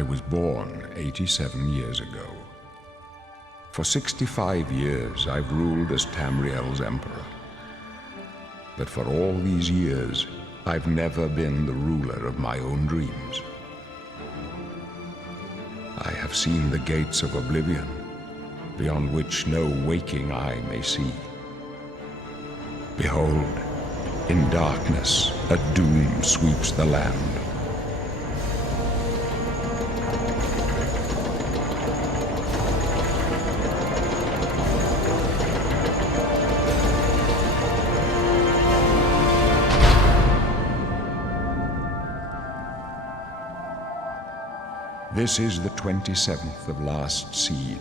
I was born 87 years ago. For 65 years, I've ruled as Tamriel's emperor. But for all these years, I've never been the ruler of my own dreams. I have seen the gates of Oblivion, beyond which no waking eye may see. Behold, in darkness, a doom sweeps the land. This is the 27th of last seed,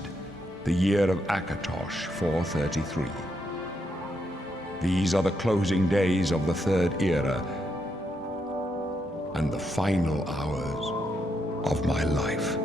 the year of Akatosh 433. These are the closing days of the Third Era and the final hours of my life.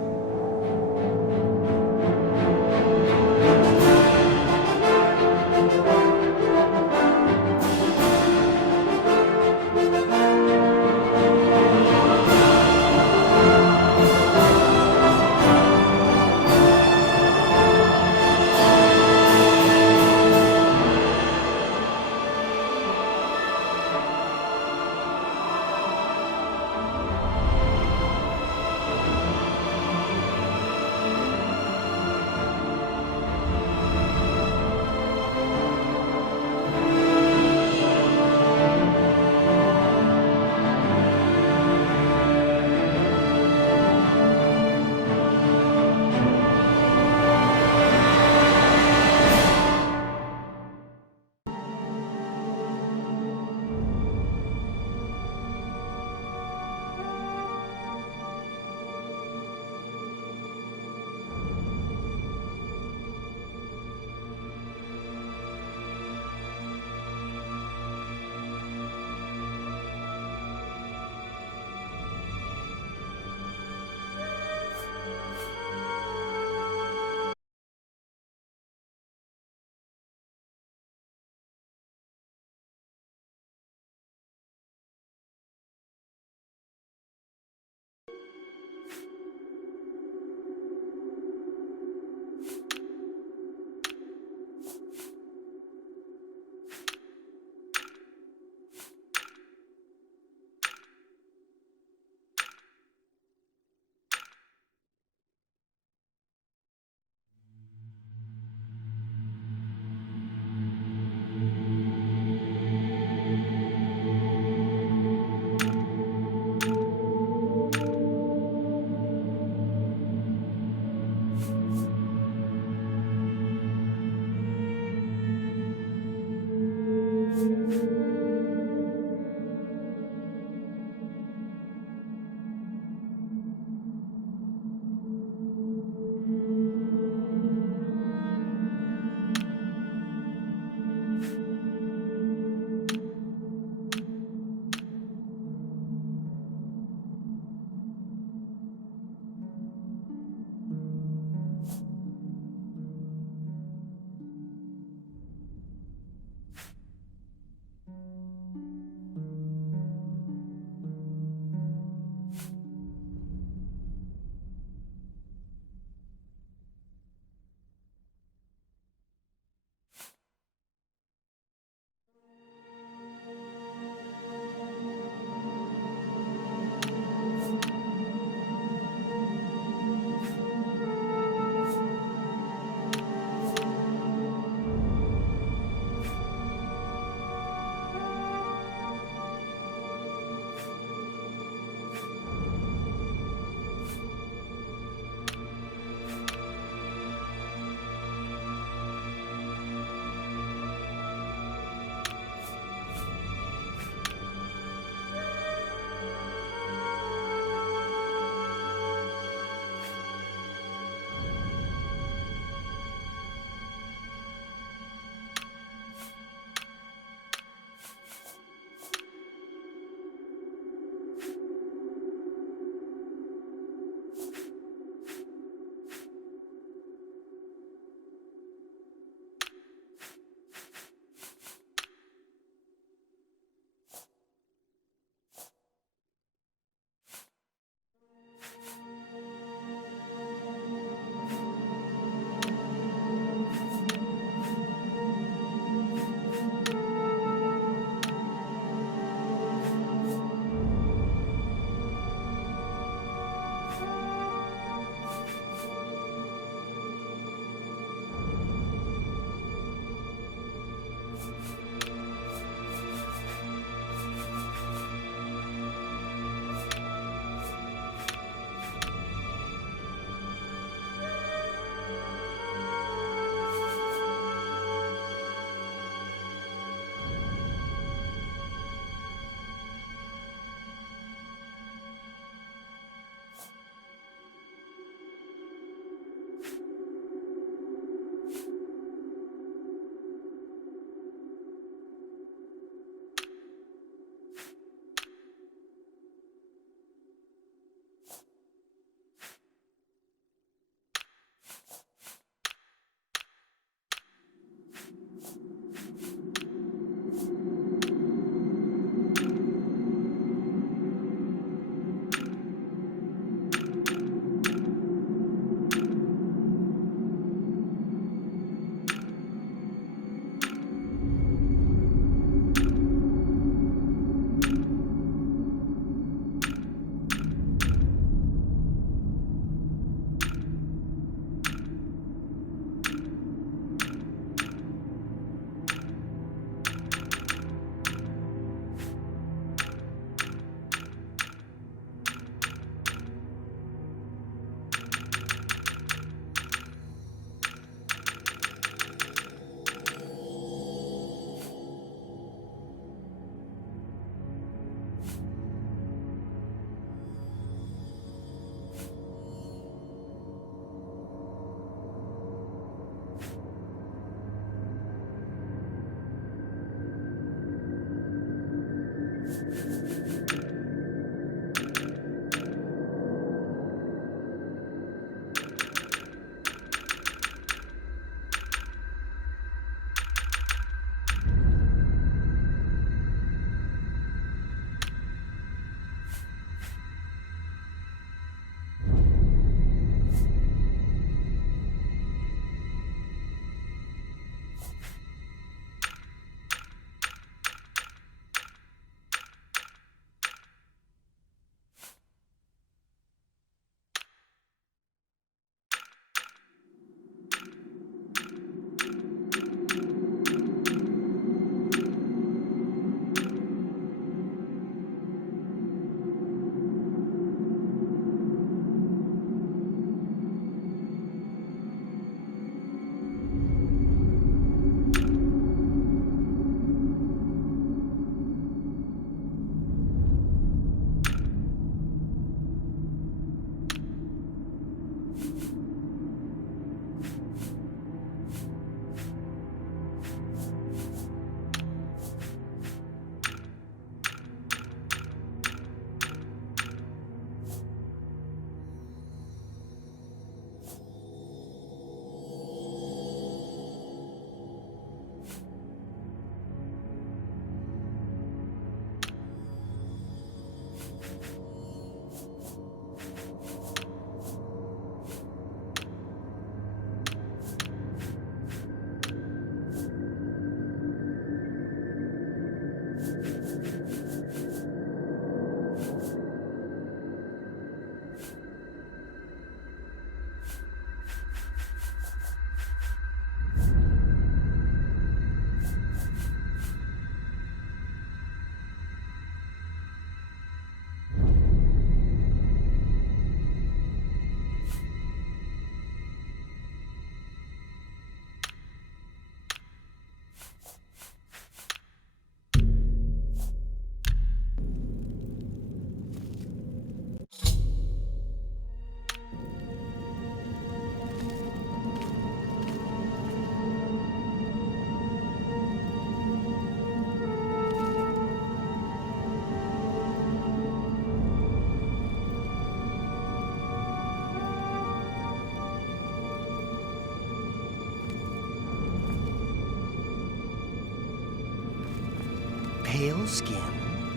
Pale skin,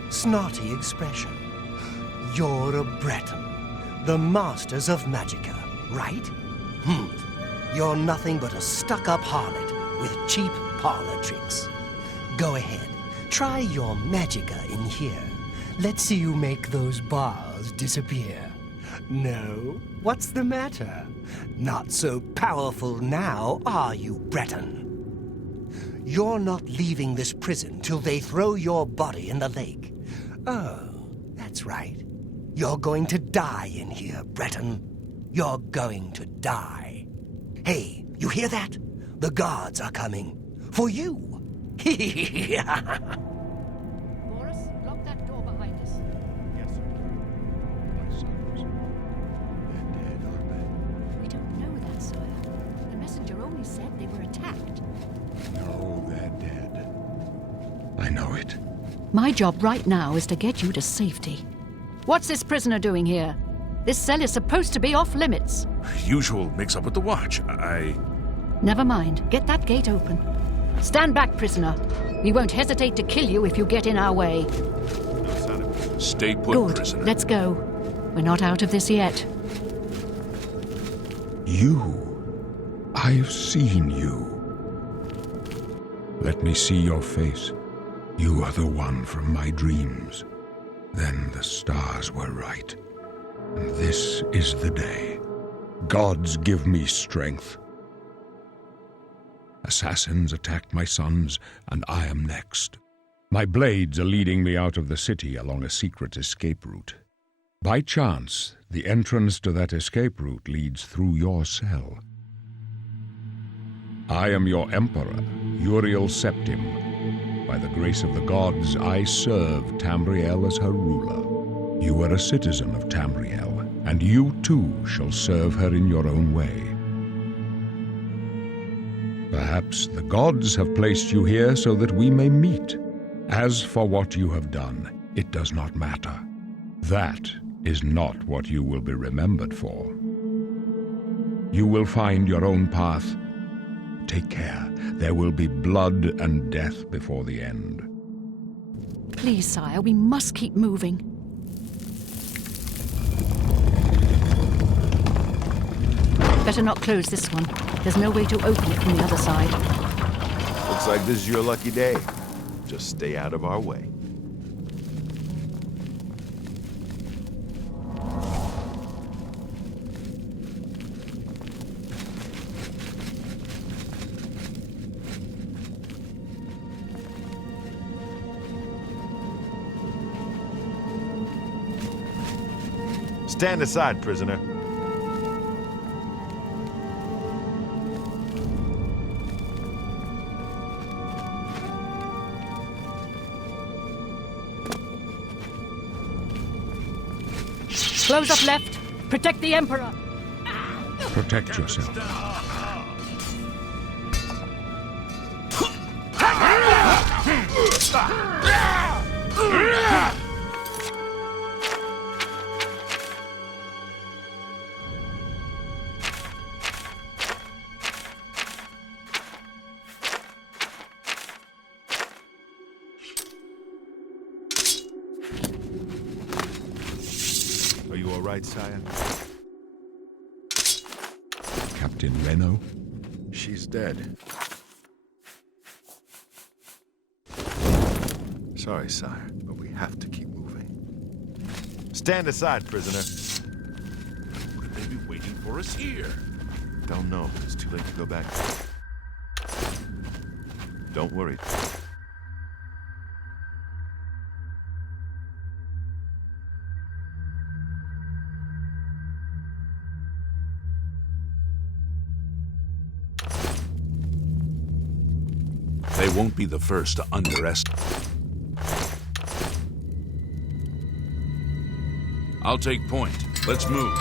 snotty expression. You're a Breton, the masters of magicka, right? You're nothing but a stuck-up harlot with cheap parlor tricks. Go ahead, try your magicka in here. Let's see you make those bars disappear. No? What's the matter? Not so powerful now, are you, Breton? You're not leaving this prison till they throw your body in the lake. Oh, that's right. You're going to die in here, Breton. You're going to die. Hey, you hear that? The guards are coming. For you. Boris, lock that door behind us. Yes, sir. My sons. They're dead, aren't they? We don't know that, sire. The messenger only said they were attacked. No, they're dead. I know it. My job right now is to get you to safety. What's this prisoner doing here? This cell is supposed to be off limits. Usual mix-up with the watch. Never mind. Get that gate open. Stand back, prisoner. We won't hesitate to kill you if you get in our way. Stay put, Good. prisoner. Let's go. We're not out of this yet. You. I've seen you. Let me see your face. You are the one from my dreams. Then the stars were right. And this is the day. Gods give me strength. Assassins attacked my sons, and I am next. My blades are leading me out of the city along a secret escape route. By chance, the entrance to that escape route leads through your cell. I am your emperor, Uriel Septim. By the grace of the gods, I serve Tamriel as her ruler. You are a citizen of Tamriel, and you too shall serve her in your own way. Perhaps the gods have placed you here so that we may meet. As for what you have done, it does not matter. That is not what you will be remembered for. You will find your own path. Take care. There will be blood and death before the end. Please, sire, we must keep moving. Better not close this one. There's no way to open it from the other side. Looks like this is your lucky day. Just stay out of our way. Stand aside, prisoner. Close up left. Protect the Emperor. Protect yourself. Are you all right, sire? Captain Reno? She's dead. Sorry, sire, but we have to keep moving. Stand aside, prisoner. Could they be waiting for us here? Don't know. It's too late to go back. Don't worry. They won't be the first to underestimate. I'll take point. Let's move.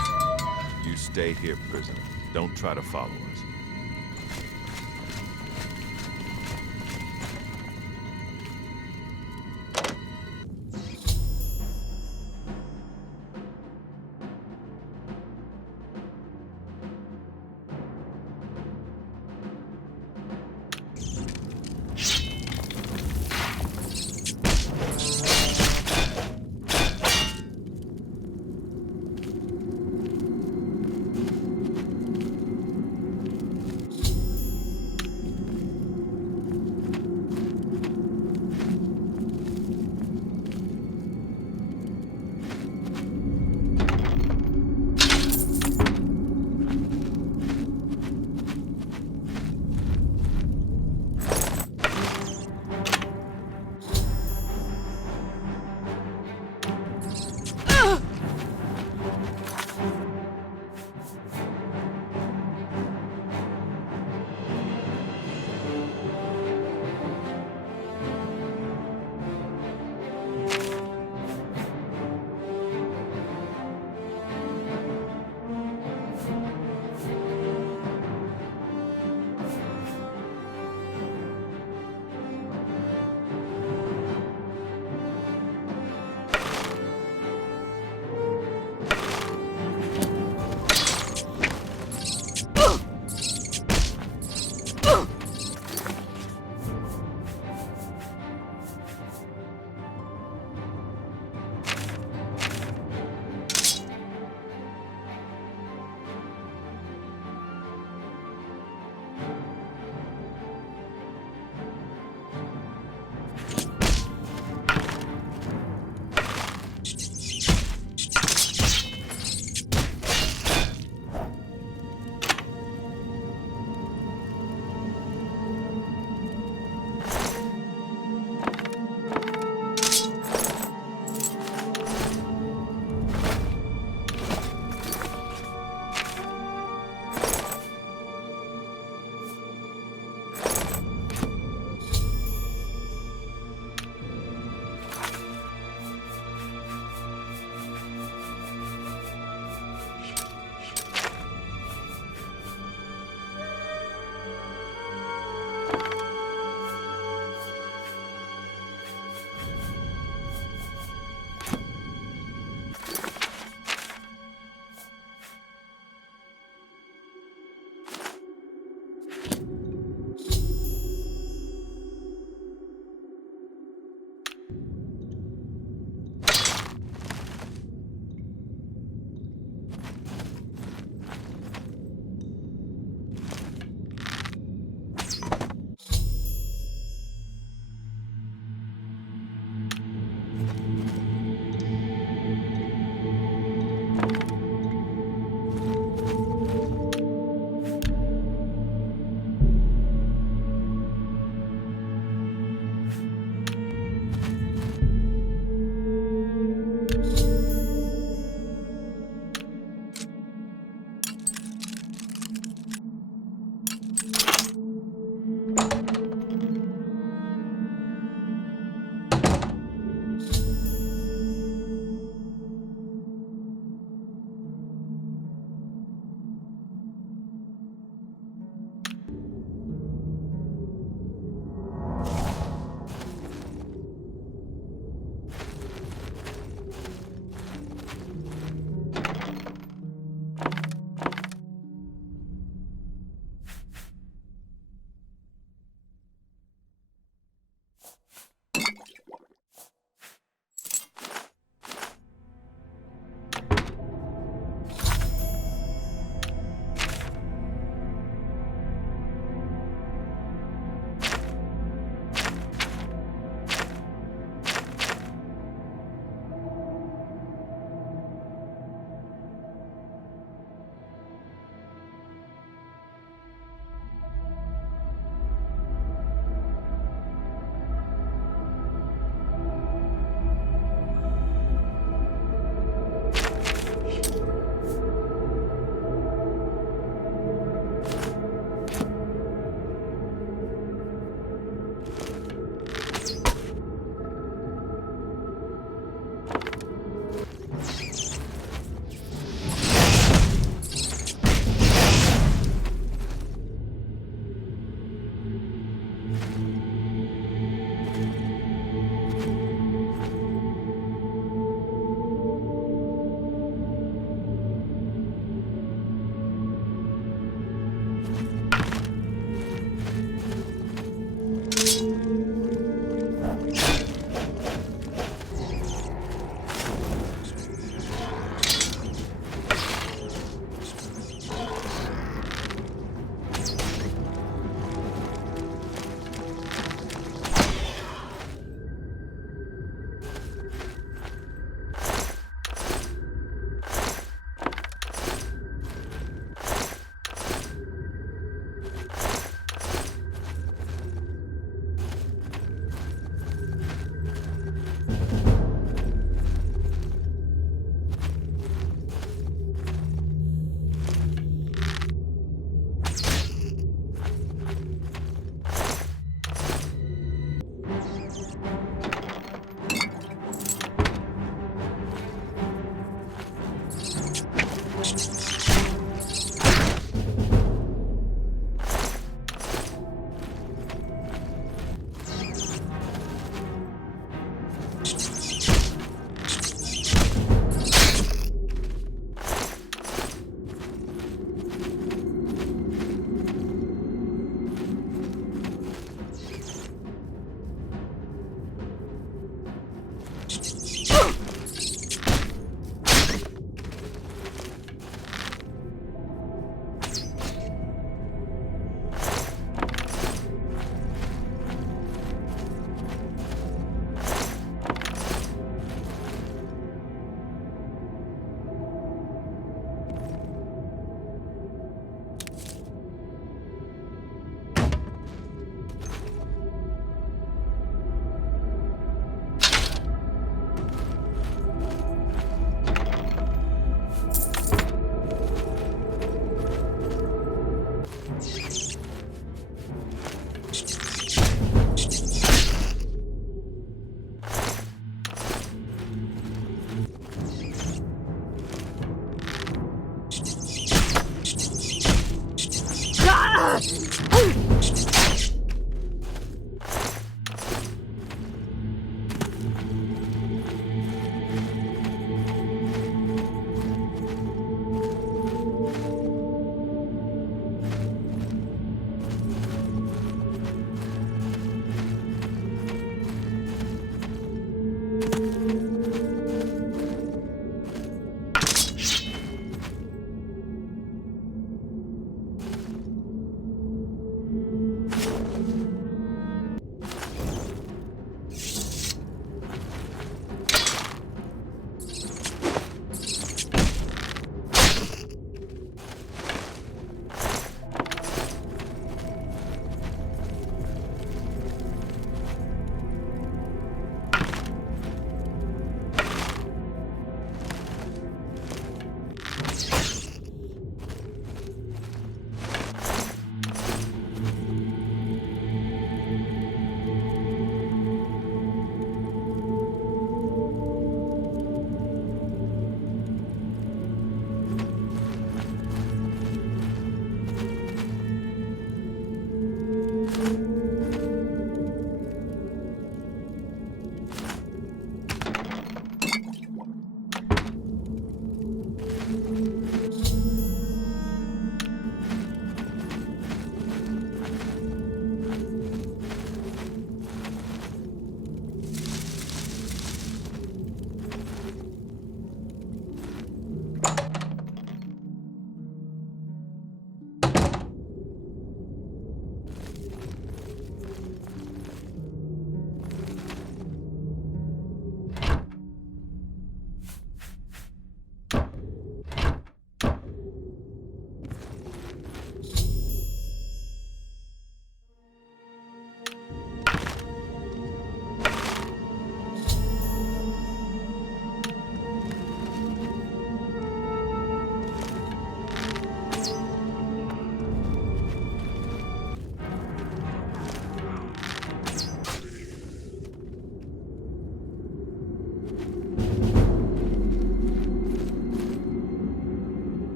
You stay here, prisoner. Don't try to follow us.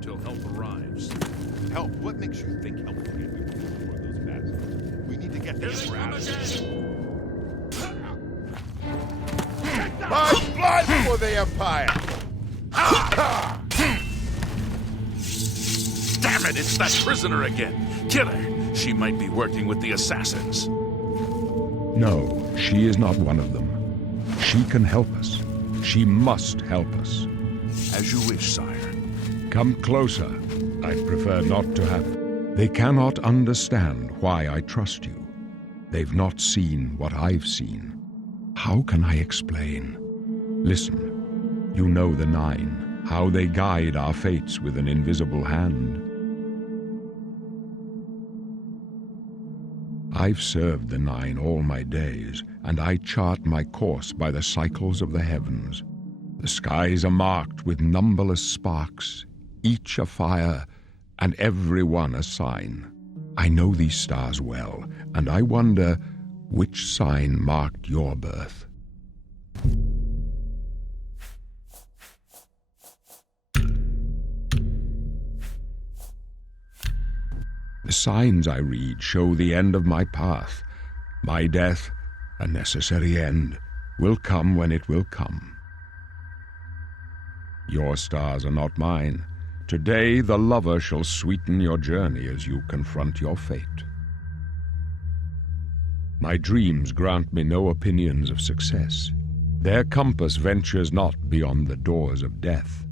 move till help arrives. Help? What makes you think help will get here before those bastards? We need to get the Emperor out of here. My blood for the Empire! Damn it, it's that prisoner again. Kill her. She might be working with the assassins. No, she is not one of them. She can help us. She must help us. As you wish, sire. Come closer. I'd prefer not to have... They cannot understand why I trust you. They've not seen what I've seen. How can I explain? Listen, you know the Nine, how they guide our fates with an invisible hand. I've served the Nine all my days, and I chart my course by the cycles of the heavens. The skies are marked with numberless sparks, each a fire, and every one a sign. I know these stars well, and I wonder which sign marked your birth. The signs I read show the end of my path. My death, a necessary end, will come when it will come. Your stars are not mine. Today the lover shall sweeten your journey as you confront your fate. My dreams grant me no opinions of success. Their compass ventures not beyond the doors of death.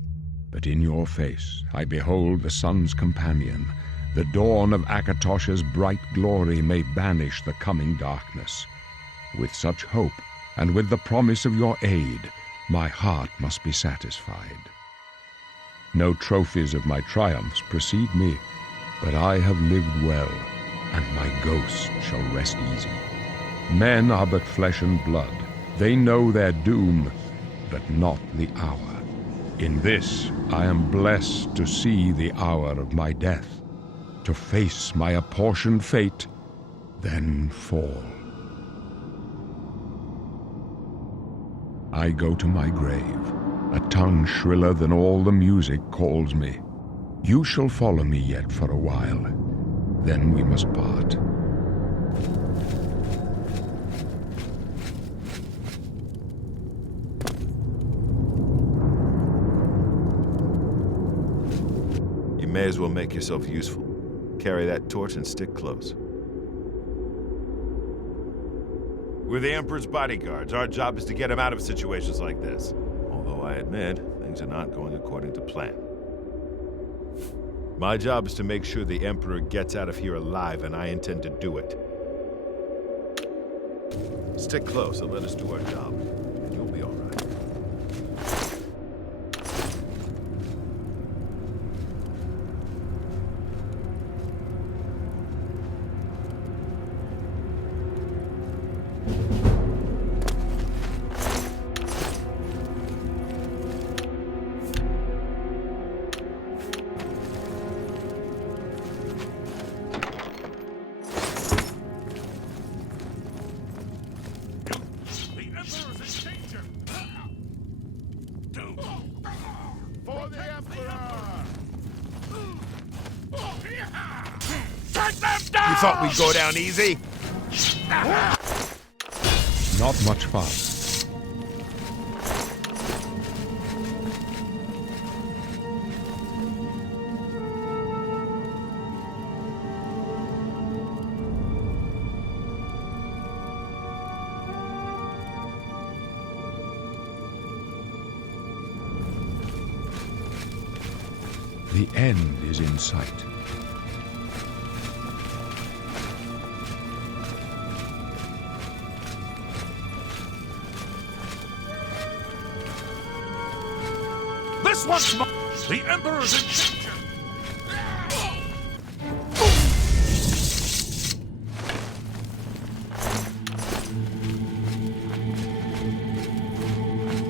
But in your face I behold the sun's companion. The dawn of Akatosh's bright glory may banish the coming darkness. With such hope, and with the promise of your aid, my heart must be satisfied. No trophies of my triumphs precede me, but I have lived well, and my ghost shall rest easy. Men are but flesh and blood. They know their doom, but not the hour. In this I am blessed to see the hour of my death, to face my apportioned fate, then fall. I go to my grave. A tongue shriller than all the music calls me. You shall follow me yet for a while, then we must part. You may as well make yourself useful. Carry that torch and stick close. We're the Emperor's bodyguards. Our job is to get him out of situations like this. Although I admit, things are not going according to plan. My job is to make sure the Emperor gets out of here alive, and I intend to do it. Stick close and let us do our job, and you'll be all right. You thought we'd go down easy? Not much fun. The end is in sight. This one's mine! The Emperor's in danger!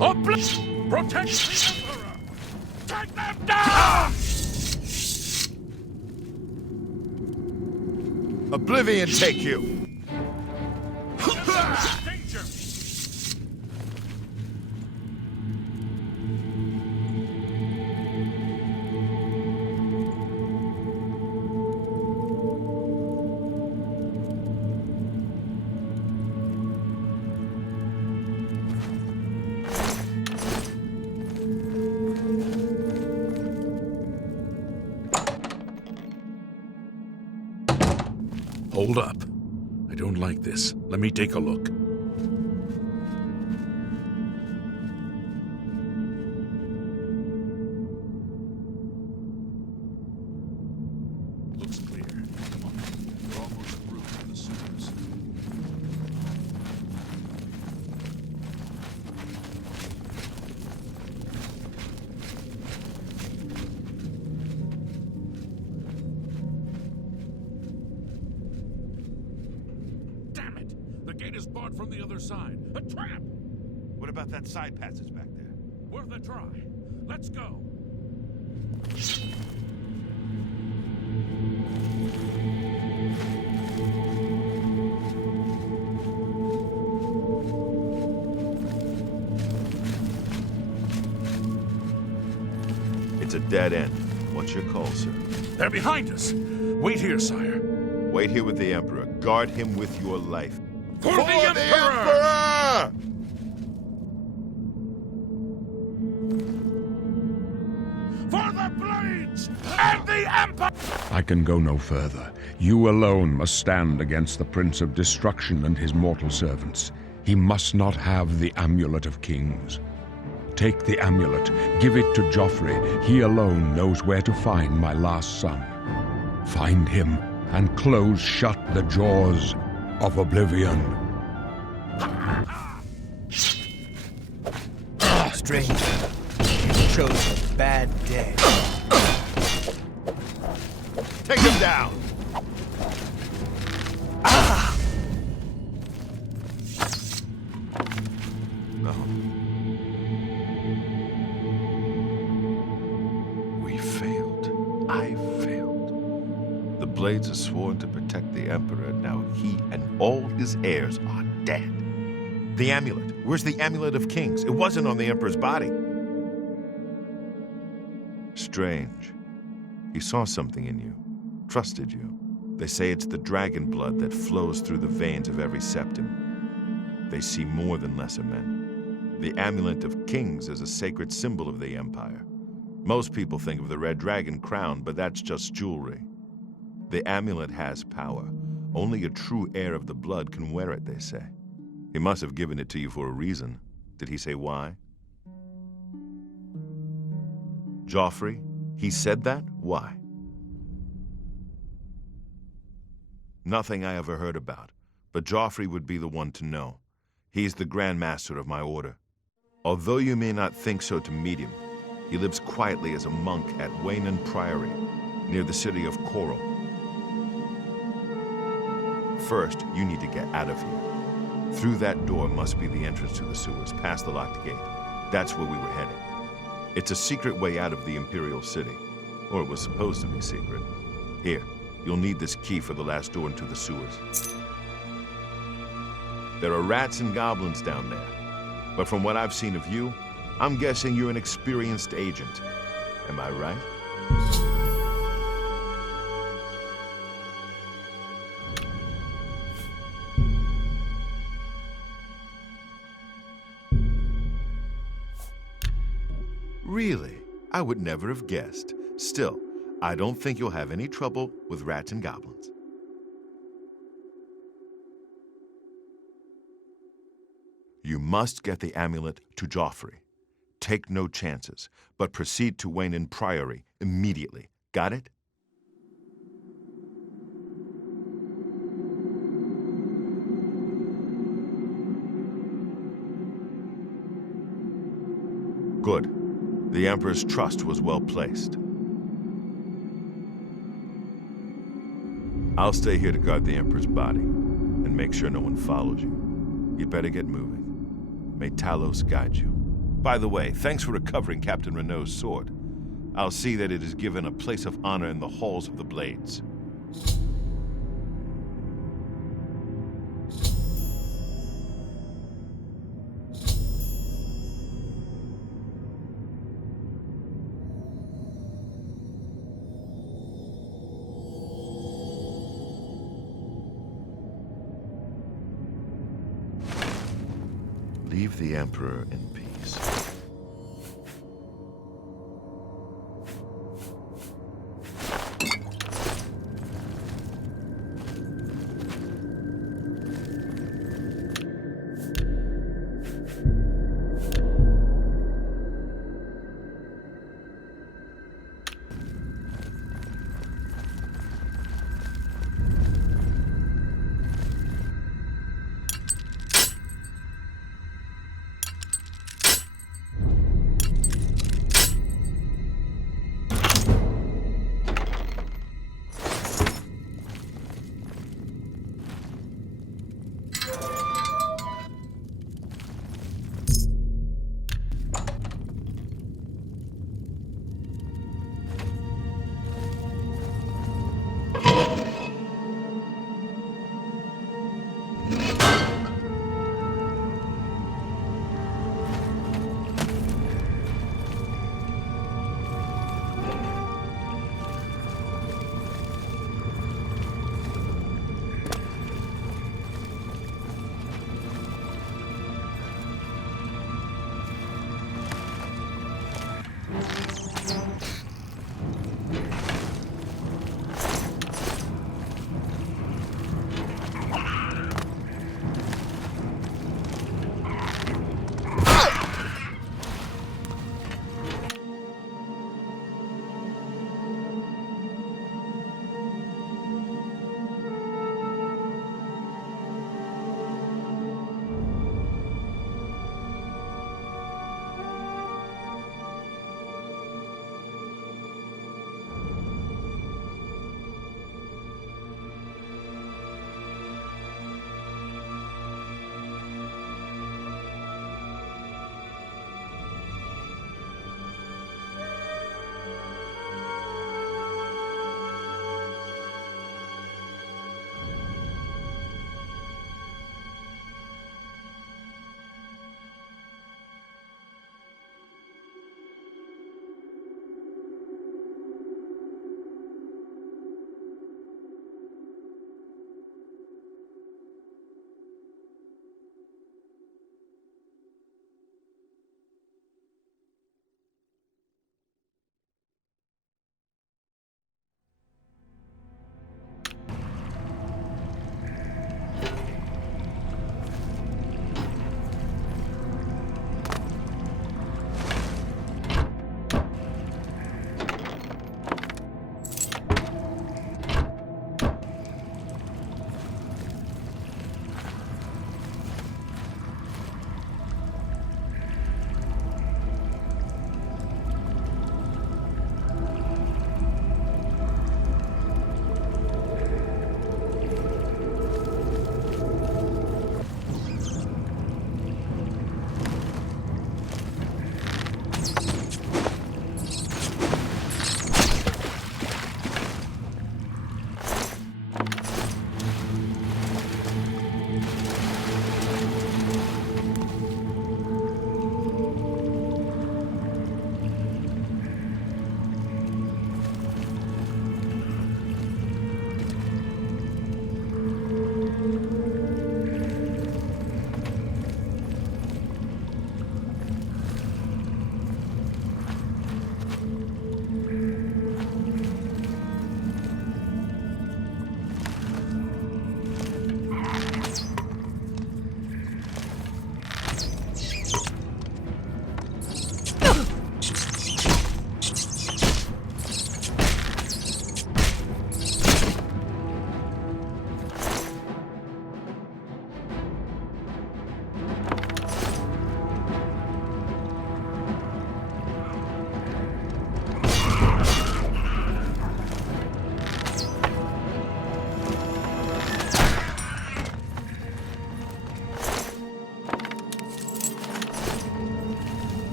Oblivion! Protect the Emperor! Take them down! Oblivion take you! Danger! Hold up. I don't like this. Let me take a look. Looks clear. Come on. We're almost through to the sewers. Damn it! The gate is barred from the other side. A trap! What about that side passage back there? Worth a try. Let's go. It's a dead end. What's your call, sir? They're behind us. Wait here, sire. Wait here with the Emperor. Guard him with your life. For the Emperor! For the Blades and the Empire! I can go no further. You alone must stand against the Prince of Destruction and his mortal servants. He must not have the Amulet of Kings. Take the amulet, give it to Joffrey. He alone knows where to find my last son. Find him and close shut the jaws of Oblivion. Stranger, you chose a bad day. Take him down! No. We failed. I failed. The Blades are sworn to protect the Emperor. Now he and all his heirs are dead. The amulet. Where's the Amulet of Kings? It wasn't on the Emperor's body. Strange. He saw something in you. Trusted you. They say it's the dragon blood that flows through the veins of every septim. They see more than lesser men. The Amulet of Kings is a sacred symbol of the Empire. Most people think of the red dragon crown, but that's just jewelry. The amulet has power. Only a true heir of the blood can wear it, they say. He must have given it to you for a reason. Did he say why? Joffrey? He said that? Why? Nothing I ever heard about, but Joffrey would be the one to know. He's the Grand Master of my order. Although you may not think so to meet him, he lives quietly as a monk at Waynon Priory, near the city of Coral. First, you need to get out of here. Through that door must be the entrance to the sewers, past the locked gate. That's where we were headed. It's a secret way out of the Imperial City. Or it was supposed to be secret. Here, you'll need this key for the last door into the sewers. There are rats and goblins down there. But from what I've seen of you, I'm guessing you're an experienced agent. Am I right? Really? I would never have guessed. Still, I don't think you'll have any trouble with rats and goblins. You must get the amulet to Joffrey. Take no chances, but proceed to Waynon Priory immediately. Got it? Good. The Emperor's trust was well placed. I'll stay here to guard the Emperor's body and make sure no one follows you. You'd better get moving. May Talos guide you. By the way, thanks for recovering Captain Renault's sword. I'll see that it is given a place of honor in the halls of the Blades. Leave the Emperor in peace.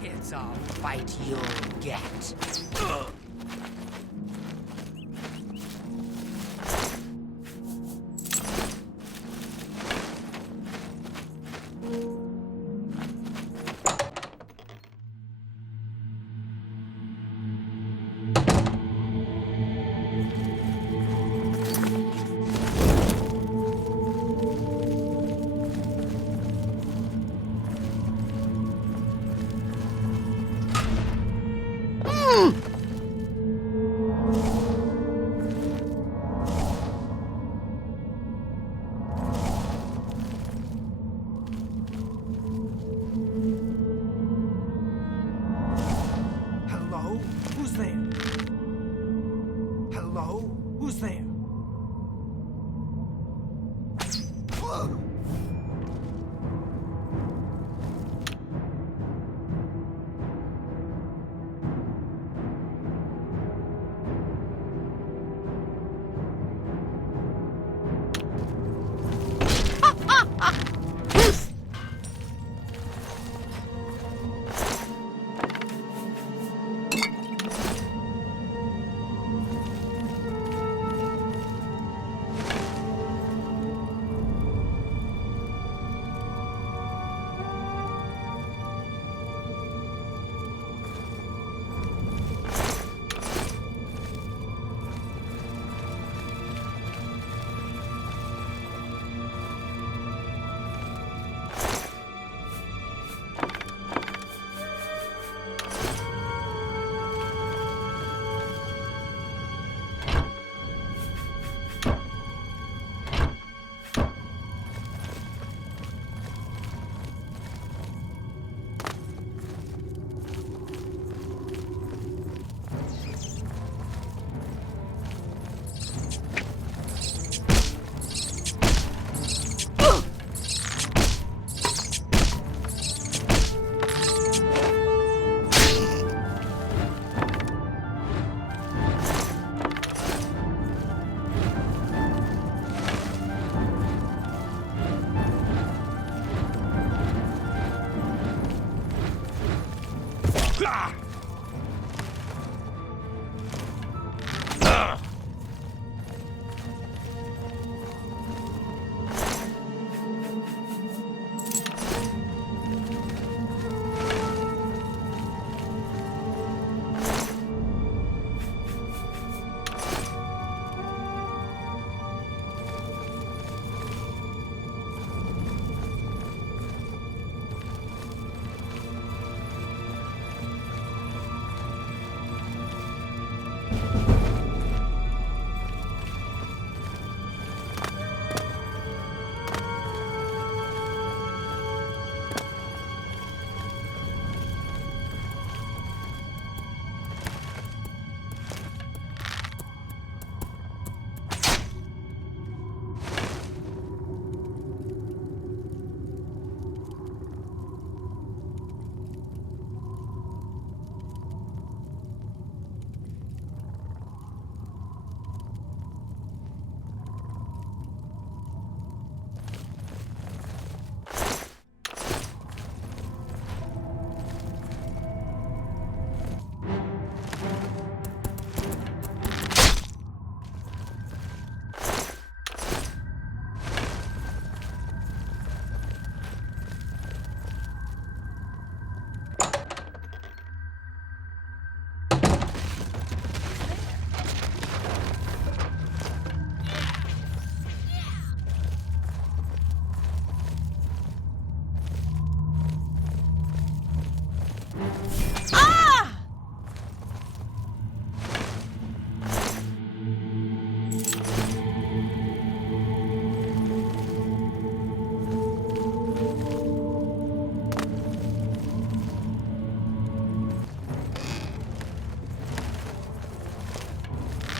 It's a fight you'll get. Hello? Who's there? Hello? Who's there?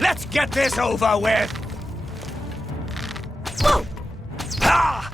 Let's get this over with! Whoa! Ah!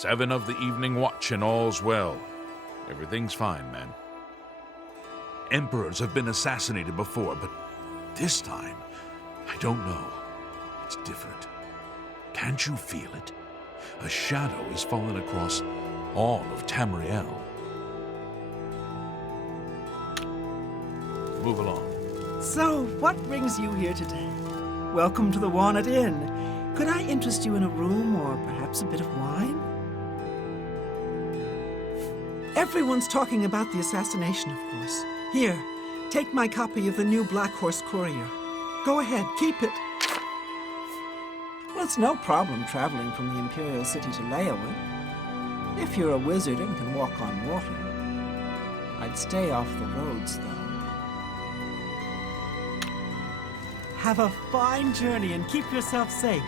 7 of the evening watch and all's well. Everything's fine, man. Emperors have been assassinated before, but this time, I don't know. It's different. Can't you feel it? A shadow has fallen across all of Tamriel. Move along. So, what brings you here today? Welcome to the Walnut Inn. Could I interest you in a room or perhaps a bit of wine? Everyone's talking about the assassination, of course. Here, take my copy of the new Black Horse Courier. Go ahead, keep it. Well, it's no problem traveling from the Imperial City to Leawood. If you're a wizard and can walk on water. I'd stay off the roads, though. Have a fine journey and keep yourself safe.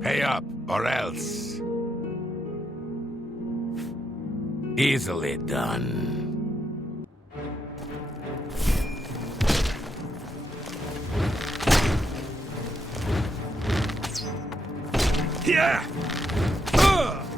Pay up, or else. Easily done. Yeah! Oh!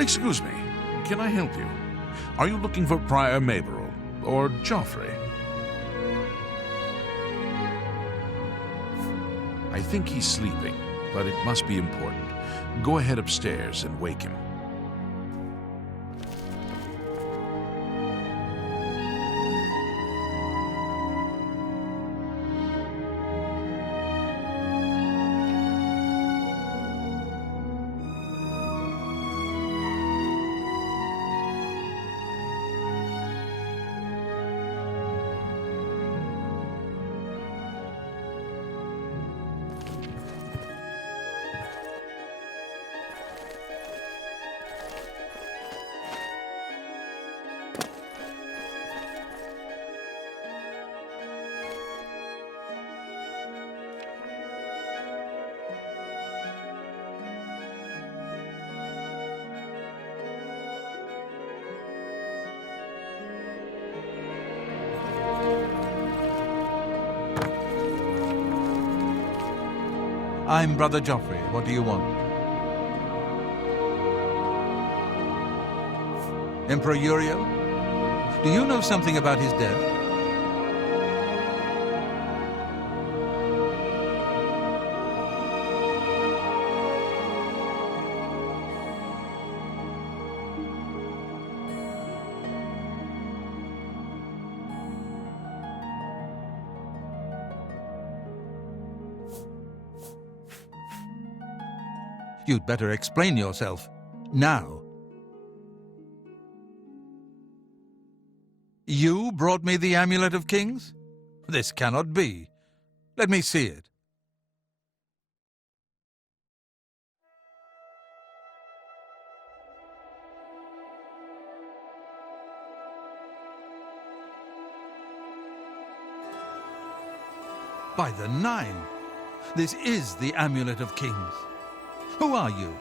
Excuse me, can I help you? Are you looking for Prior Maberel or Joffrey? I think he's sleeping, but it must be important. Go ahead upstairs and wake him. I'm Brother Joffrey. What do you want? Emperor Uriel? Do you know something about his death? You'd better explain yourself. Now. You brought me the Amulet of Kings? This cannot be. Let me see it. By the Nine! This is the Amulet of Kings. Who are you?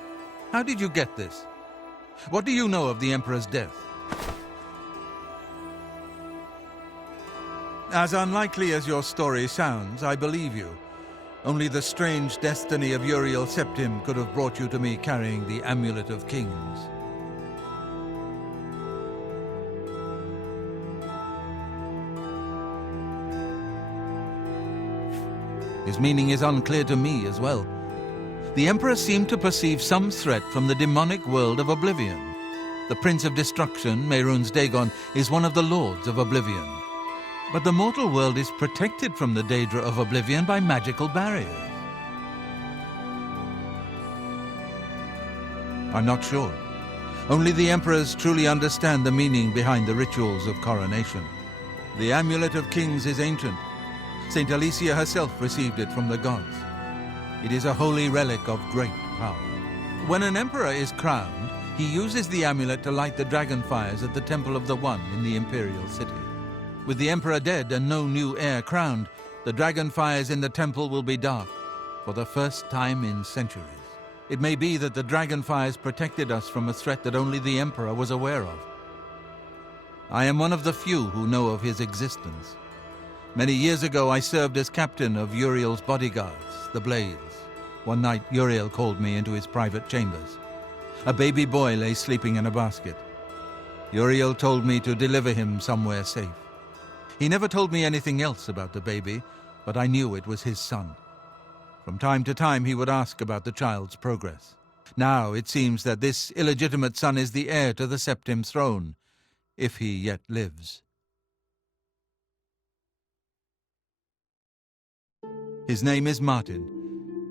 How did you get this? What do you know of the Emperor's death? As unlikely as your story sounds, I believe you. Only the strange destiny of Uriel Septim could have brought you to me carrying the Amulet of Kings. His meaning is unclear to me as well. The Emperor seemed to perceive some threat from the demonic world of Oblivion. The Prince of Destruction, Mehrunes Dagon, is one of the Lords of Oblivion. But the mortal world is protected from the Daedra of Oblivion by magical barriers. I'm not sure. Only the Emperors truly understand the meaning behind the rituals of coronation. The Amulet of Kings is ancient. Saint Alicia herself received it from the gods. It is a holy relic of great power. When an emperor is crowned, he uses the amulet to light the dragon fires at the Temple of the One in the imperial city. With the emperor dead and no new heir crowned, the dragon fires in the temple will be dark for the first time in centuries. It may be that the dragon fires protected us from a threat that only the emperor was aware of. I am one of the few who know of his existence. Many years ago, I served as captain of Uriel's bodyguards, the Blades. One night, Uriel called me into his private chambers. A baby boy lay sleeping in a basket. Uriel told me to deliver him somewhere safe. He never told me anything else about the baby, but I knew it was his son. From time to time, he would ask about the child's progress. Now it seems that this illegitimate son is the heir to the Septim throne, if he yet lives. His name is Martin.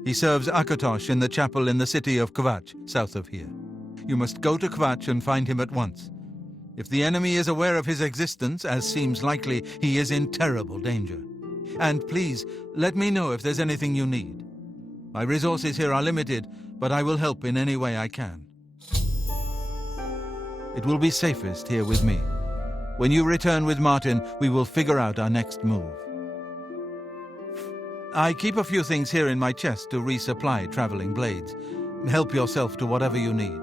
He serves Akatosh in the chapel in the city of Kvatch, south of here. You must go to Kvatch and find him at once. If the enemy is aware of his existence, as seems likely, he is in terrible danger. And please, let me know if there's anything you need. My resources here are limited, but I will help in any way I can. It will be safest here with me. When you return with Martin, we will figure out our next move. I keep a few things here in my chest to resupply traveling blades. Help yourself to whatever you need.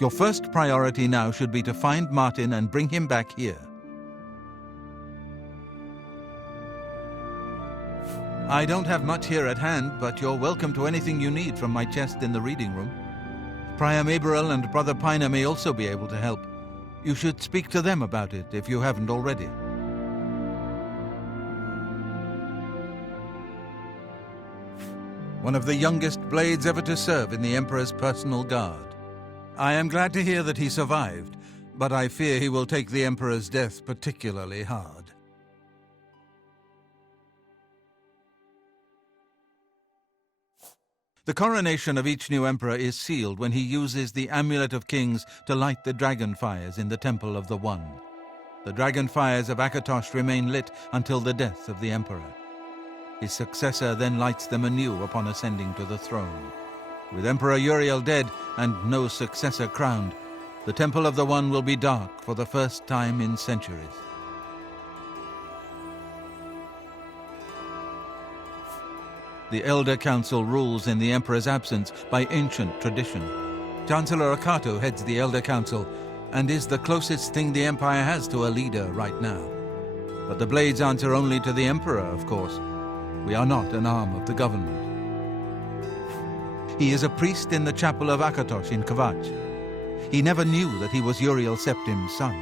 Your first priority now should be to find Martin and bring him back here. I don't have much here at hand, but you're welcome to anything you need from my chest in the reading room. Prior Maberel and Brother Piner may also be able to help. You should speak to them about it if you haven't already. one of the youngest blades ever to serve in the Emperor's personal guard. I am glad to hear that he survived, but I fear he will take the Emperor's death particularly hard. The coronation of each new emperor is sealed when he uses the Amulet of Kings to light the dragon fires in the Temple of the One. The dragon fires of Akatosh remain lit until the death of the emperor. His successor then lights them anew upon ascending to the throne. With Emperor Uriel dead and no successor crowned, the Temple of the One will be dark for the first time in centuries. The Elder Council rules in the Emperor's absence by ancient tradition. Chancellor Akato heads the Elder Council and is the closest thing the Empire has to a leader right now. But the Blades answer only to the Emperor, of course. We are not an arm of the government. He is a priest in the chapel of Akatosh in Kvatch. He never knew that he was Uriel Septim's son.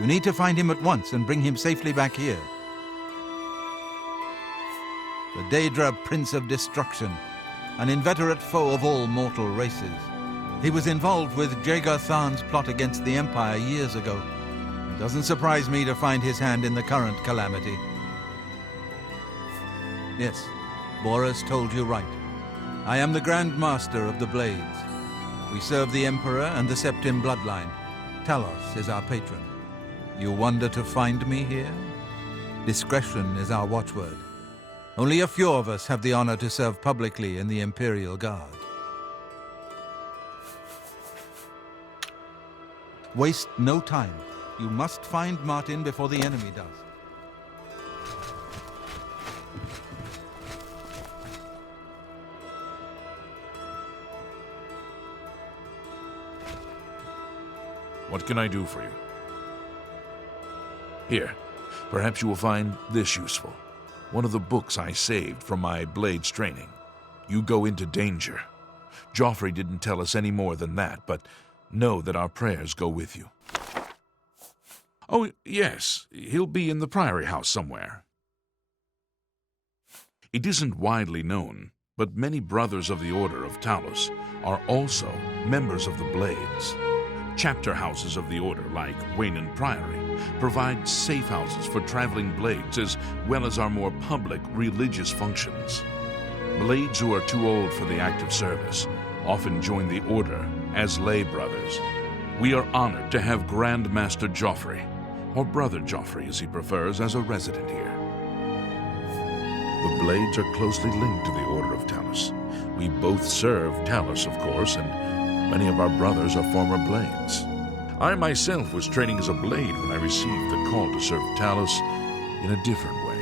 You need to find him at once and bring him safely back here. The Daedra Prince of Destruction, an inveterate foe of all mortal races. He was involved with Jagar Tharn's plot against the Empire years ago. It doesn't surprise me to find his hand in the current calamity. Yes, Boris told you right. I am the Grand Master of the Blades. We serve the Emperor and the Septim bloodline. Talos is our patron. You wonder to find me here? Discretion is our watchword. Only a few of us have the honor to serve publicly in the Imperial Guard. Waste no time. You must find Martin before the enemy does. What can I do for you? Here, perhaps you will find this useful. One of the books I saved from my Blades training. You go into danger. Joffrey didn't tell us any more than that, but know that our prayers go with you. Oh, yes, he'll be in the Priory House somewhere. It isn't widely known, but many brothers of the Order of Talos are also members of the Blades. Chapter houses of the Order, like Waynon Priory, provide safe houses for traveling Blades as well as our more public religious functions. Blades who are too old for the active service often join the Order as lay brothers. We are honored to have Grand Master Joffrey, or Brother Joffrey as he prefers, as a resident here. The Blades are closely linked to the Order of Talos. We both serve Talos, of course, and many of our brothers are former Blades. I myself was training as a Blade when I received the call to serve Talos in a different way.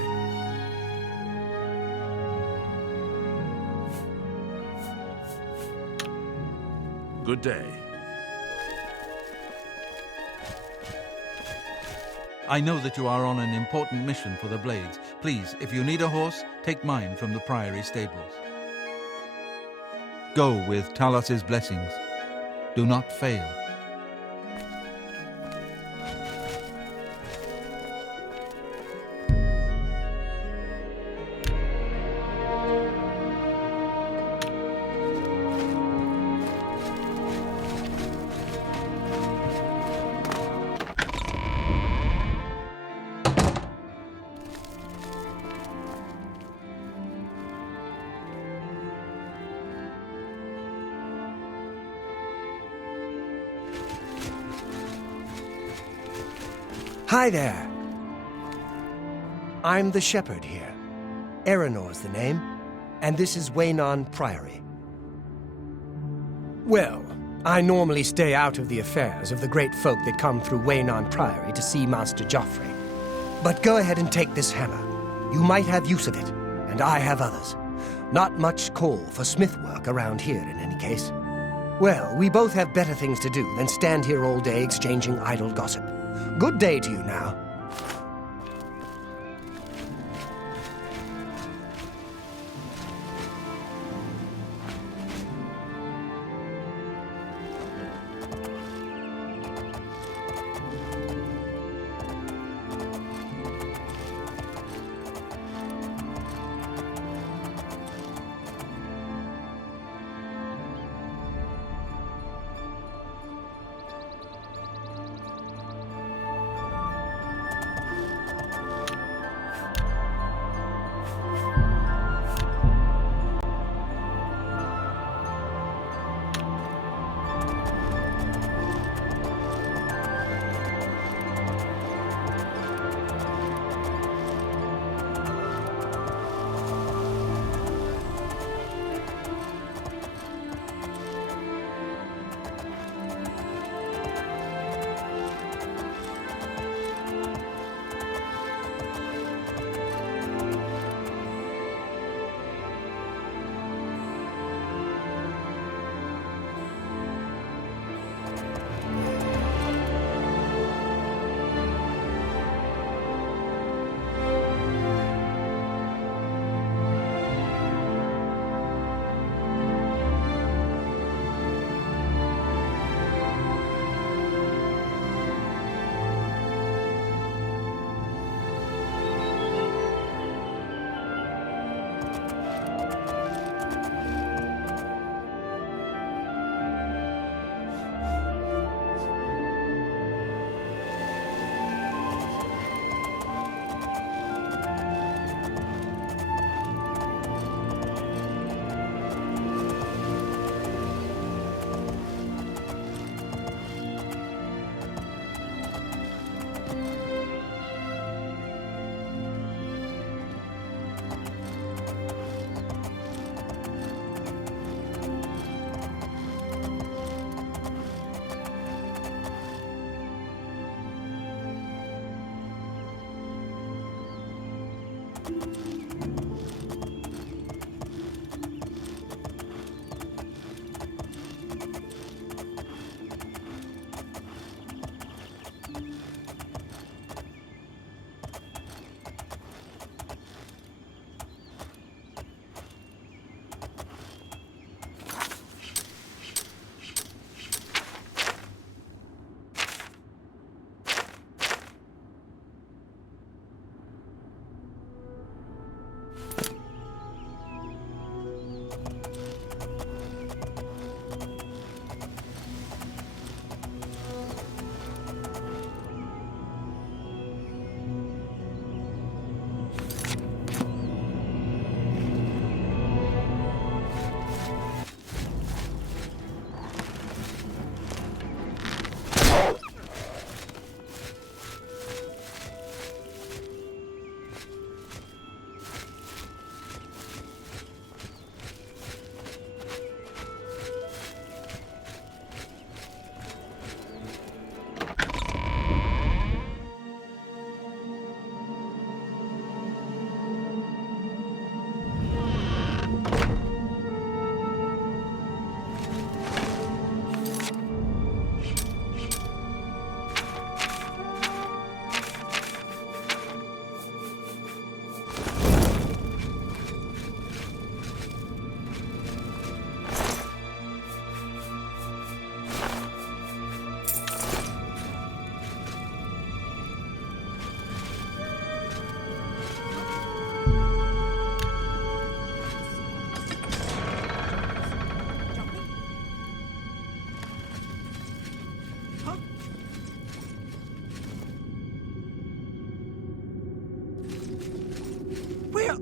Good day. I know that you are on an important mission for the Blades. Please, if you need a horse, take mine from the Priory stables. Go with Talos's blessings. Do not fail. Hi there. I'm the shepherd here. Eranor's the name, and this is Waynon Priory. Well, I normally stay out of the affairs of the great folk that come through Waynon Priory to see Master Joffrey. But go ahead and take this hammer. You might have use of it, and I have others. Not much call for smith work around here in any case. Well, we both have better things to do than stand here all day exchanging idle gossip. Good day to you now.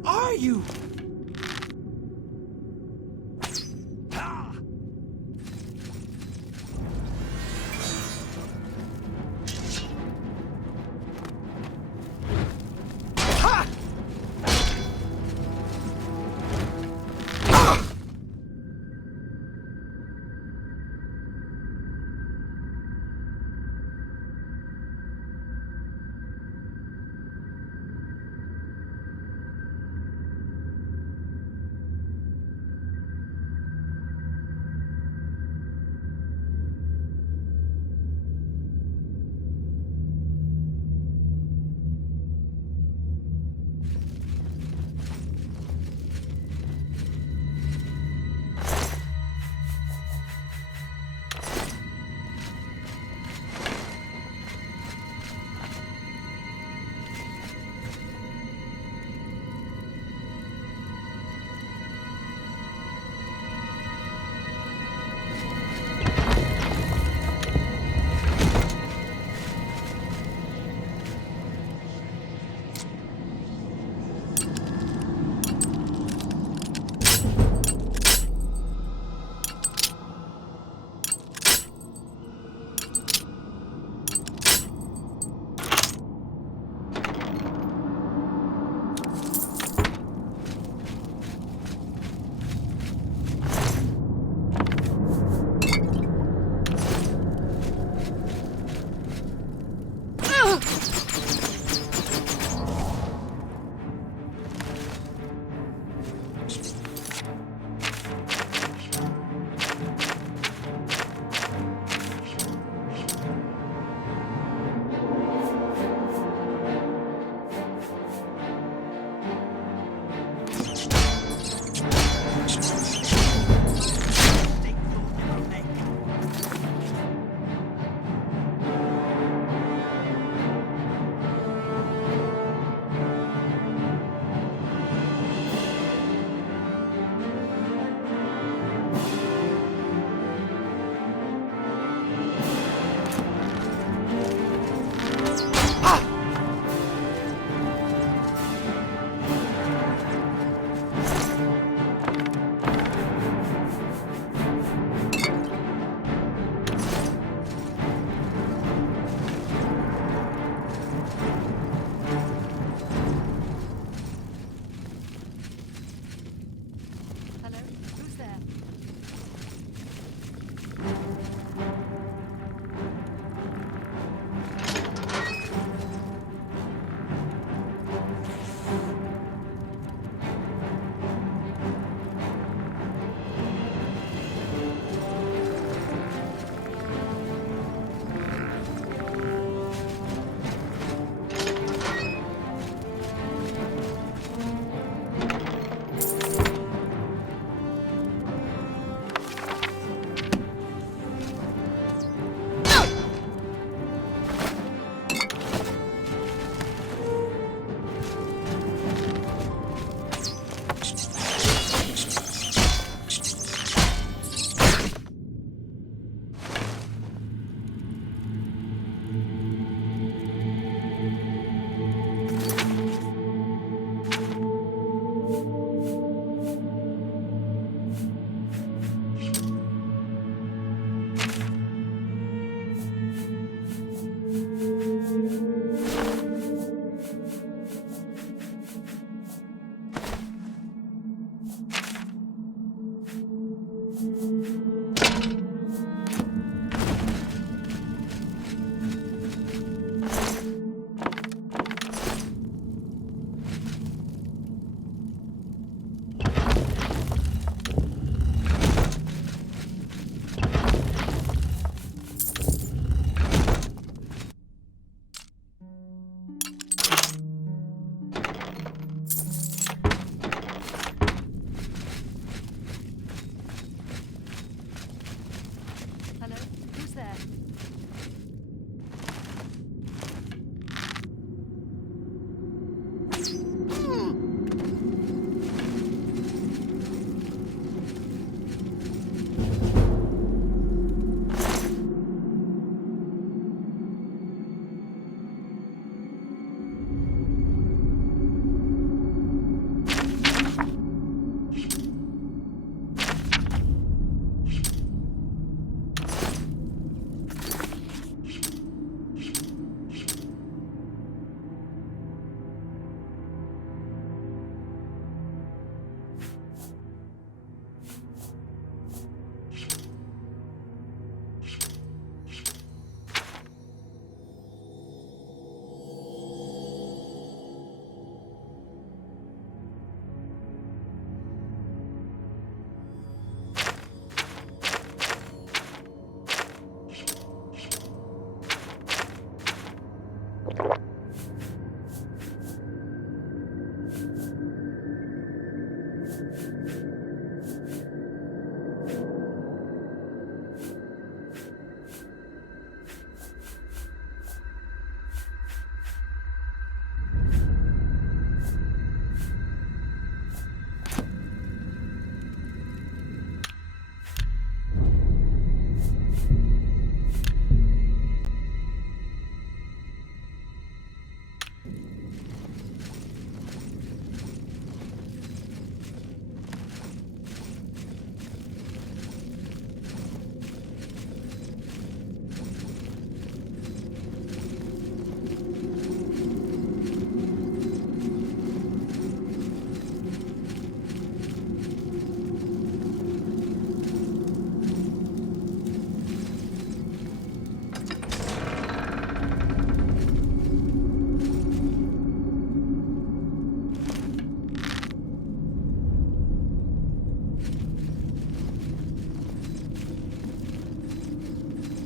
are you?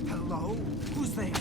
Hello? Who's there?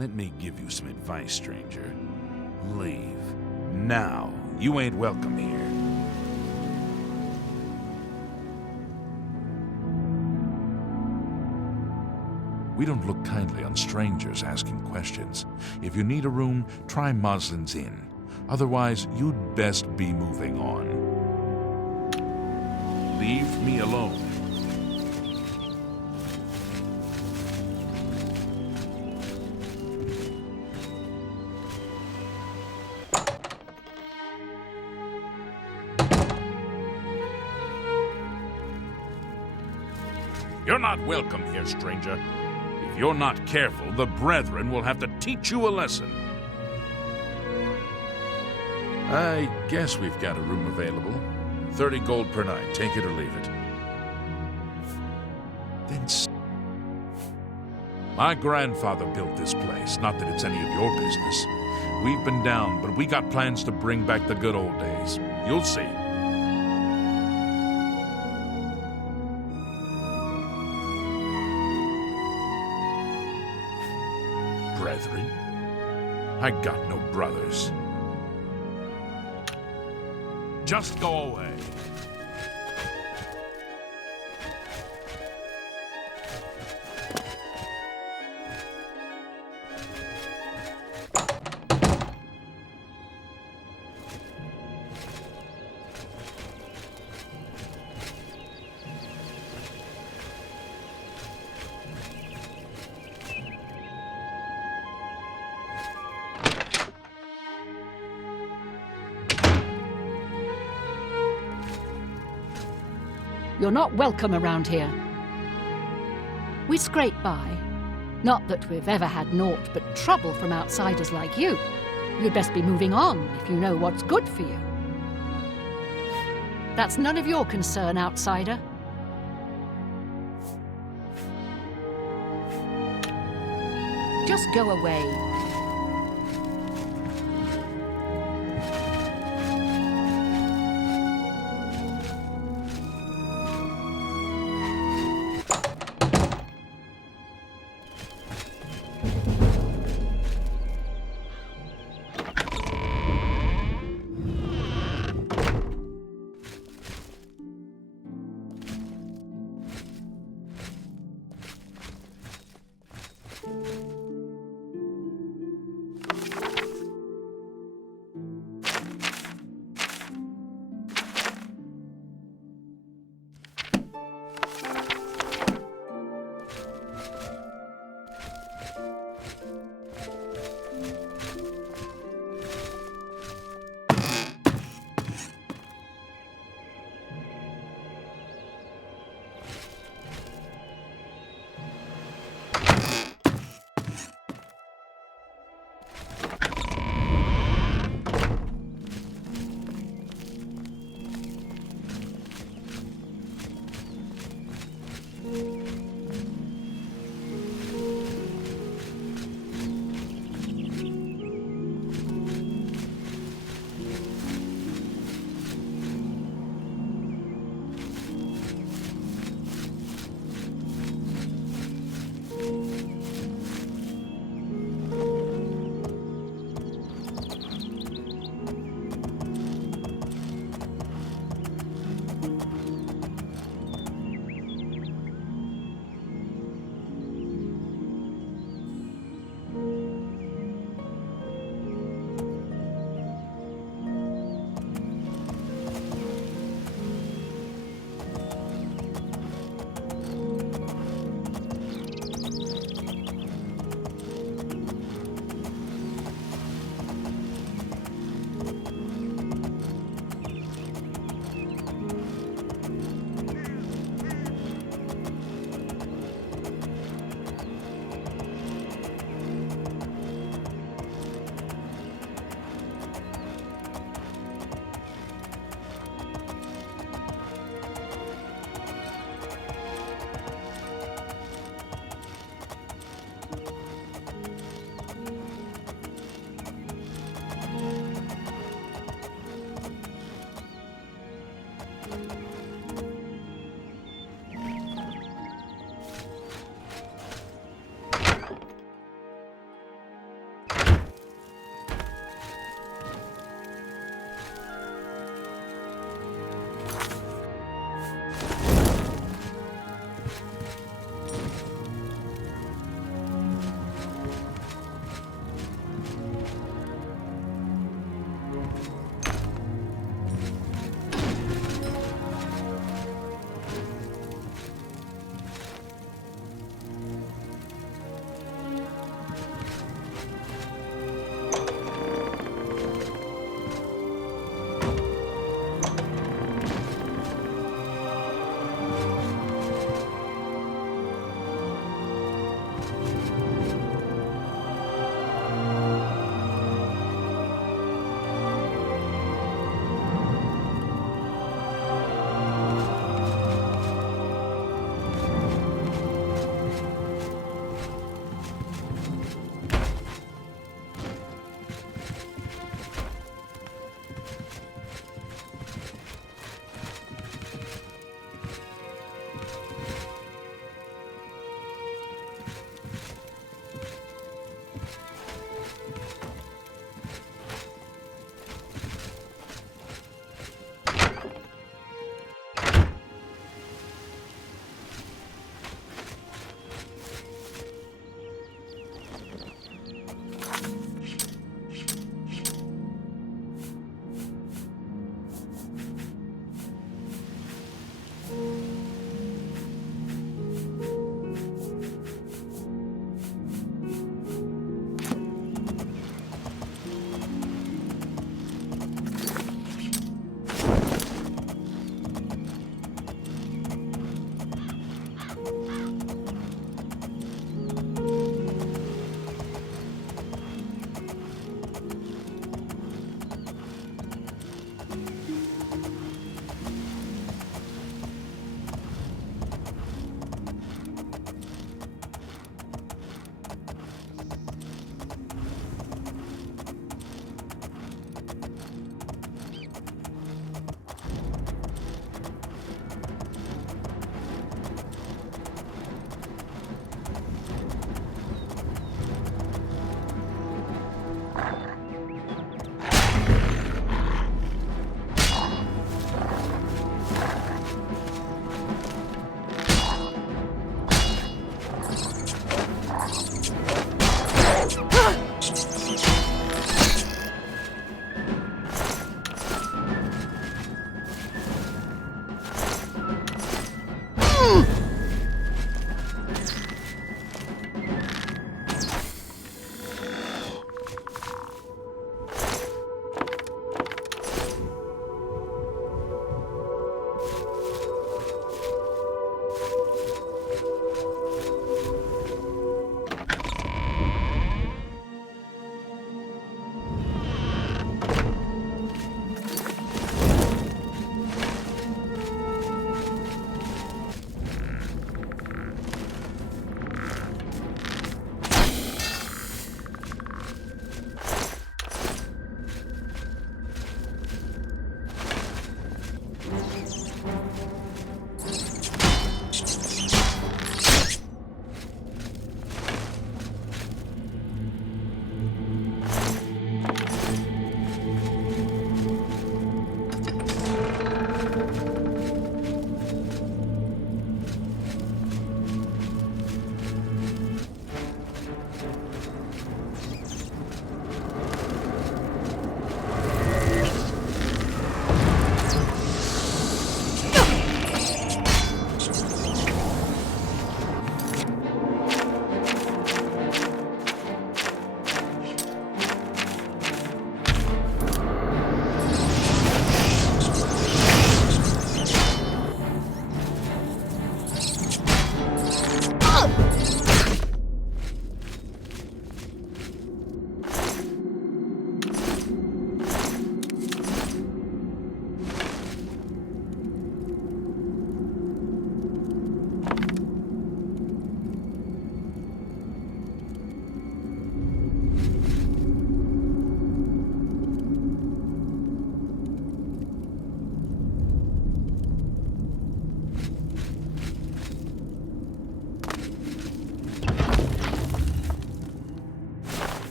Let me give you some advice, stranger. Leave. Now. You ain't welcome here. We don't look kindly on strangers asking questions. If you need a room, try Moslin's Inn. Otherwise, you'd best be moving on. Leave me alone. You're not welcome here, stranger. If you're not careful, the Brethren will have to teach you a lesson. I guess we've got a room available. 30 gold per night. Take it or leave it. Then My grandfather built this place, not that it's any of your business. We've been down, but we got plans to bring back the good old days. You'll see. Brethren? I got no brothers. Just go away. You're not welcome around here. We scrape by. Not that we've ever had naught but trouble from outsiders like you. You'd best be moving on if you know what's good for you. That's none of your concern, outsider. Just go away.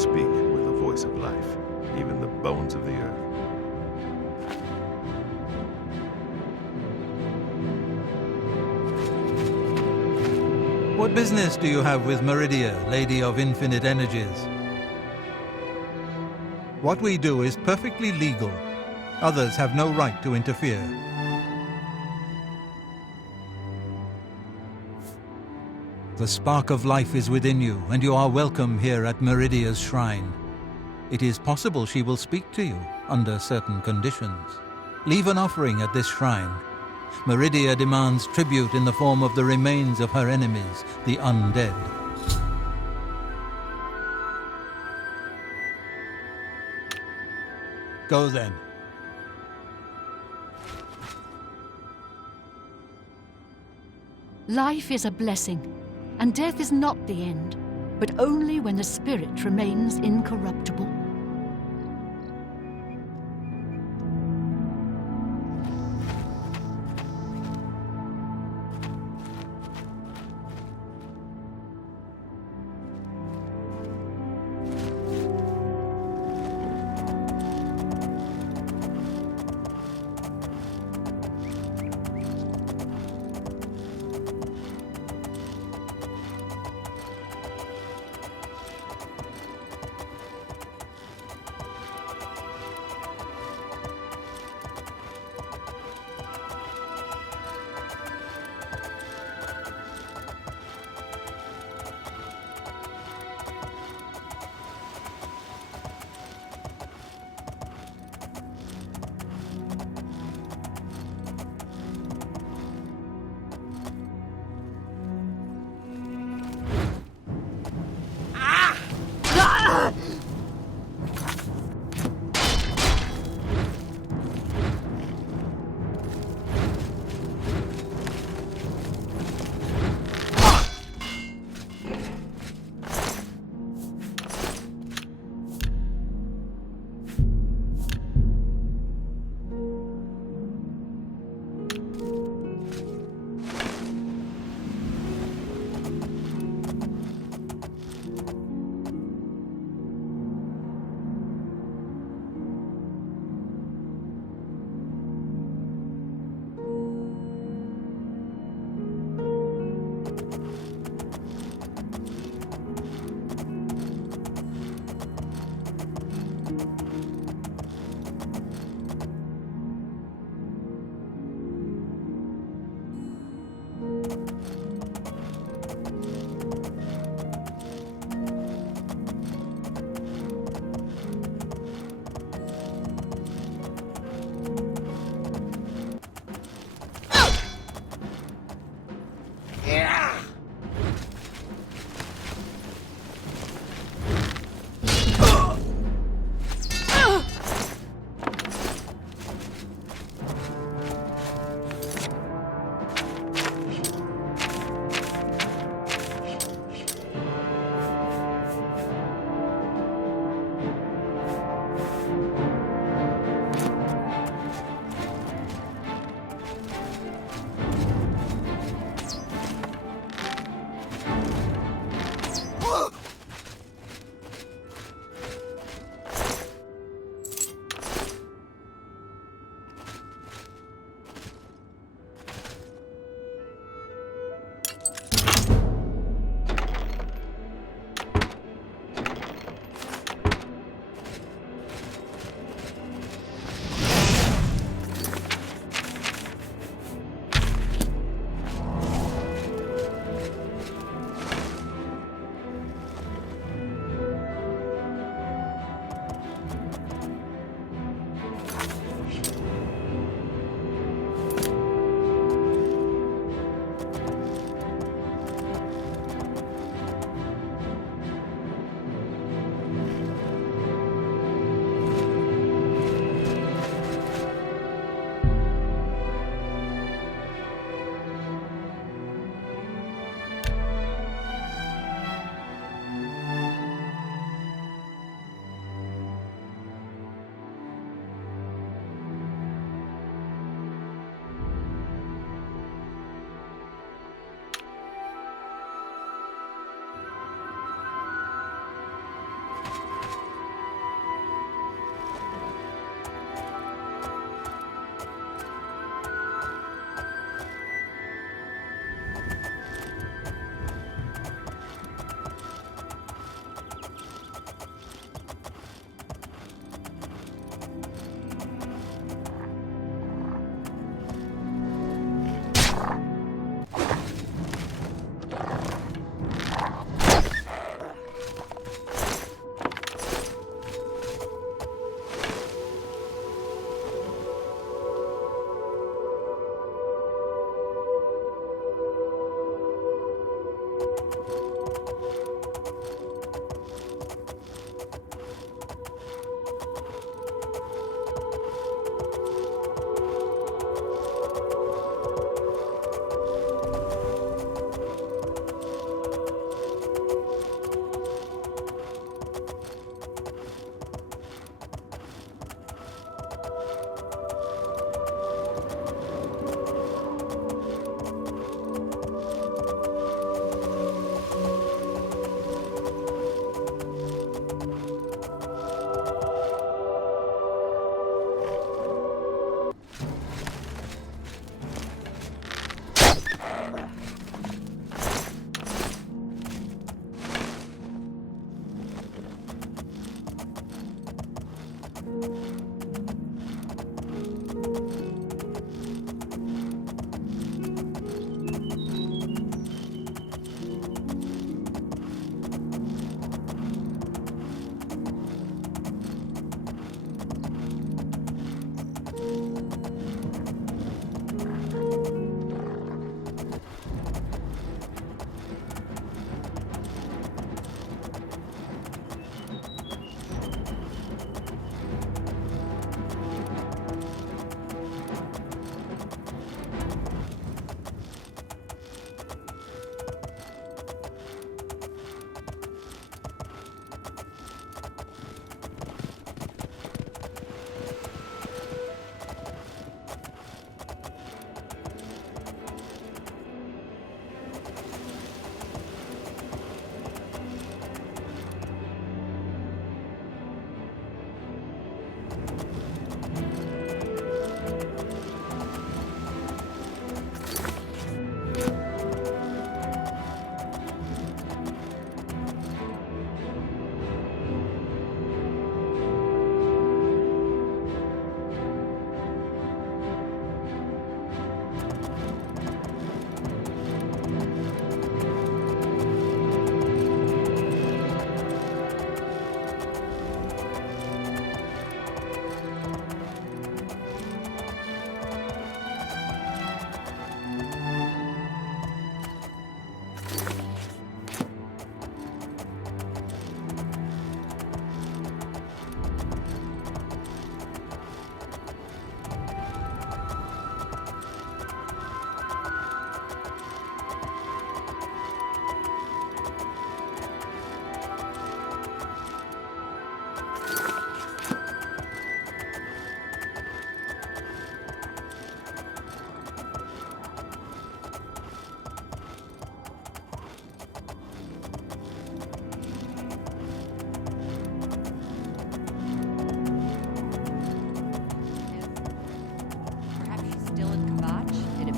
speak with the voice of life, even the bones of the earth. What business do you have with Meridia, Lady of Infinite Energies? What we do is perfectly legal. Others have no right to interfere. The spark of life is within you, and you are welcome here at Meridia's shrine. It is possible she will speak to you under certain conditions. Leave an offering at this shrine. Meridia demands tribute in the form of the remains of her enemies, the undead. Go then. Life is a blessing, and death is not the end, but only when the spirit remains incorruptible.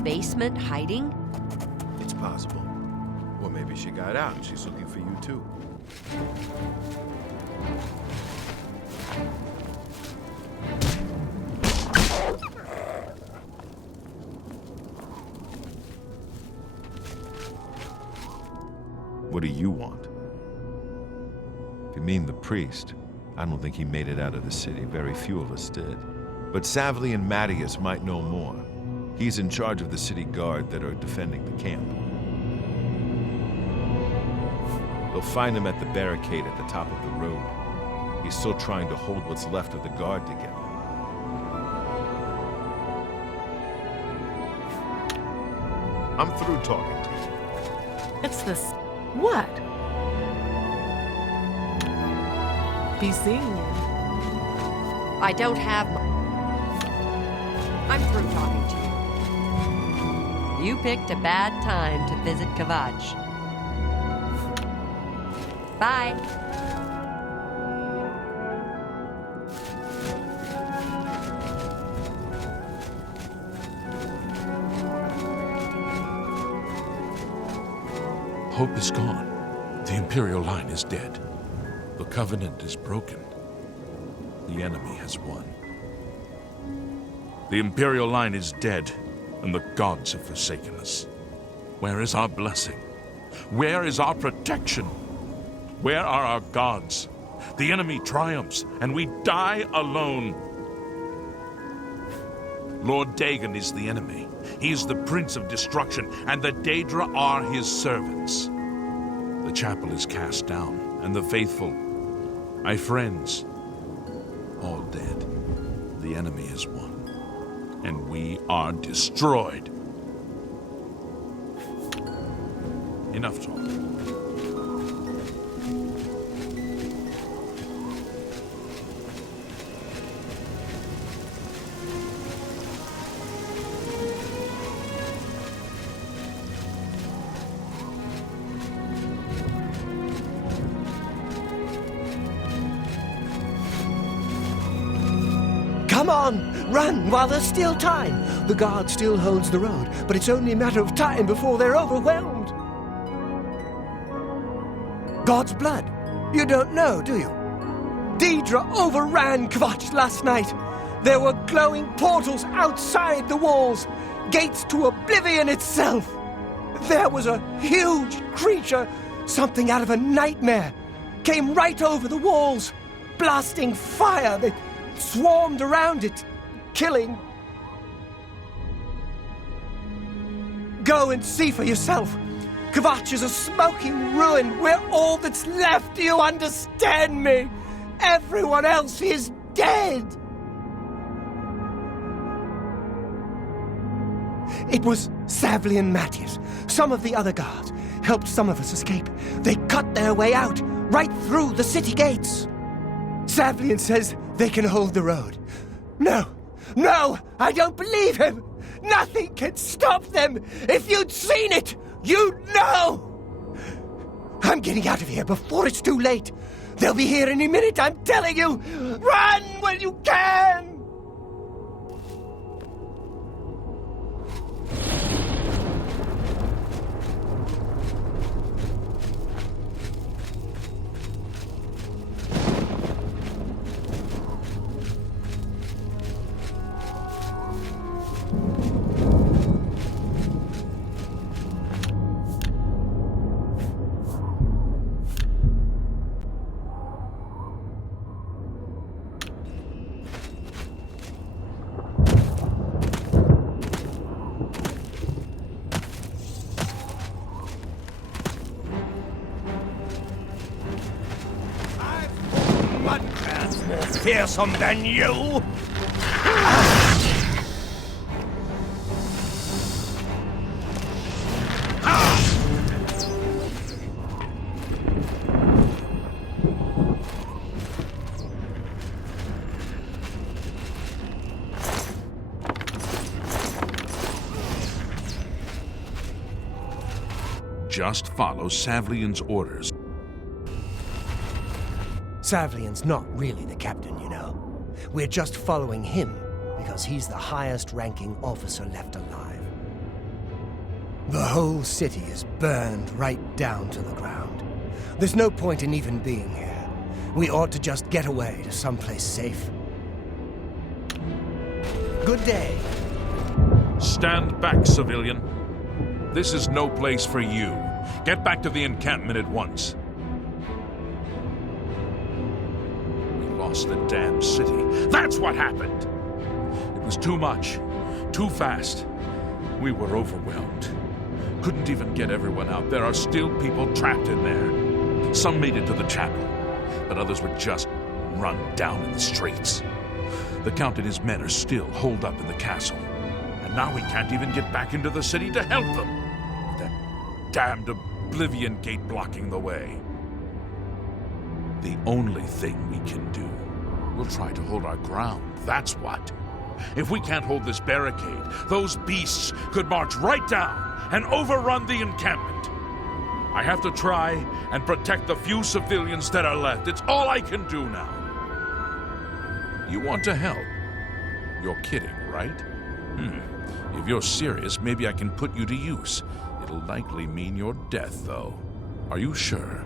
Basement hiding? It's possible. Or maybe she got out and she's looking for you too. What do you want? If you mean the priest, I don't think he made it out of the city. Very few of us did. But Savli and Mattias might know more. He's in charge of the city guard that are defending the camp. They'll find him at the barricade at the top of the road. He's still trying to hold what's left of the guard together. I'm through talking to you. It's this. What? Be seeing you. I don't have. I'm through talking to you. You picked a bad time to visit Kvatch. Bye. Hope is gone. The Imperial line is dead. The Covenant is broken. The enemy has won. The Imperial line is dead, and the gods have forsaken us. Where is our blessing? Where is our protection? Where are our gods? The enemy triumphs, and we die alone. Lord Dagon is the enemy. He is the Prince of Destruction, and the Daedra are his servants. The chapel is cast down, and the faithful, my friends, all dead. The enemy has won, and we are destroyed. Enough talk. Come on! Run while there's still time! The guard still holds the road, but it's only a matter of time before they're overwhelmed. God's blood. You don't know, do you? Deidre overran Kvatch last night. There were glowing portals outside the walls, gates to Oblivion itself. There was a huge creature, something out of a nightmare, came right over the walls, blasting fire that swarmed around it, killing. Go and see for yourself. Kvatch is a smoking ruin. We're all that's left. Do you understand me? Everyone else is dead. It was Savli and Matthias. Some of the other guards helped some of us escape. They cut their way out, right through the city gates. Savlian says they can hold the road. No, I don't believe him. Nothing can stop them. If you'd seen it, you'd know. I'm getting out of here before it's too late. They'll be here any minute, I'm telling you. Run when you can. Fearsome than you! Just follow Savlian's orders. Savlian's not really the captain, you know. We're just following him because he's the highest-ranking officer left alive. The whole city is burned right down to the ground. There's no point in even being here. We ought to just get away to someplace safe. Good day. Stand back, civilian. This is no place for you. Get back to the encampment at once. The damn city. That's what happened! It was too much. Too fast. We were overwhelmed. Couldn't even get everyone out. There are still people trapped in there. Some made it to the chapel, but others were just run down in the streets. The Count and his men are still holed up in the castle. And now we can't even get back into the city to help them. With that damned Oblivion gate blocking the way. The only thing we can do, we'll try to hold our ground, that's what. If we can't hold this barricade, those beasts could march right down and overrun the encampment. I have to try and protect the few civilians that are left. It's all I can do now. You want to help? You're kidding, right? If you're serious, maybe I can put you to use. It'll likely mean your death, though. Are you sure?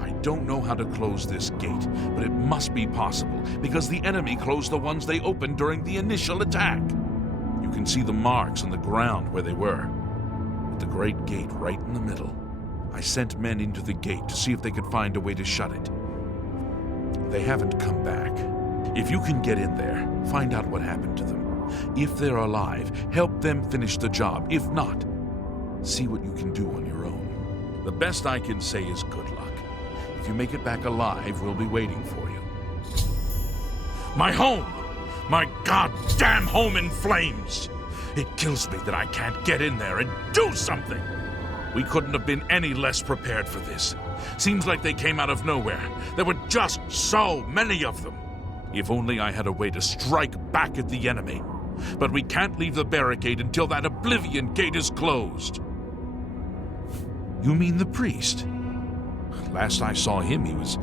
I don't know how to close this gate, but it must be possible, because the enemy closed the ones they opened during the initial attack. You can see the marks on the ground where they were, with the great gate right in the middle. I sent men into the gate to see if they could find a way to shut it. They haven't come back. If you can get in there, find out what happened to them. If they're alive, help them finish the job. If not, see what you can do on your own. The best I can say is good luck. If you make it back alive, we'll be waiting for you. My home! My goddamn home in flames! It kills me that I can't get in there and do something! We couldn't have been any less prepared for this. Seems like they came out of nowhere. There were just so many of them. If only I had a way to strike back at the enemy. But we can't leave the barricade until that Oblivion gate is closed. You mean the priest? Last I saw him, he was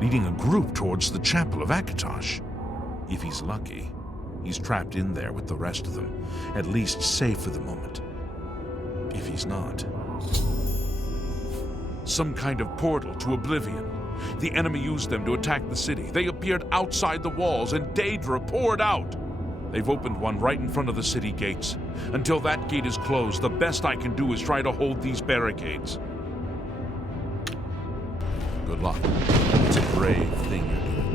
leading a group towards the chapel of Akatosh. If he's lucky, he's trapped in there with the rest of them, at least safe for the moment. If he's not, some kind of portal to Oblivion. The enemy used them to attack the city. They appeared outside the walls, and Daedra poured out. They've opened one right in front of the city gates. Until that gate is closed, the best I can do is try to hold these barricades. Good luck. It's a brave thing you're doing.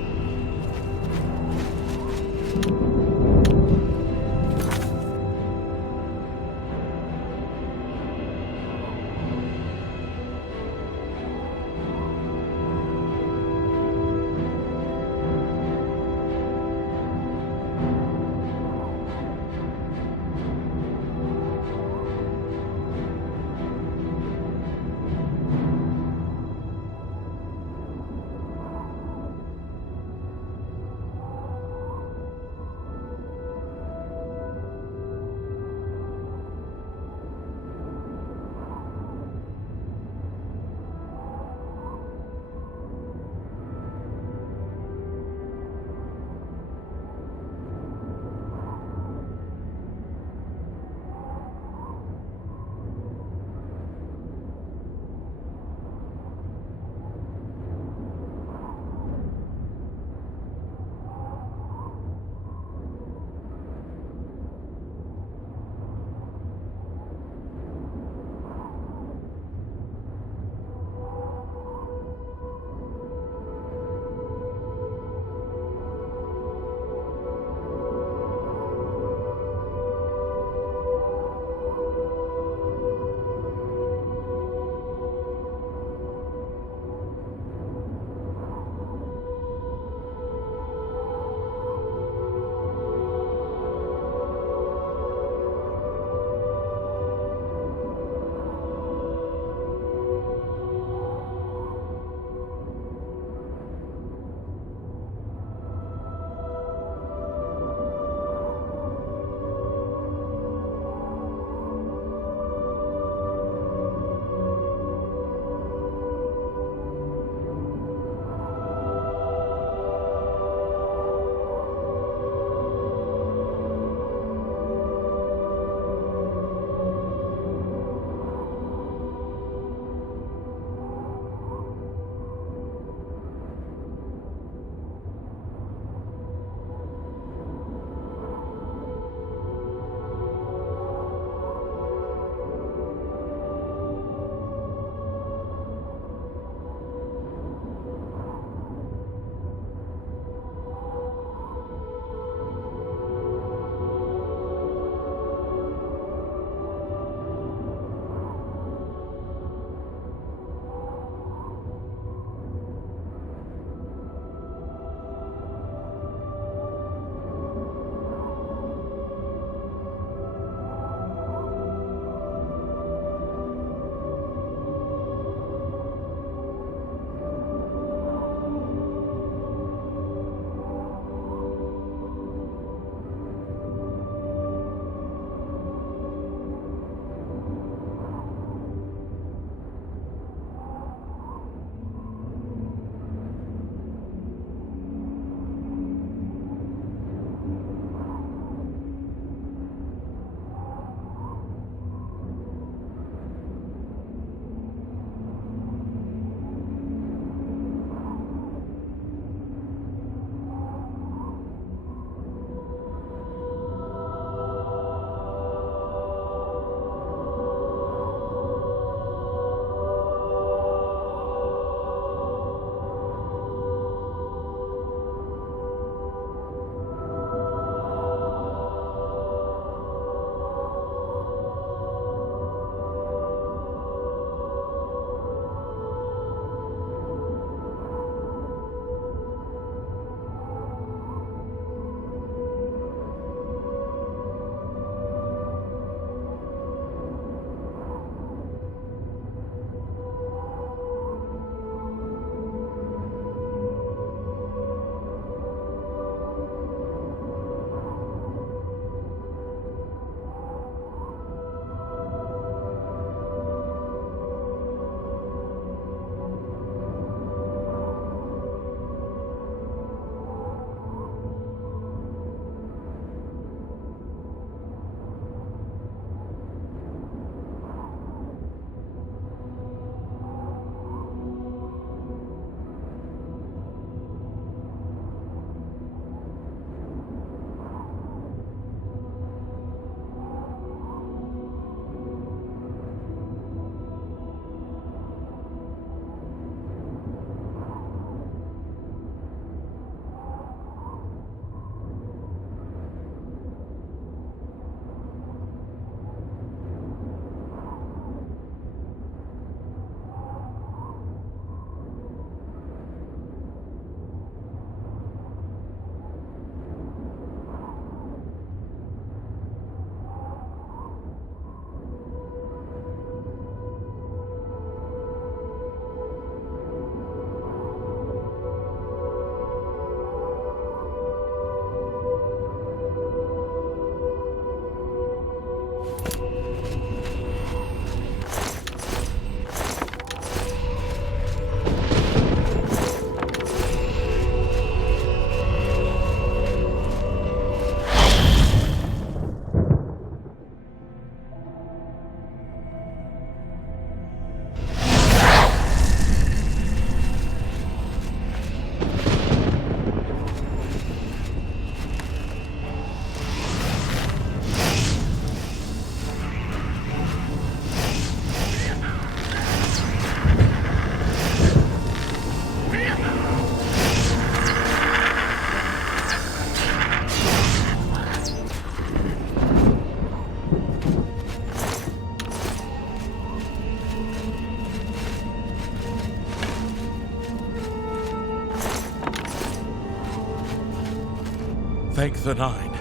Thank the Nine.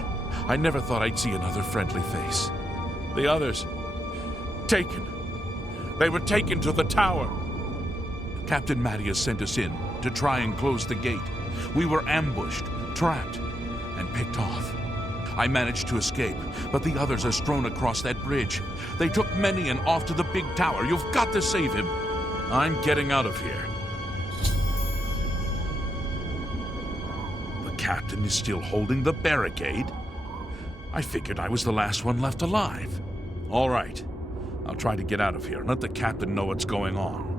I never thought I'd see another friendly face. The others... taken. They were taken to the tower. Captain Mattias sent us in to try and close the gate. We were ambushed, trapped, and picked off. I managed to escape, but the others are strewn across that bridge. They took Menion off to the big tower. You've got to save him. I'm getting out of here. The captain is still holding the barricade? I figured I was the last one left alive. All right. I'll try to get out of here and let the captain know what's going on.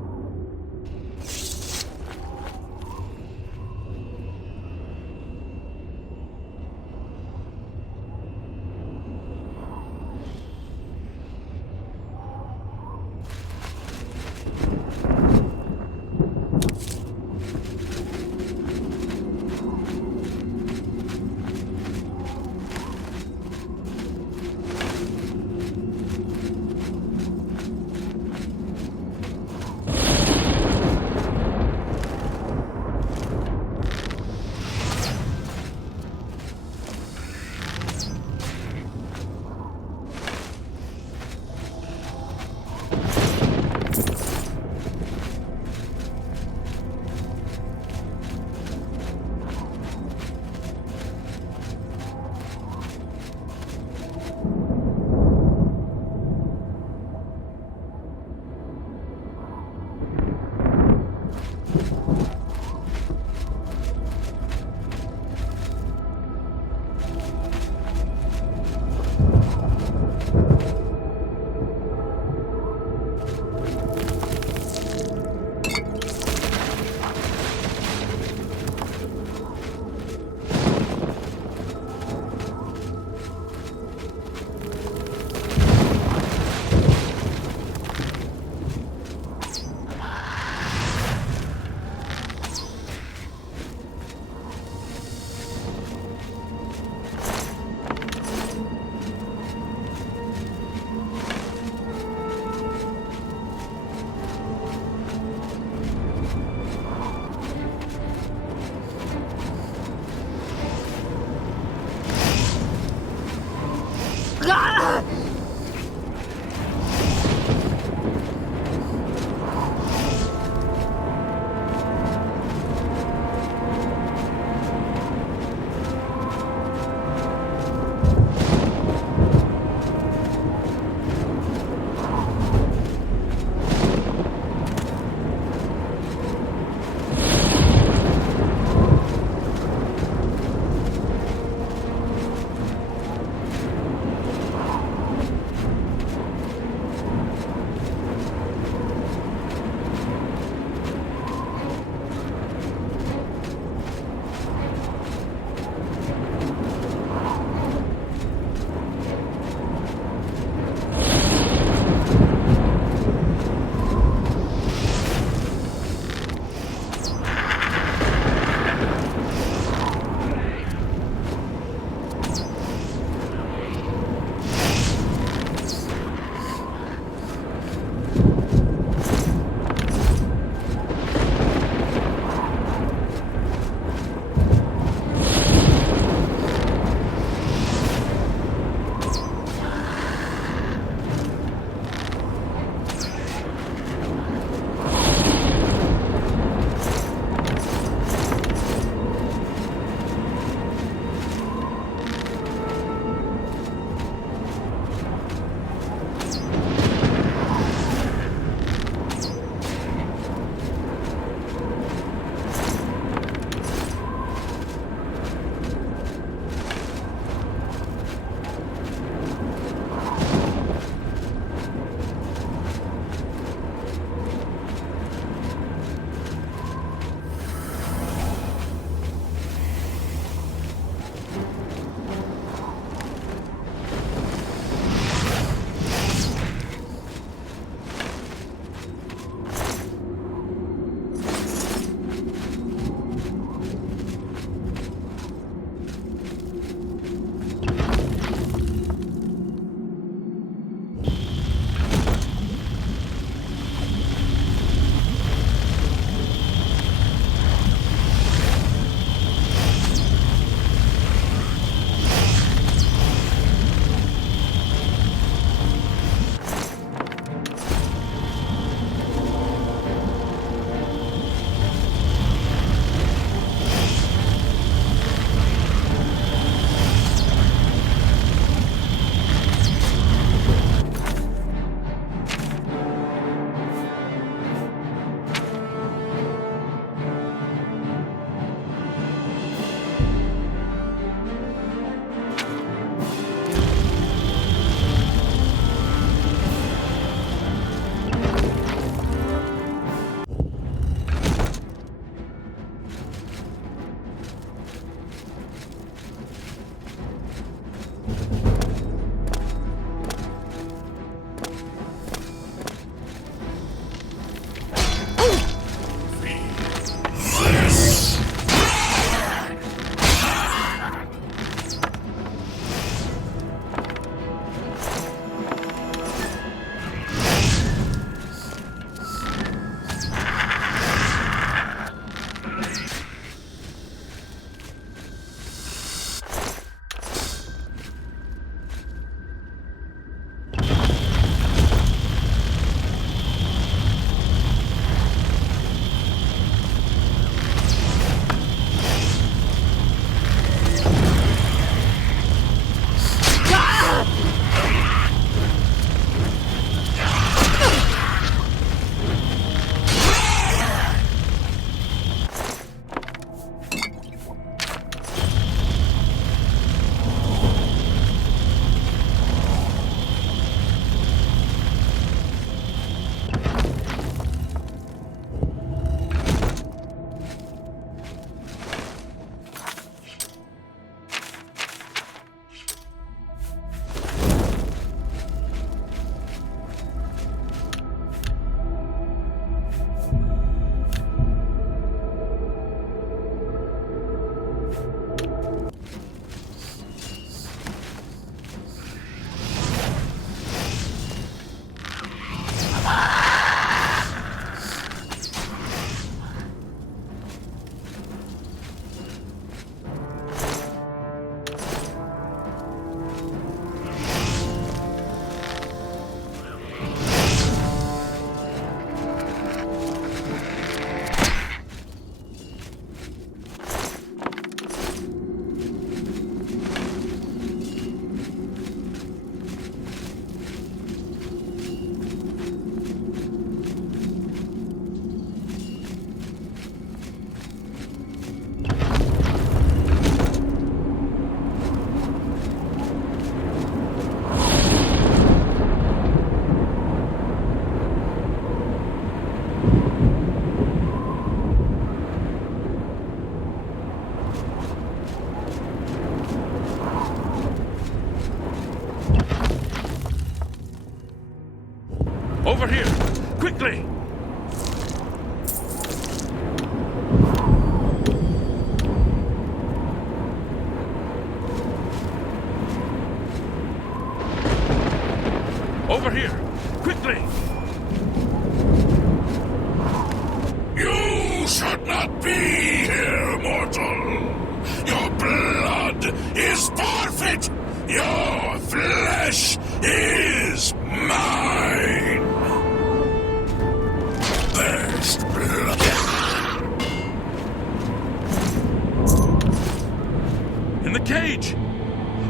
Over here! Quickly! Over here! Quickly! You should not be here, mortal. Your blood is forfeit. Your flesh is mine. There's blood. In the cage!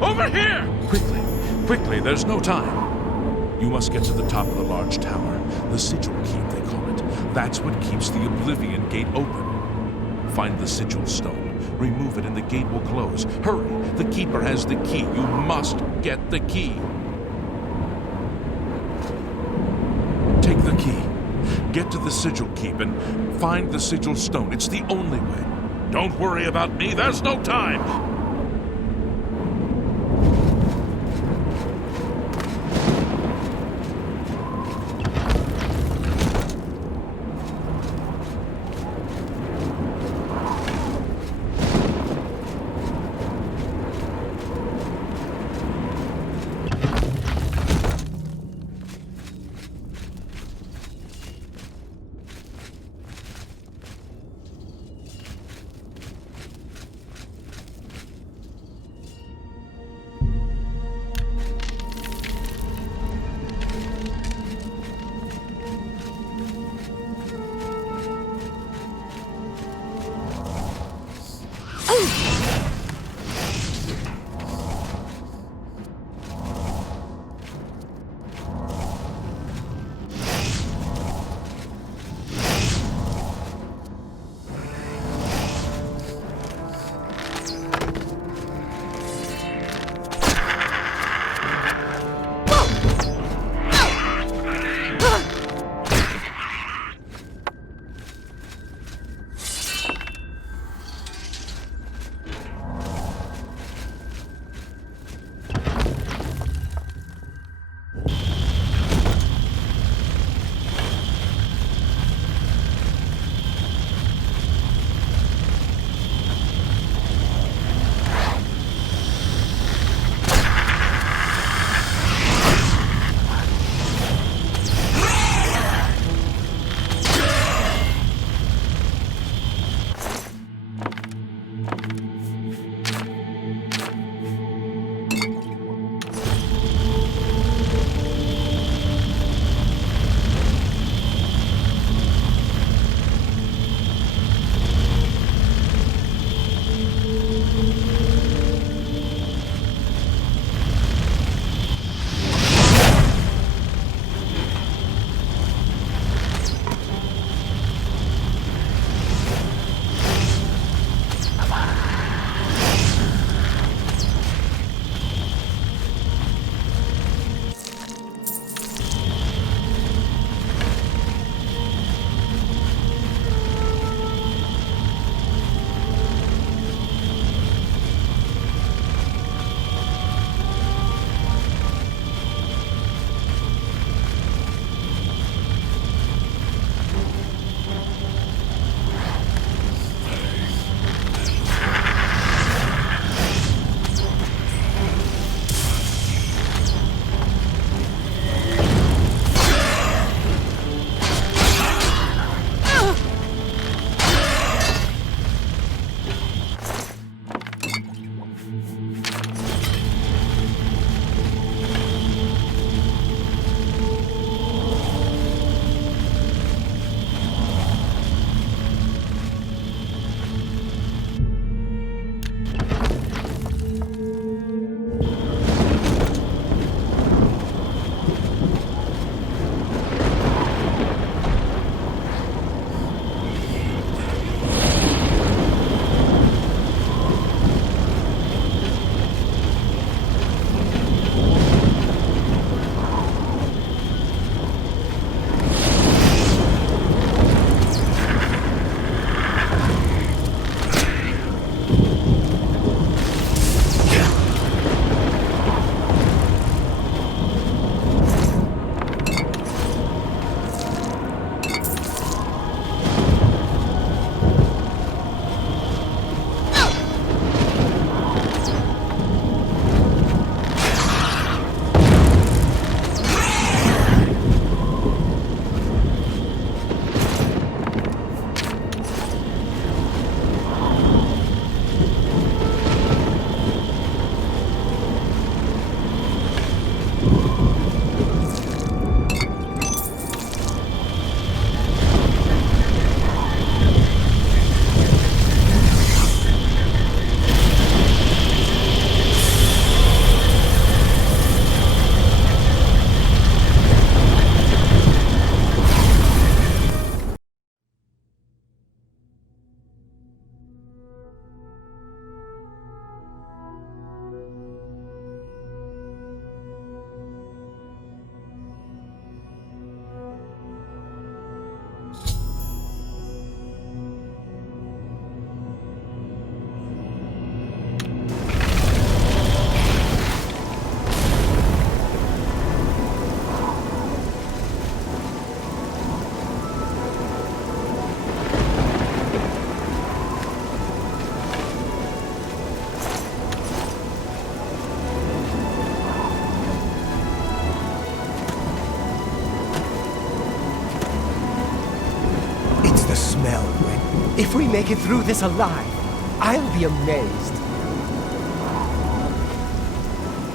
Over here! Quickly! Quickly, there's no time. You must get to the top of the large tower. The sigil keep, they call it. That's what keeps the Oblivion gate open. Find the sigil stone, remove it, and the gate will close. Hurry! The keeper has the key. You must get the key. Take the key. Get to the sigil keep and find the sigil stone. It's the only way. Don't worry about me. There's no time. If we make it through this alive, I'll be amazed.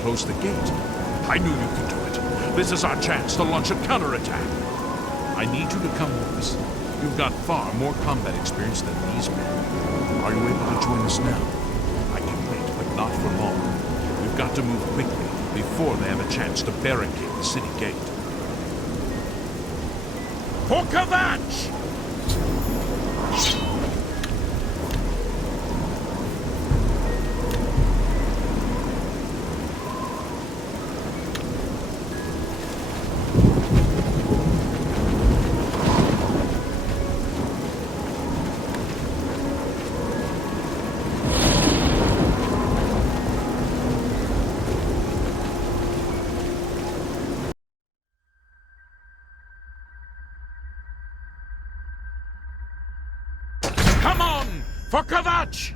Close the gate. I knew you could do it. This is our chance to launch a counterattack. I need you to come with us. You've got far more combat experience than these men. Are you able to join us now? I can wait, but not for long. We've got to move quickly before they have a chance to barricade the city gate. For Kvatch! Come on! For Kvatch!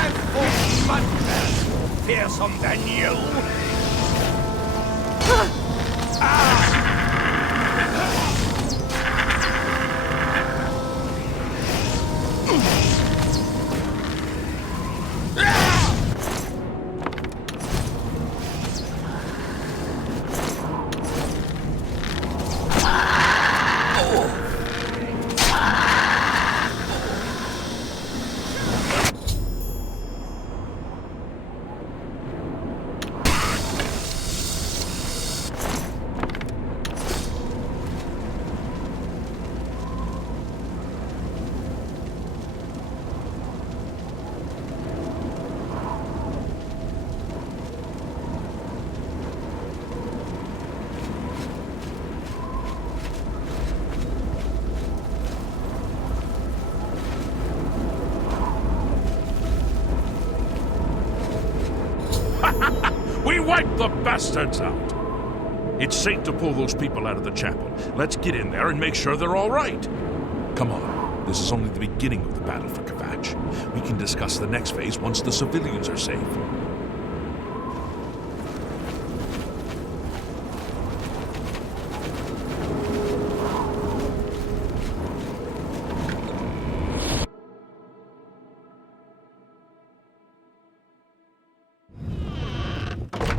I've fought much less more fearsome than you. We wiped the bastards out! It's safe to pull those people out of the chapel. Let's get in there and make sure they're all right. Come on. This is only the beginning of the battle for Kvatch. We can discuss the next phase once the civilians are safe.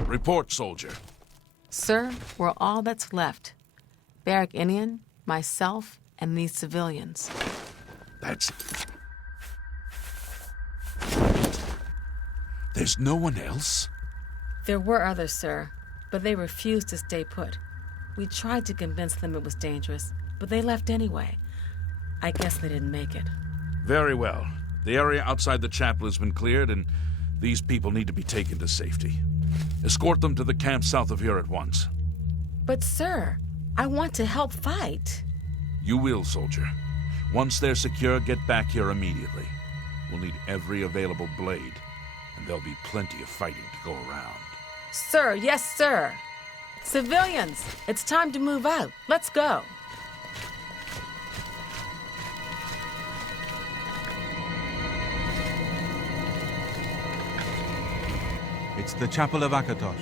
Report, soldier. Sir, we're all that's left. Barrack Inian, myself, and these civilians. That's it. There's no one else? There were others, sir, but they refused to stay put. We tried to convince them it was dangerous, but they left anyway. I guess they didn't make it. Very well. The area outside the chapel has been cleared, and these people need to be taken to safety. Escort them to the camp south of here at once. But, sir, I want to help fight. You will, soldier. Once they're secure, get back here immediately. We'll need every available blade, and there'll be plenty of fighting to go around. Sir, yes, sir. Civilians, it's time to move out. Let's go. It's the Chapel of Akatosh.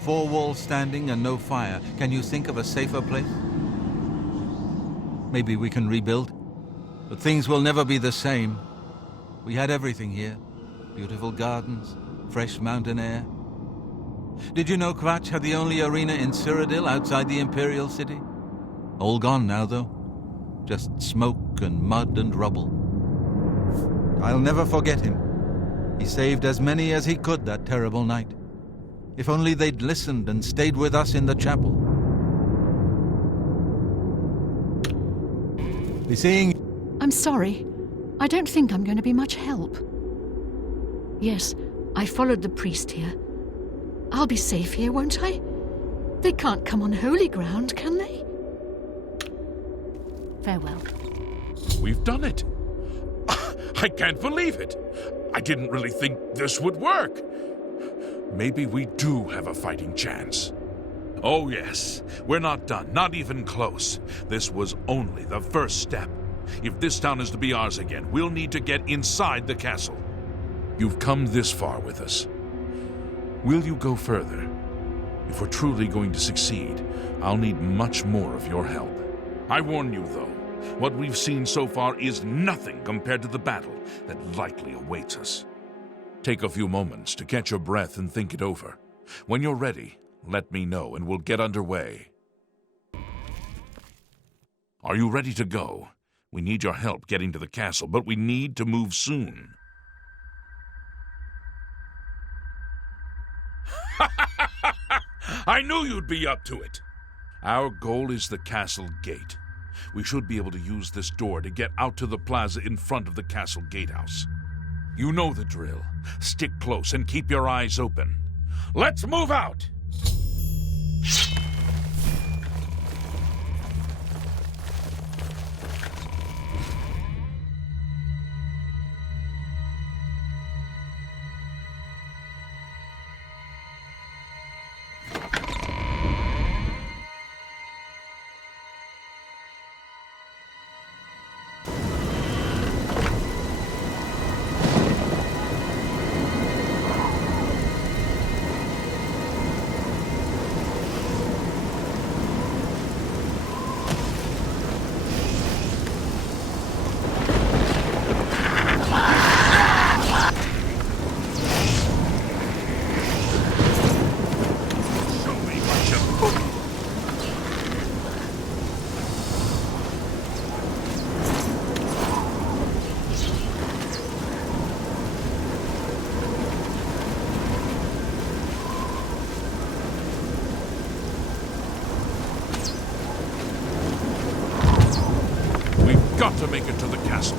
4 walls standing and no fire. Can you think of a safer place? Maybe we can rebuild, but things will never be the same. We had everything here. Beautiful gardens, fresh mountain air. Did you know Kvatch had the only arena in Cyrodiil outside the Imperial City? All gone now, though. Just smoke and mud and rubble. I'll never forget him. He saved as many as he could that terrible night. If only they'd listened and stayed with us in the chapel. Be seeing... I'm sorry. I don't think I'm going to be much help. Yes, I followed the priest here. I'll be safe here, won't I? They can't come on holy ground, can they? Farewell. We've done it. I can't believe it. I didn't really think this would work. Maybe we do have a fighting chance. Oh yes, we're not done, not even close. This was only the first step. If this town is to be ours again, we'll need to get inside the castle. You've come this far with us. Will you go further? If we're truly going to succeed, I'll need much more of your help. I warn you, though, what we've seen so far is nothing compared to the battle that likely awaits us. Take a few moments to catch your breath and think it over. When you're ready, let me know and we'll get underway. Are you ready to go? We need your help getting to the castle, but we need to move soon. I knew you'd be up to it! Our goal is the castle gate. We should be able to use this door to get out to the plaza in front of the castle gatehouse. You know the drill. Stick close and keep your eyes open. Let's move out! Got to make it to the castle.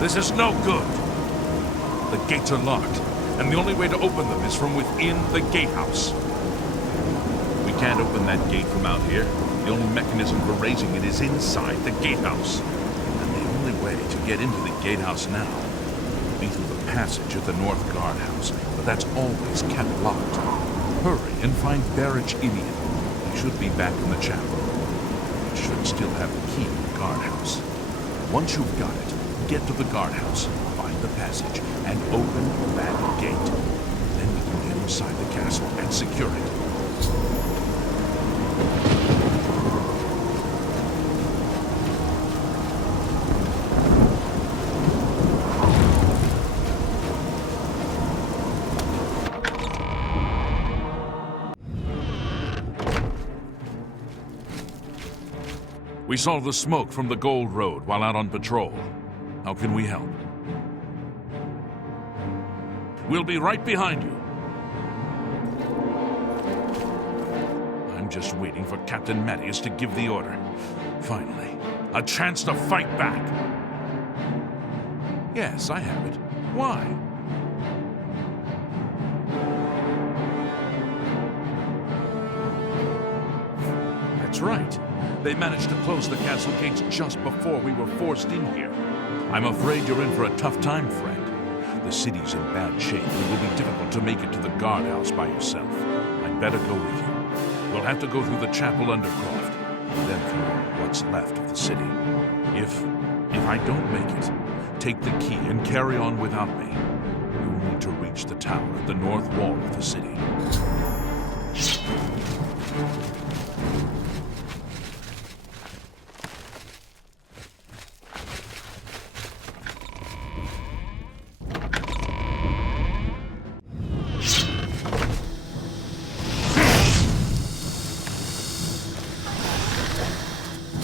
This is no good. The gates are locked, and the only way to open them is from within the gatehouse. We can't open that gate from out here. The only mechanism for raising it is inside the gatehouse. And the only way to get into the gatehouse now will be through the passage at the North Guardhouse, but that's always kept locked. Hurry and find Barrage Idiot. He should be back in the chapel. He should still have the key to the guardhouse. Once you've got it, get to the guardhouse, find the passage, and open that gate. Then we can get inside the castle and secure it. We saw the smoke from the Gold Road while out on patrol. How can we help? We'll be right behind you. I'm just waiting for Captain Mattias to give the order. Finally, a chance to fight back. Yes, I have it. Why? That's right. They managed to close the castle gates just before we were forced in here. I'm afraid you're in for a tough time, friend. The city's in bad shape, and it will be difficult to make it to the guardhouse by yourself. I'd better go with you. We'll have to go through the chapel undercroft, and then through what's left of the city. If I don't make it, take the key and carry on without me. You will need to reach the tower at the north wall of the city.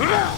Ah!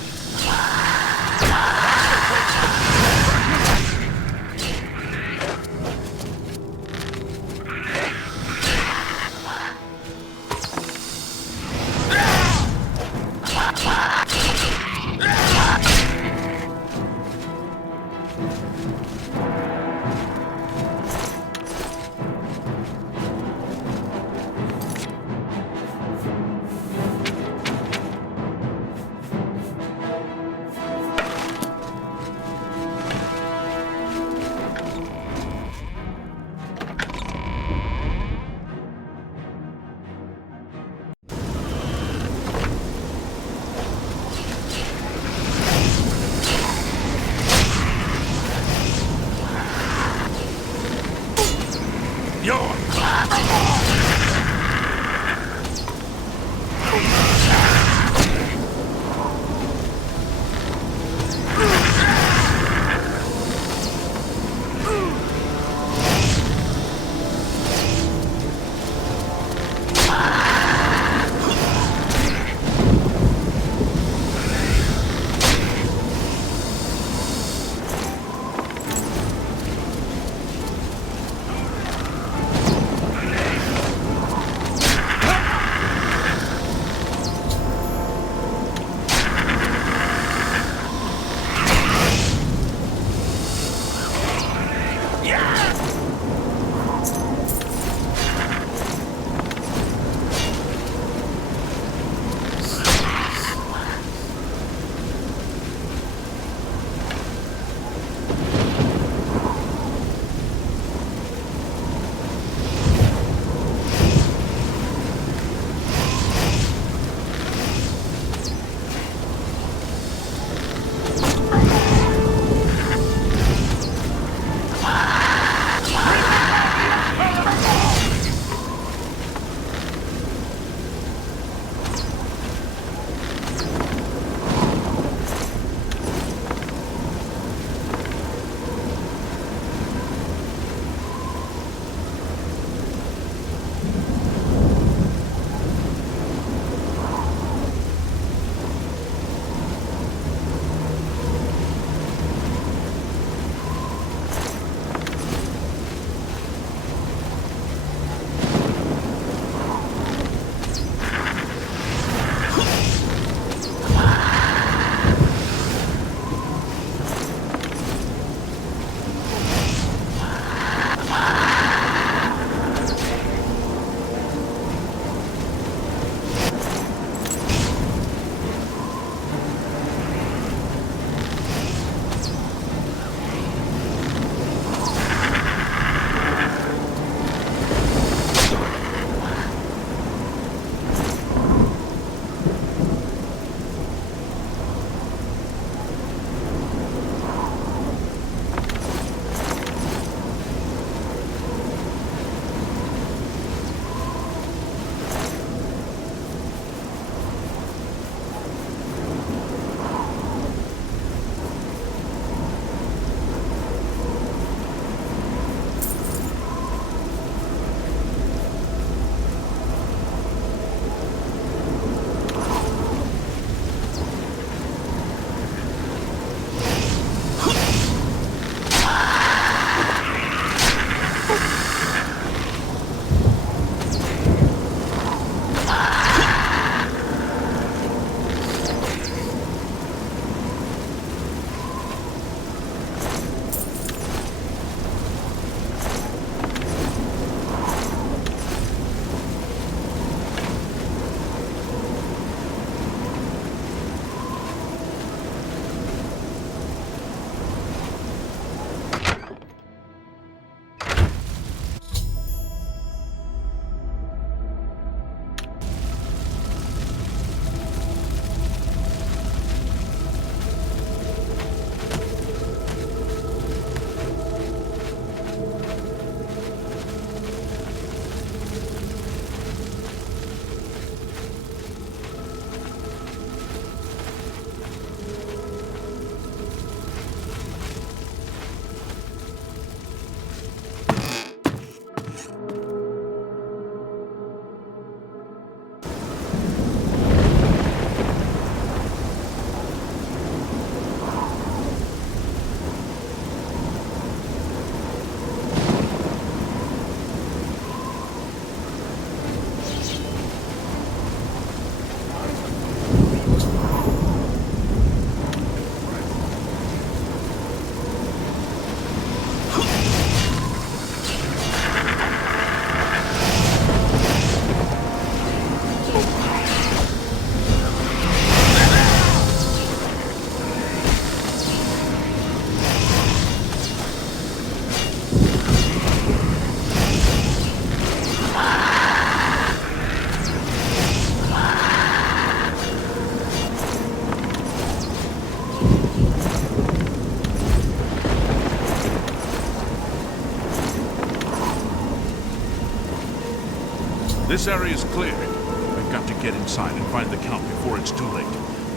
This area is clear. I've got to get inside and find the Count before it's too late.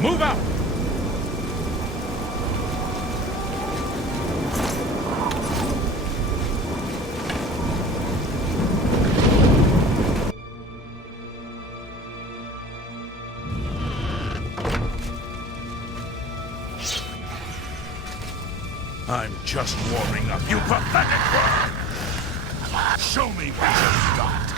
Move out! I'm just warming up, you pathetic worm! Show me what you've got!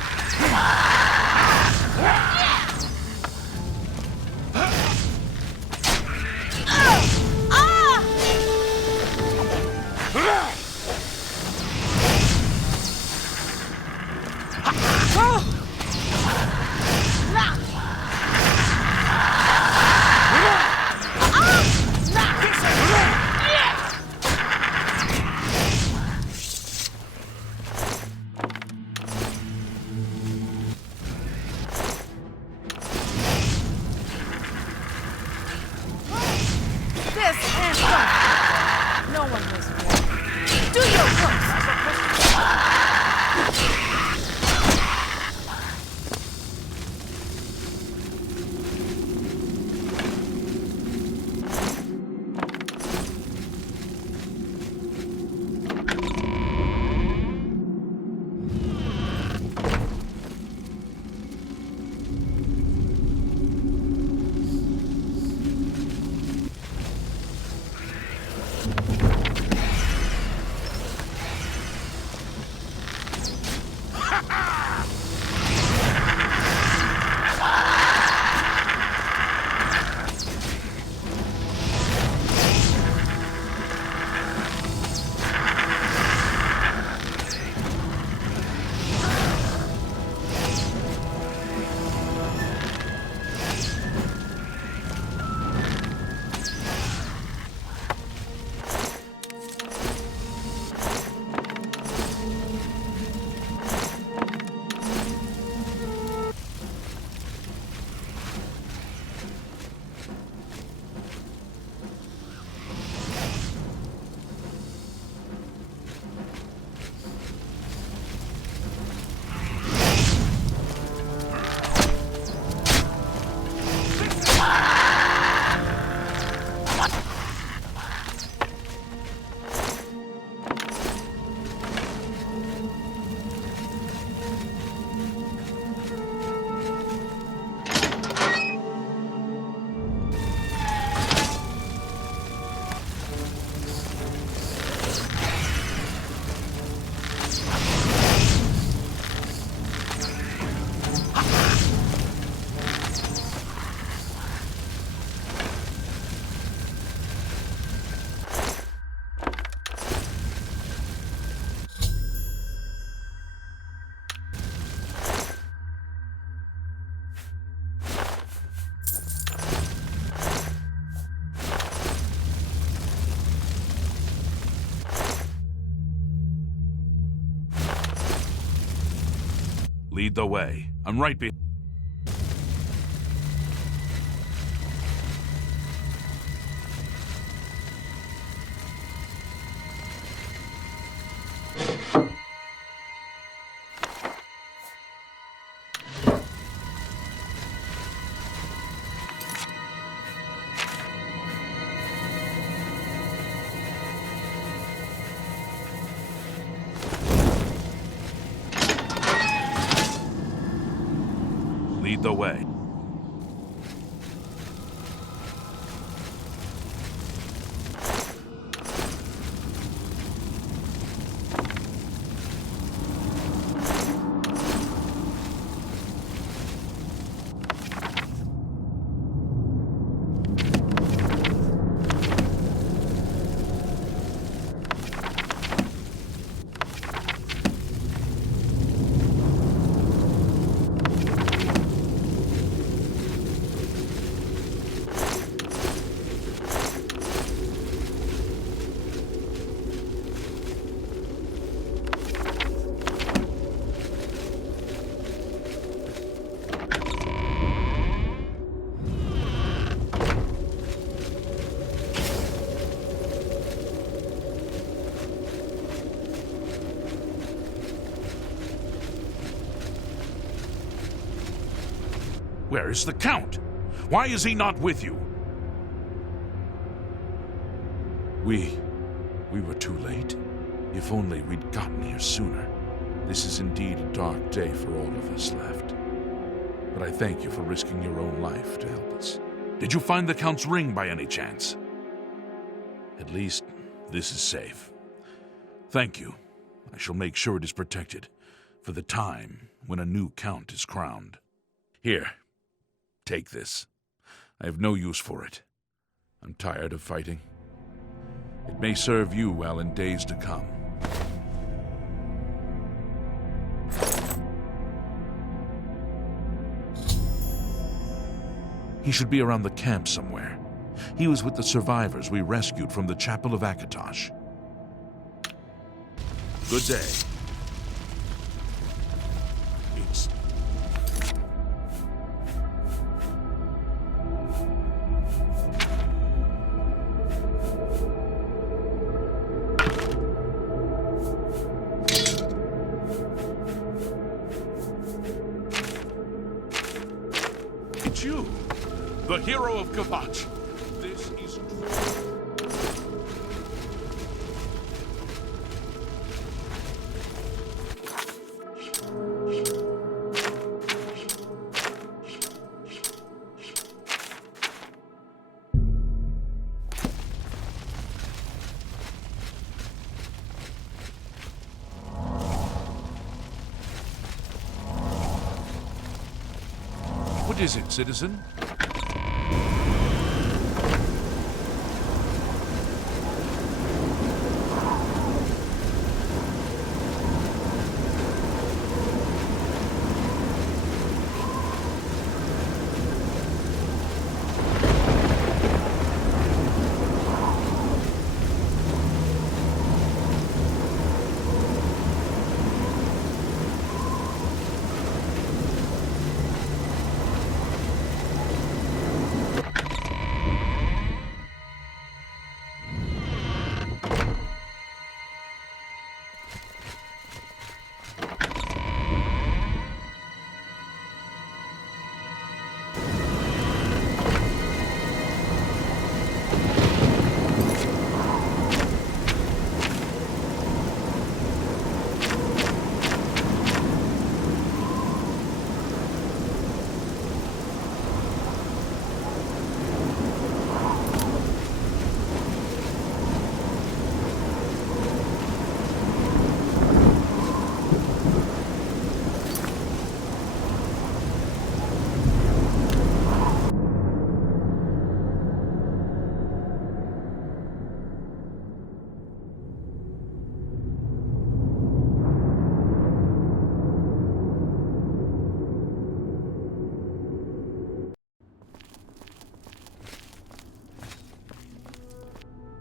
Lead the way. I'm right behind. Lead the way. Where is the Count? Why is he not with you? We were too late. If only we'd gotten here sooner. This is indeed a dark day for all of us left. But I thank you for risking your own life to help us. Did you find the Count's ring by any chance? At least, this is safe. Thank you. I shall make sure it is protected for the time when a new Count is crowned. Here, take this. I have no use for it. I'm tired of fighting. It may serve you well in days to come. He should be around the camp somewhere. He was with the survivors we rescued from the Chapel of Akatosh. Good day. It's... It's you, the hero of Kvatch. This is... What is it, citizen?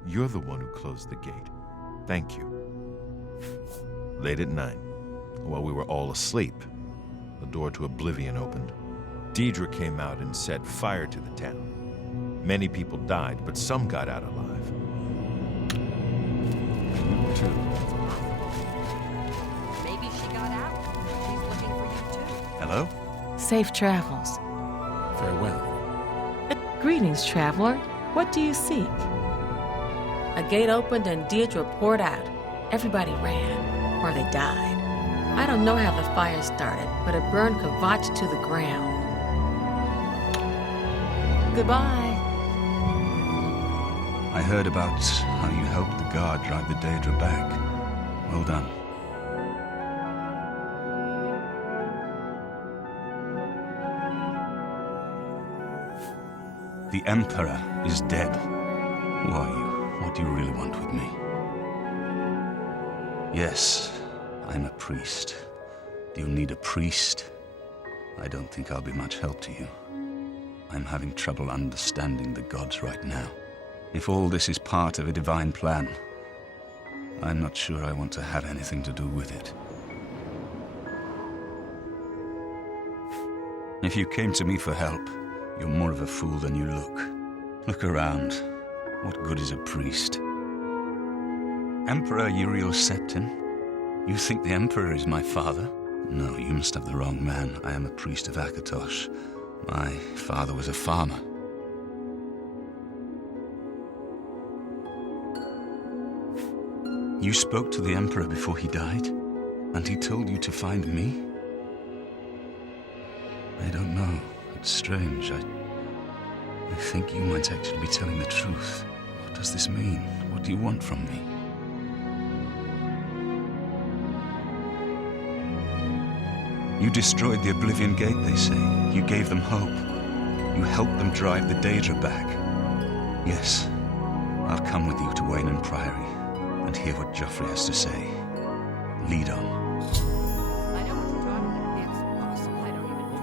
You're the one who closed the gate. Thank you. Late at night, while we were all asleep, the door to Oblivion opened. Deidre came out and set fire to the town. Many people died, but some got out alive. You too. Maybe she got out. She's looking for you too. Hello? Safe travels. Farewell. Greetings, traveler. What do you seek? A gate opened and Deirdre poured out. Everybody ran, or they died. I don't know how the fire started, but it burned Kvatch to the ground. Goodbye. I heard about how you helped the guard drive the Daedra back. Well done. The Emperor is dead. Who are you? What do you really want with me? Yes, I'm a priest. Do you need a priest? I don't think I'll be much help to you. I'm having trouble understanding the gods right now. If all this is part of a divine plan, I'm not sure I want to have anything to do with it. If you came to me for help, you're more of a fool than you look. Look around. What good is a priest? Emperor Uriel Septim? You think the Emperor is my father? No, you must have the wrong man. I am a priest of Akatosh. My father was a farmer. You spoke to the Emperor before he died, and he told you to find me? I don't know. It's strange. I think you might actually be telling the truth. What does this mean? What do you want from me? You destroyed the Oblivion Gate, they say. You gave them hope. You helped them drive the Daedra back. Yes, I'll come with you to Wayne Priory and hear what Joffrey has to say. Lead on. I know what you're talking about. It's possible I don't even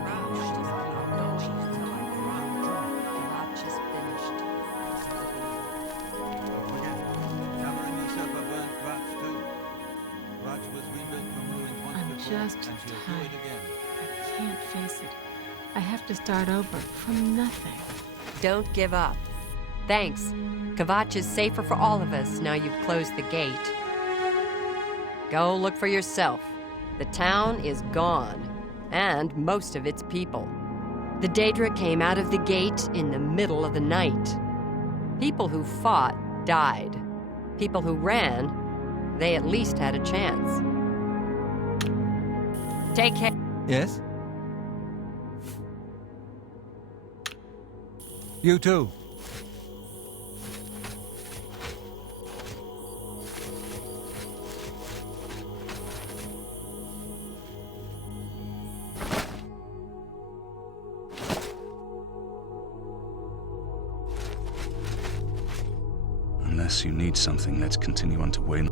drown. Not just finished. Don't forget, Tamara Usurper burnt Grudge too. Grudge was rebuilt from ruins once I'm before, just and she'll do tired. it again. I can't face it. I have to start over from nothing. Don't give up. Thanks. Kvatch is safer for all of us now you've closed the gate. Go look for yourself. The town is gone, and most of its people. The Daedra came out of the gate in the middle of the night. People who fought died. People who ran, they at least had a chance. Take care. Yes? You too. Unless you need something, let's continue on to Wayne.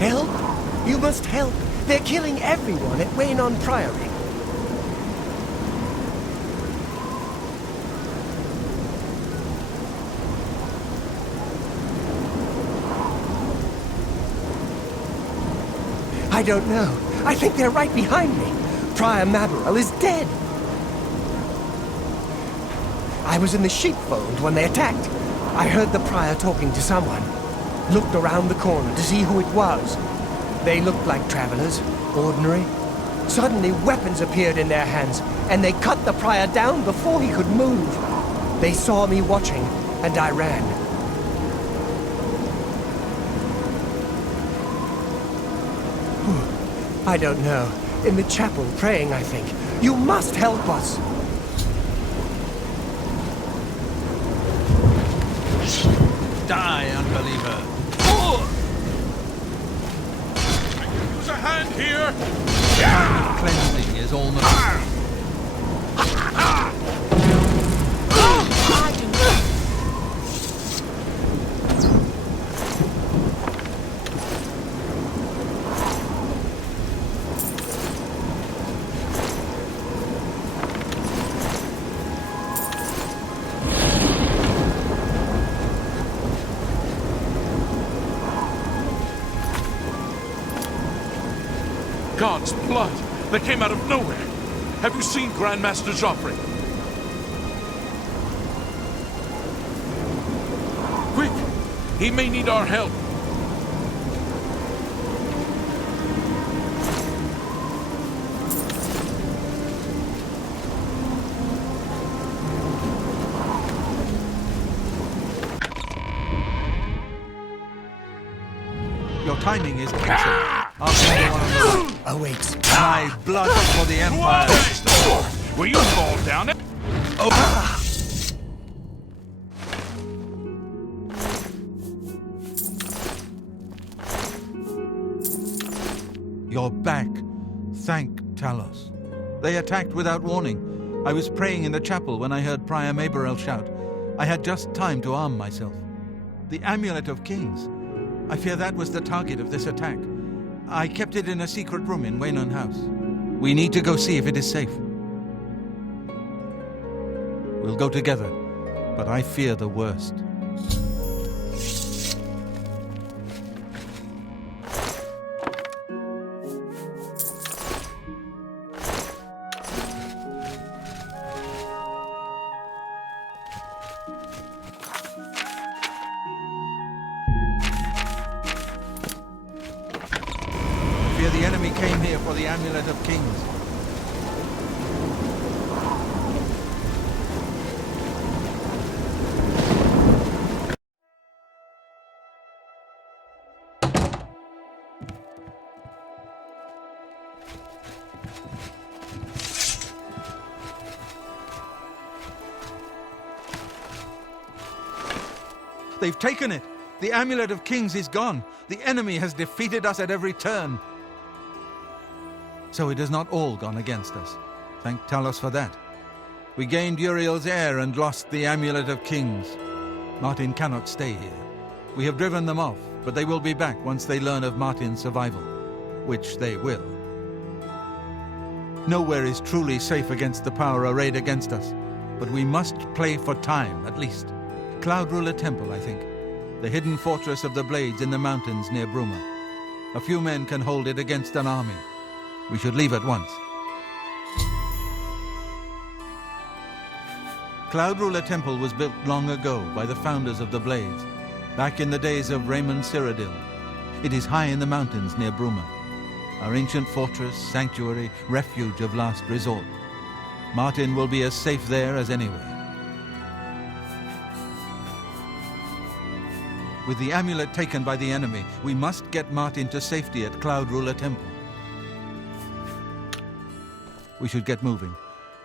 Help? You must help. They're killing everyone at Wayne Priory. I don't know. I think they're right behind me. Prior Maberel is dead. I was in the sheepfold when they attacked. I heard the prior talking to someone. Looked around the corner to see who it was. They looked like travelers, ordinary. Suddenly weapons appeared in their hands, and they cut the prior down before he could move. They saw me watching, and I ran. I don't know. In the chapel, praying, I think. You must help us! Die, unbeliever! Use a hand here! Cleansing is almost... God's blood that came out of nowhere. Have you seen Grandmaster Joffrey? Quick! He may need our help. Your timing is excellent. I'll send you one on the right. Awaits. My blood for the Empire. Will you fall down it? You're back. Thank Talos. They attacked without warning. I was praying in the chapel when I heard Prior Maberel shout. I had just time to arm myself. The Amulet of Kings. I fear that was the target of this attack. I kept it in a secret room in Waynon House. We need to go see if it is safe. We'll go together, but I fear the worst. The enemy came here for the Amulet of Kings. They've taken it! The Amulet of Kings is gone! The enemy has defeated us at every turn! So it has not all gone against us. Thank Talos for that. We gained Uriel's heir and lost the Amulet of Kings. Martin cannot stay here. We have driven them off, but they will be back once they learn of Martin's survival. Which they will. Nowhere is truly safe against the power arrayed against us, but we must play for time, at least. Cloud Ruler Temple, I think. The hidden fortress of the Blades in the mountains near Bruma. A few men can hold it against an army. We should leave at once. Cloud Ruler Temple was built long ago by the founders of the Blades, back in the days of Raymond Cyrodiil. It is high in the mountains near Bruma, our ancient fortress, sanctuary, refuge of last resort. Martin will be as safe there as anywhere. With the amulet taken by the enemy, we must get Martin to safety at Cloud Ruler Temple. We should get moving.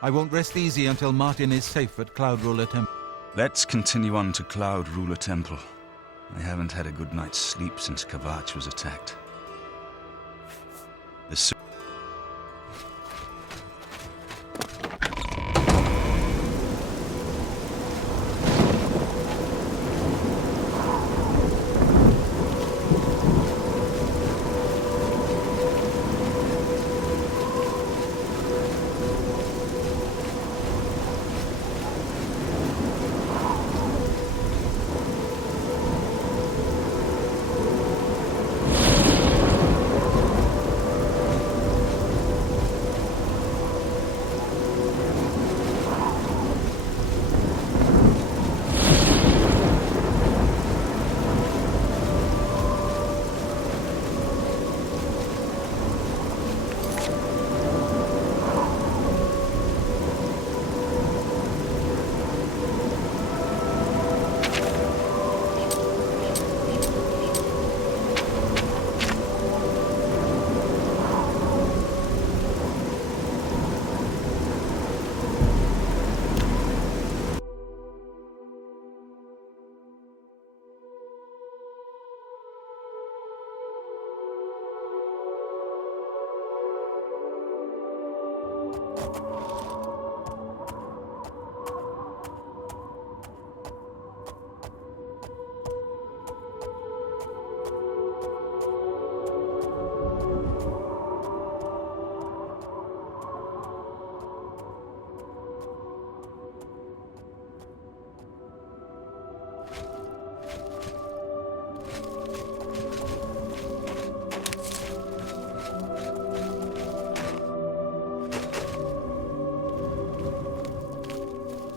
I won't rest easy until Martin is safe at Cloud Ruler Temple. Let's continue on to Cloud Ruler Temple. I haven't had a good night's sleep since Kvatch was attacked. The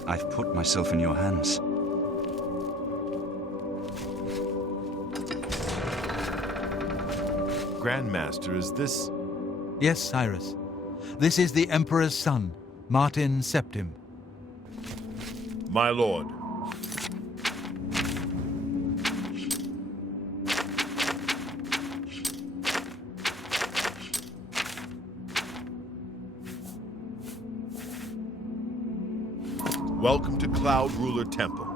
I've put myself in your hands. Grandmaster, is this... Yes, Cyrus. This is the Emperor's son, Martin Septim. My lord. Welcome to Cloud Ruler Temple.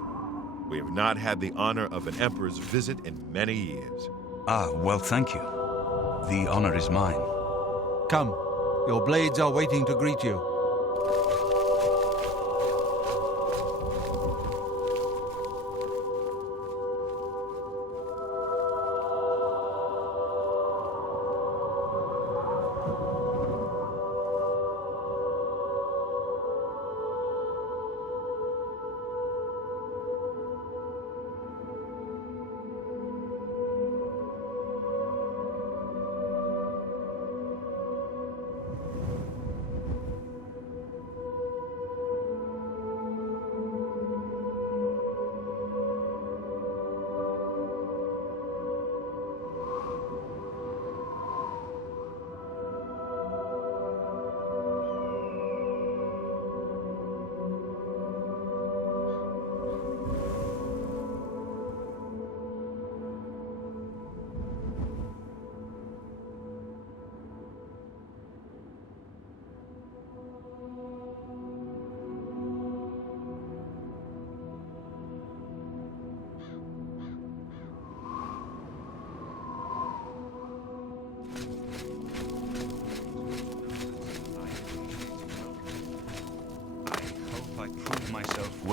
We have not had the honor of an emperor's visit in many years. Ah, well, thank you. The honor is mine. Come, your blades are waiting to greet you.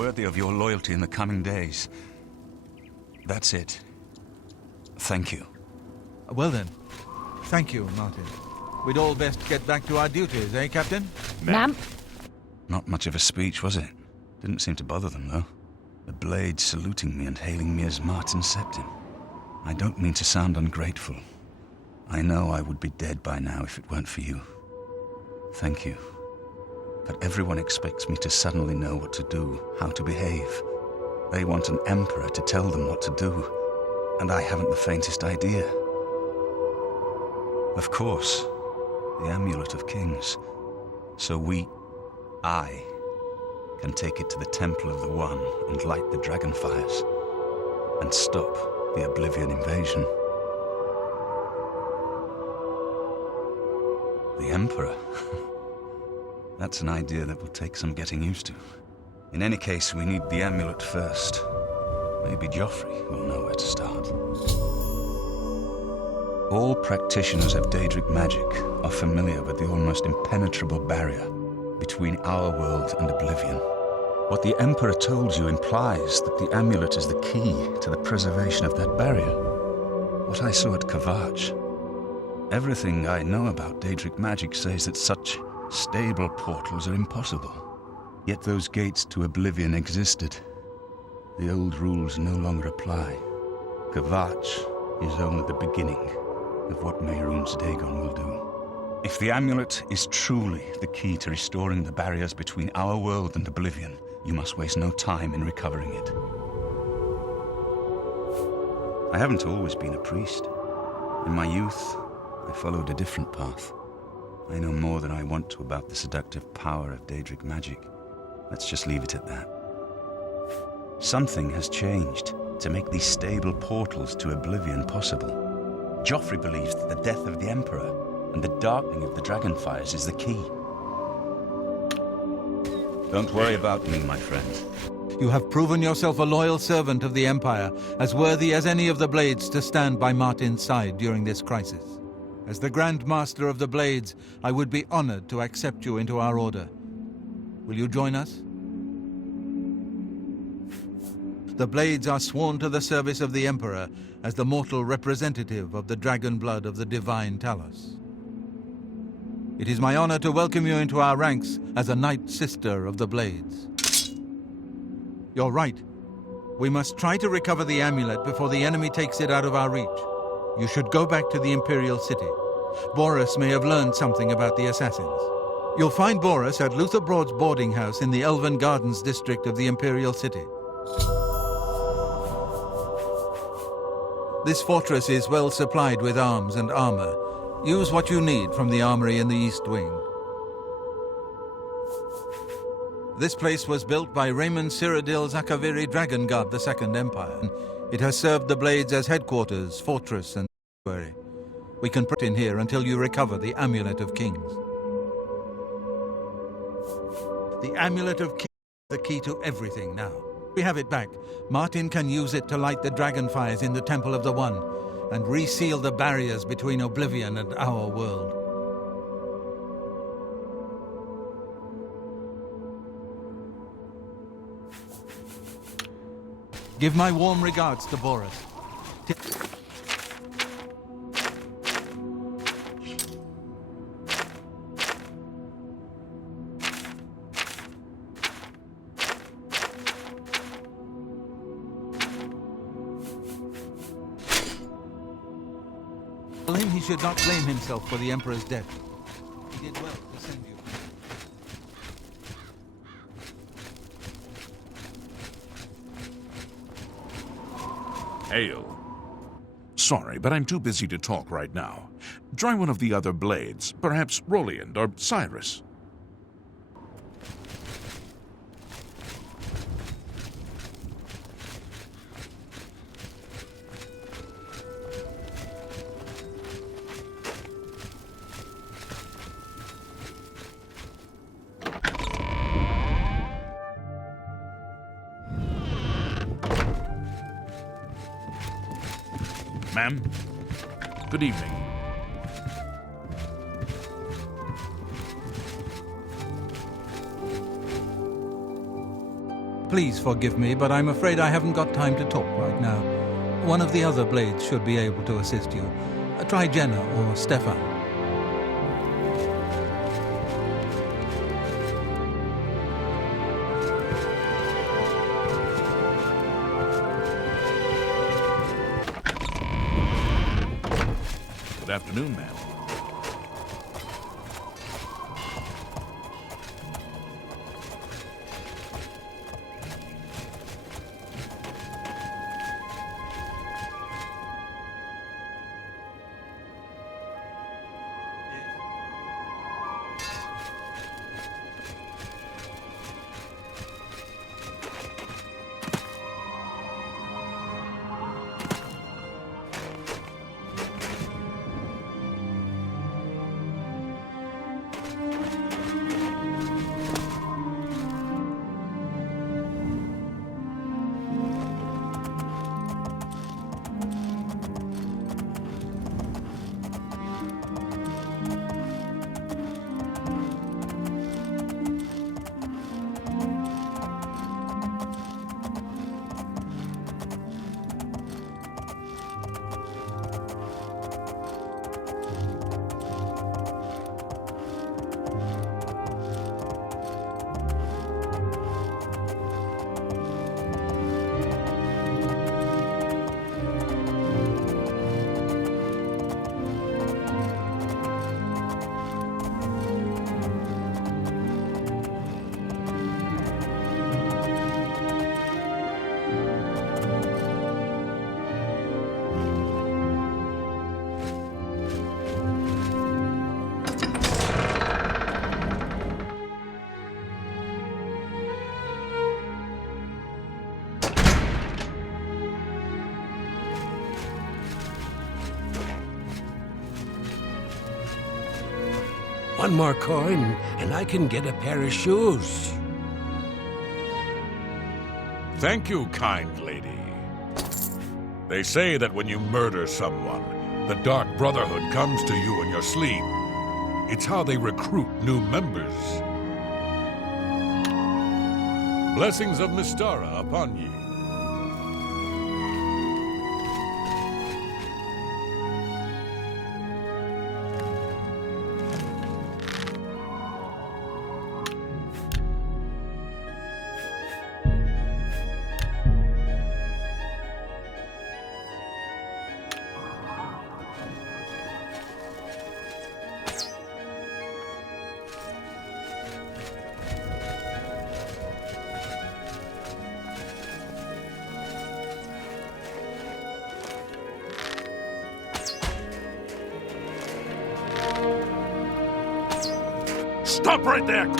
worthy of your loyalty in the coming days. That's it. Thank you. Well then, thank you, Martin. We'd all best get back to our duties, eh, Captain? Ma'am? Not much of a speech, was it? Didn't seem to bother them, though. The Blades saluting me and hailing me as Martin Septim. I don't mean to sound ungrateful. I know I would be dead by now if it weren't for you. Thank you. But everyone expects me to suddenly know what to do, how to behave. They want an emperor to tell them what to do, and I haven't the faintest idea. Of course, the Amulet of Kings. So I, can take it to the Temple of the One and light the dragon fires, and stop the Oblivion invasion. The Emperor? That's an idea that will take some getting used to. In any case, we need the amulet first. Maybe Joffrey will know where to start. All practitioners of Daedric magic are familiar with the almost impenetrable barrier between our world and Oblivion. What the Emperor told you implies that the amulet is the key to the preservation of that barrier. What I saw at Kvatch. Everything I know about Daedric magic says that such stable portals are impossible. Yet those gates to Oblivion existed. The old rules no longer apply. Kvatch is only the beginning of what Mehrunes Dagon will do. If the amulet is truly the key to restoring the barriers between our world and Oblivion, you must waste no time in recovering it. I haven't always been a priest. In my youth, I followed a different path. I know more than I want to about the seductive power of Daedric magic. Let's just leave it at that. Something has changed to make these stable portals to Oblivion possible. Joffrey believes that the death of the Emperor and the darkening of the Dragonfires is the key. Don't worry about me, my friend. You have proven yourself a loyal servant of the Empire, as worthy as any of the Blades to stand by Martin's side during this crisis. As the Grand Master of the Blades, I would be honored to accept you into our order. Will you join us? The Blades are sworn to the service of the Emperor as the mortal representative of the dragon blood of the divine Talos. It is my honor to welcome you into our ranks as a Knight Sister of the Blades. You're right. We must try to recover the amulet before the enemy takes it out of our reach. You should go back to the Imperial City. Boris may have learned something about the assassins. You'll find Boris at Luther Broad's boarding house in the Elven Gardens district of the Imperial City. This fortress is well supplied with arms and armor. Use what you need from the armory in the East Wing. This place was built by Raymond Cyrodiil Zakaviri Drakengard II Empire. It has served the Blades as headquarters, fortress, and sanctuary. We can put in here until you recover the Amulet of Kings. The Amulet of Kings is the key to everything now. We have it back. Martin can use it to light the dragonfires in the Temple of the One and reseal the barriers between Oblivion and our world. Give my warm regards to Boris. Tell him he should not blame himself for the Emperor's death. He did well to send you. Hail. Sorry, but I'm too busy to talk right now. Try one of the other Blades, perhaps Roliand or Cyrus. Ma'am, good evening. Please forgive me, but I'm afraid I haven't got time to talk right now. One of the other blades should be able to assist you. Try Jenna or Stefan. Good afternoon, ma'am. One more coin, and I can get a pair of shoes. Thank you, kind lady. They say that when you murder someone, the Dark Brotherhood comes to you in your sleep. It's how they recruit new members. Blessings of Mystara upon ye. Stop right there!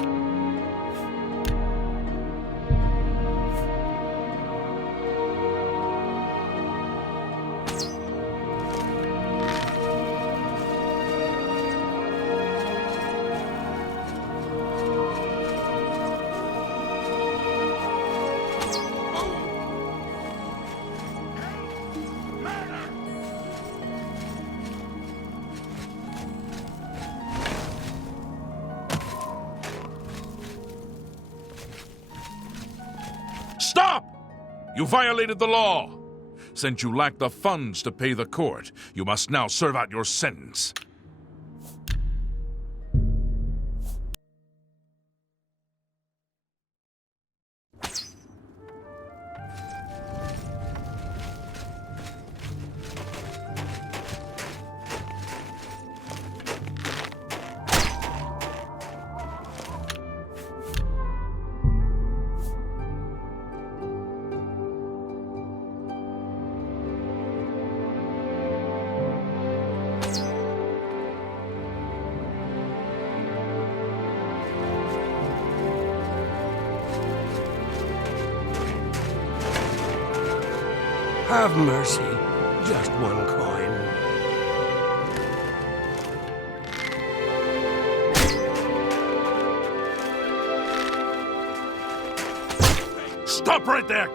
Stop! You violated the law. Since you lack the funds to pay the court, you must now serve out your sentence. Have mercy. Just one coin. Stop right there!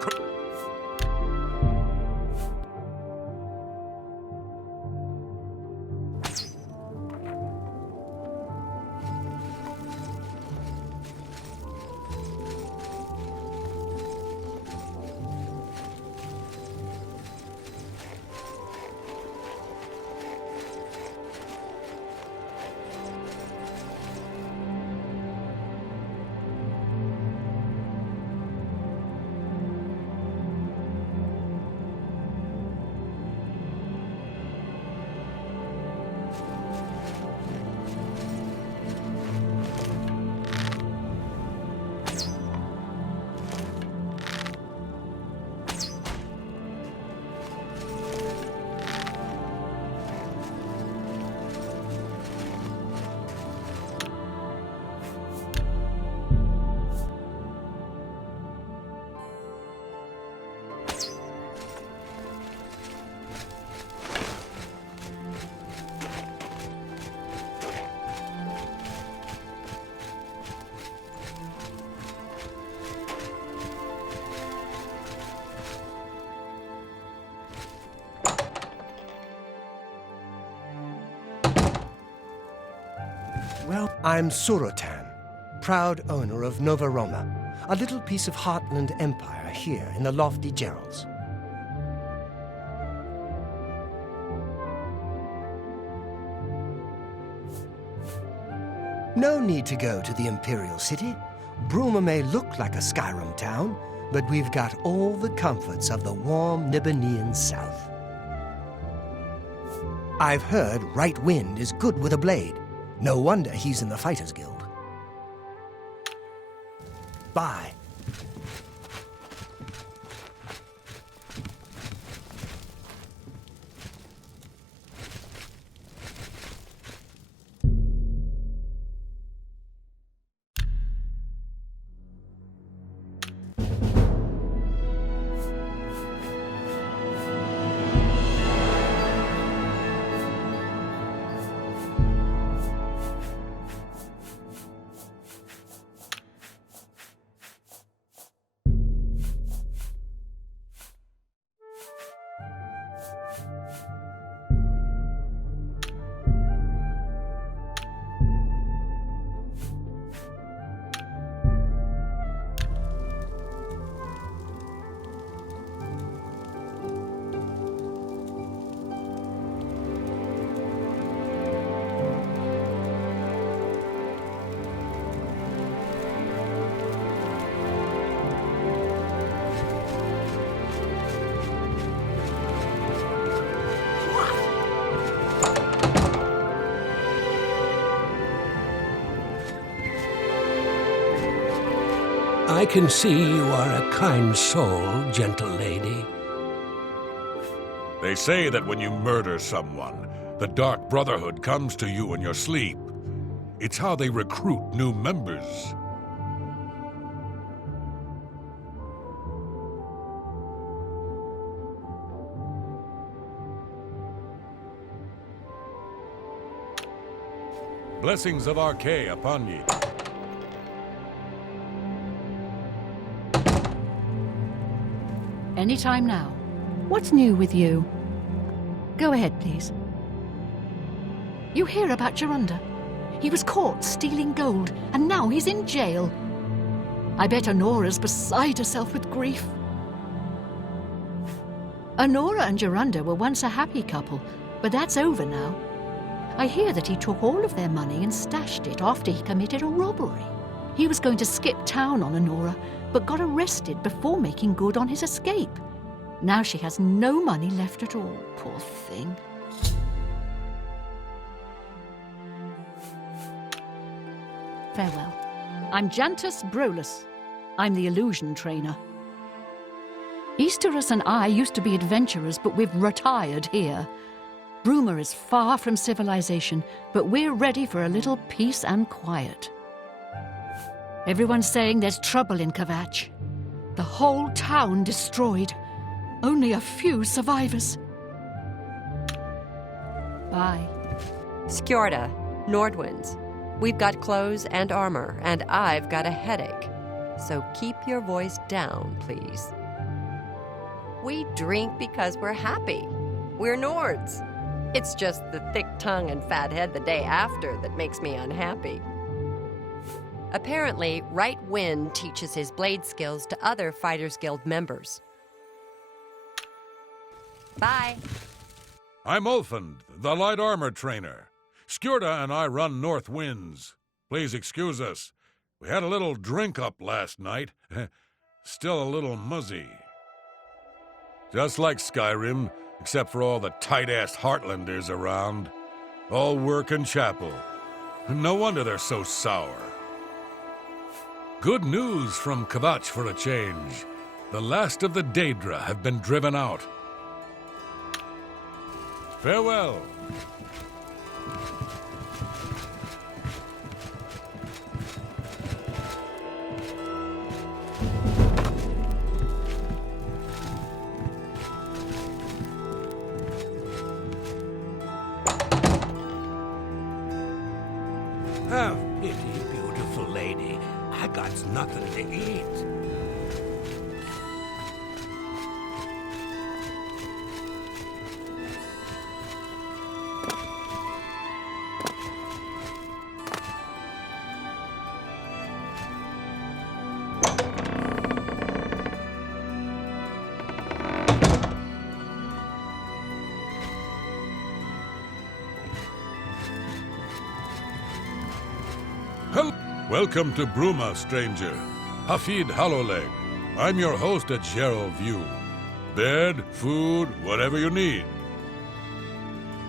I'm Surotan, proud owner of Nova Roma, a little piece of Heartland Empire here in the lofty Gerals. No need to go to the Imperial City. Bruma may look like a Skyrim town, but we've got all the comforts of the warm Nibbanean south. I've heard Right Wind is good with a blade. No wonder he's in the Fighters Guild. Bye. I can see you are a kind soul, gentle lady. They say that when you murder someone, the Dark Brotherhood comes to you in your sleep. It's how they recruit new members. Blessings of Archay upon ye. Anytime now. What's new with you? Go ahead, please. You hear about Gerunda? He was caught stealing gold, and now he's in jail. I bet Honora's beside herself with grief. Honora and Gerunda were once a happy couple, but that's over now. I hear that he took all of their money and stashed it after he committed a robbery. He was going to skip town on Honora, but got arrested before making good on his escape. Now she has no money left at all, poor thing. Farewell. I'm Jantus Brolus. I'm the illusion trainer. Easterus and I used to be adventurers, but we've retired here. Bruma is far from civilization, but we're ready for a little peace and quiet. Everyone's saying there's trouble in Kvatch. The whole town destroyed. Only a few survivors. Bye. Skjorda, Nordwinds. We've got clothes and armor, and I've got a headache. So keep your voice down, please. We drink because we're happy. We're Nords. It's just the thick tongue and fat head the day after that makes me unhappy. Apparently, Right Wind teaches his blade skills to other Fighters Guild members. Bye. I'm Ulfund, the light armor trainer. Skjorda and I run North Winds. Please excuse us. We had a little drink up last night. Still a little muzzy. Just like Skyrim, except for all the tight-ass Heartlanders around. All work and chapel. No wonder they're so sour. Good news from Kvatch for a change. The last of the Daedra have been driven out. Farewell. Have pity, beautiful lady. I got nothing to eat. Welcome to Bruma, stranger. Hafid Hollowleg. I'm your host at Gerald View. Bed, food, whatever you need.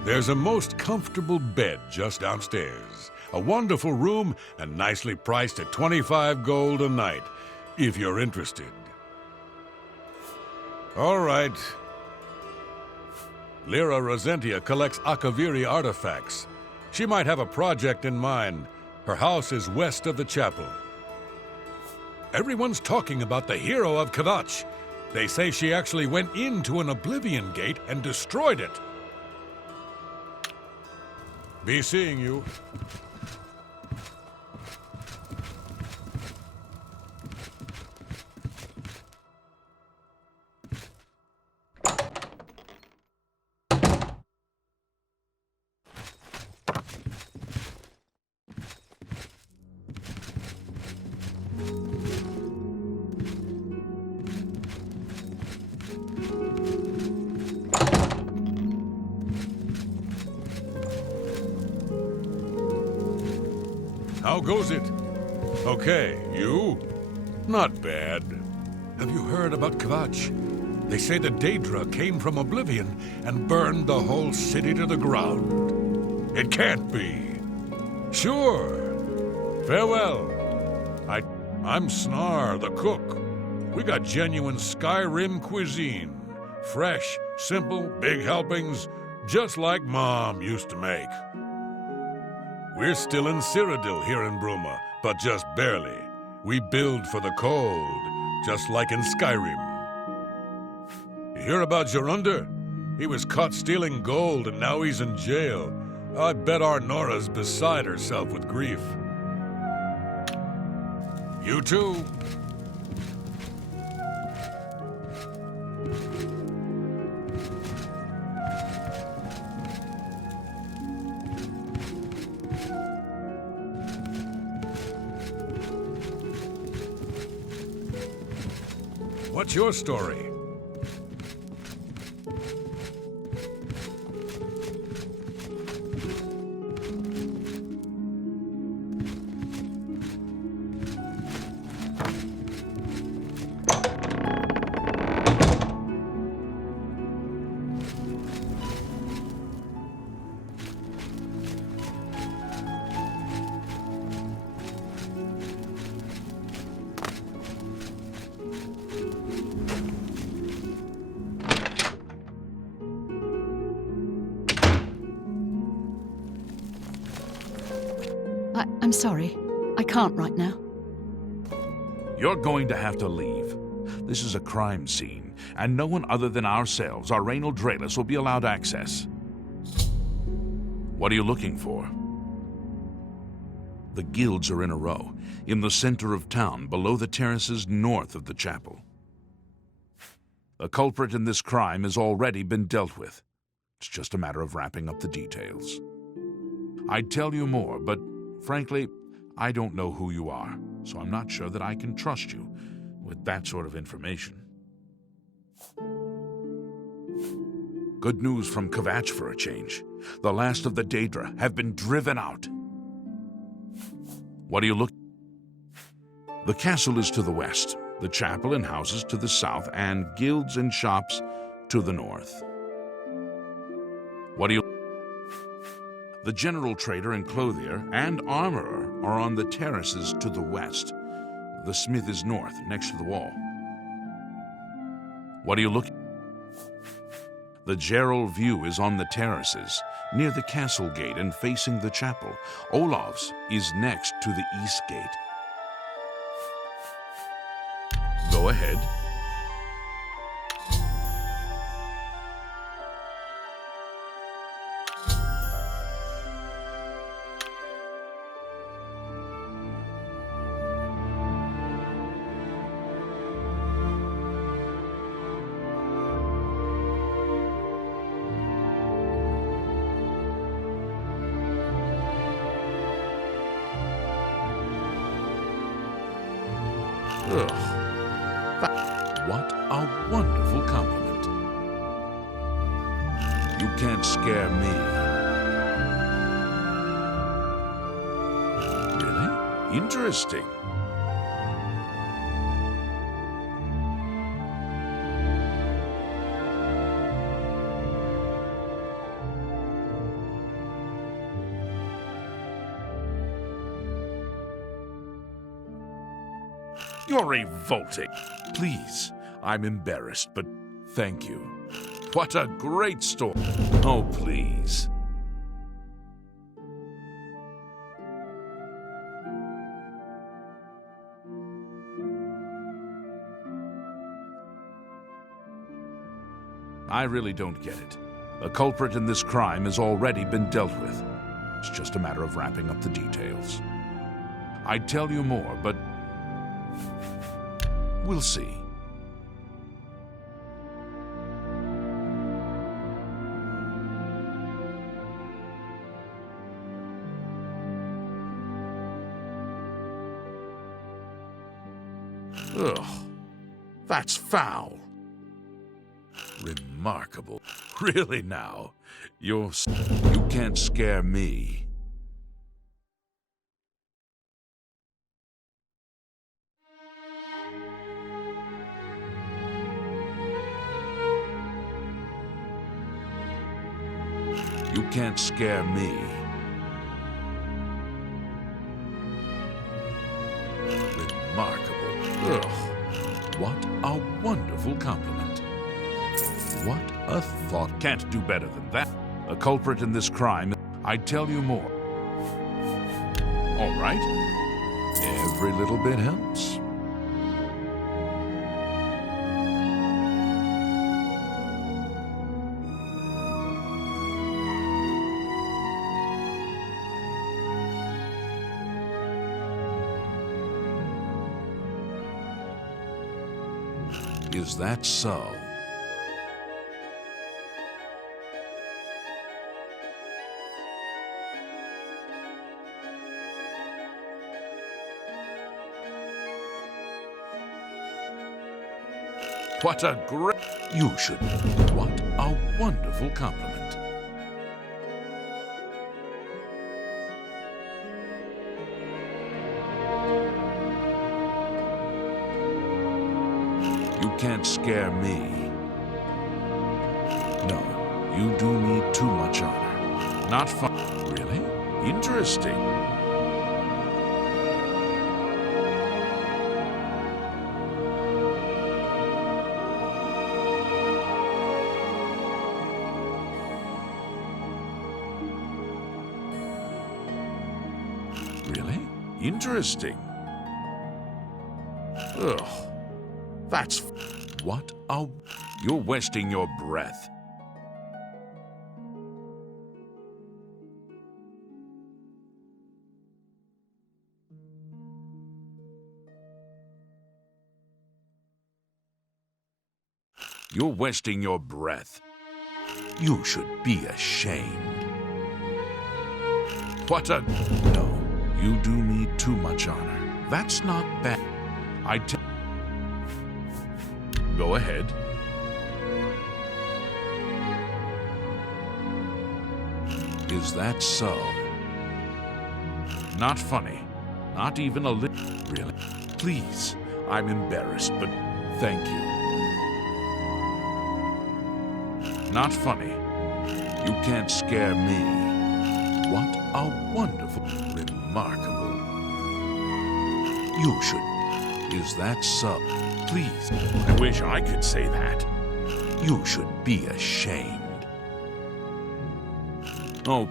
There's a most comfortable bed just downstairs. A wonderful room and nicely priced at 25 gold a night, if you're interested. All right. Lyra Rosentia collects Akaviri artifacts. She might have a project in mind. Her house is west of the chapel. Everyone's talking about the hero of Kavach. They say she actually went into an Oblivion gate and destroyed it. Be seeing you. How goes it? Okay, you? Not bad. Have you heard about Kavach? They say the Daedra came from Oblivion and burned the whole city to the ground. It can't be. Sure. Farewell. I'm Snar, the cook. We got genuine Skyrim cuisine. Fresh, simple, big helpings, just like Mom used to make. We're still in Cyrodiil here in Bruma, but just barely. We build for the cold, just like in Skyrim. You hear about Jorundr? He was caught stealing gold and now he's in jail. I bet our Nora's beside herself with grief. You too. What's your story? I'm sorry. I can't right now. You're going to have to leave. This is a crime scene, and no one other than ourselves, our Raynal Draelus, will be allowed access. What are you looking for? The guilds are in a row, in the center of town, below the terraces north of the chapel. The culprit in this crime has already been dealt with. It's just a matter of wrapping up the details. I'd tell you more, but frankly, I don't know who you are, so I'm not sure that I can trust you with that sort of information. Good news from Kavach for a change. The last of the Daedra have been driven out. What do you look? The castle is to the west, the chapel and houses to the south, and guilds and shops to the north. What do you? The general trader and clothier and armorer are on the terraces to the west. The smith is north, next to the wall. What are you looking? The Gerald View is on the terraces, near the castle gate and facing the chapel. Olav's is next to the east gate. Go ahead. What a wonderful compliment. You can't scare me. Really? Interesting. You're revolting. Please, I'm embarrassed, but thank you. What a great story. Oh, please. I really don't get it. The culprit in this crime has already been dealt with. It's just a matter of wrapping up the details. I'd tell you more, but we'll see. Ugh, that's foul. Remarkable. Really now, you can't scare me. You can't scare me. Remarkable. Ugh, what a wonderful compliment. What a thought. Can't do better than that. The culprit in this crime, I'd tell you more. All right. Every little bit helps. Is that so? What a great... You should... What a wonderful compliment. You can't scare me. No, you do me too much honor. Not fun. Really? Interesting. Really? Interesting. Ugh. That's... What a... You're wasting your breath. You're wasting your breath. You should be ashamed. What a... No, you do me too much honor. That's not bad. I tell... Go ahead. Is that so? Not funny. Not even a little. Really? Please. I'm embarrassed, but thank you. Not funny. You can't scare me. What a wonderful... Remarkable. You should... Is that so? Please. I wish I could say that. You should be ashamed. Oh,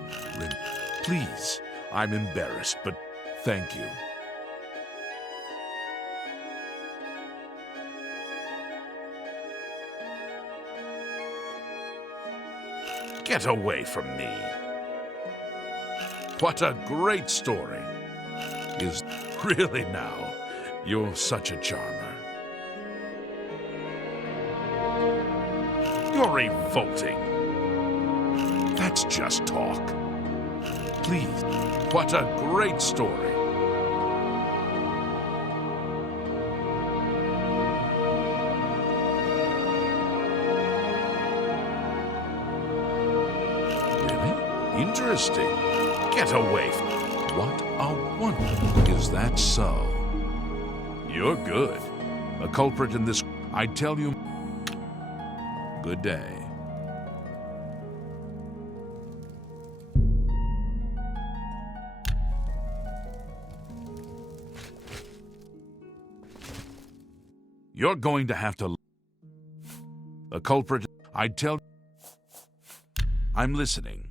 please. I'm embarrassed, but thank you. Get away from me. What a great story. Is really now. You're such a charmer. You're revolting. That's just talk. Please. What a great story. Really? Interesting. Get away from... What a wonder. Is that so? You're good. A culprit in this, I tell you. Good day. You're going to have to... A culprit, I tell... I'm listening.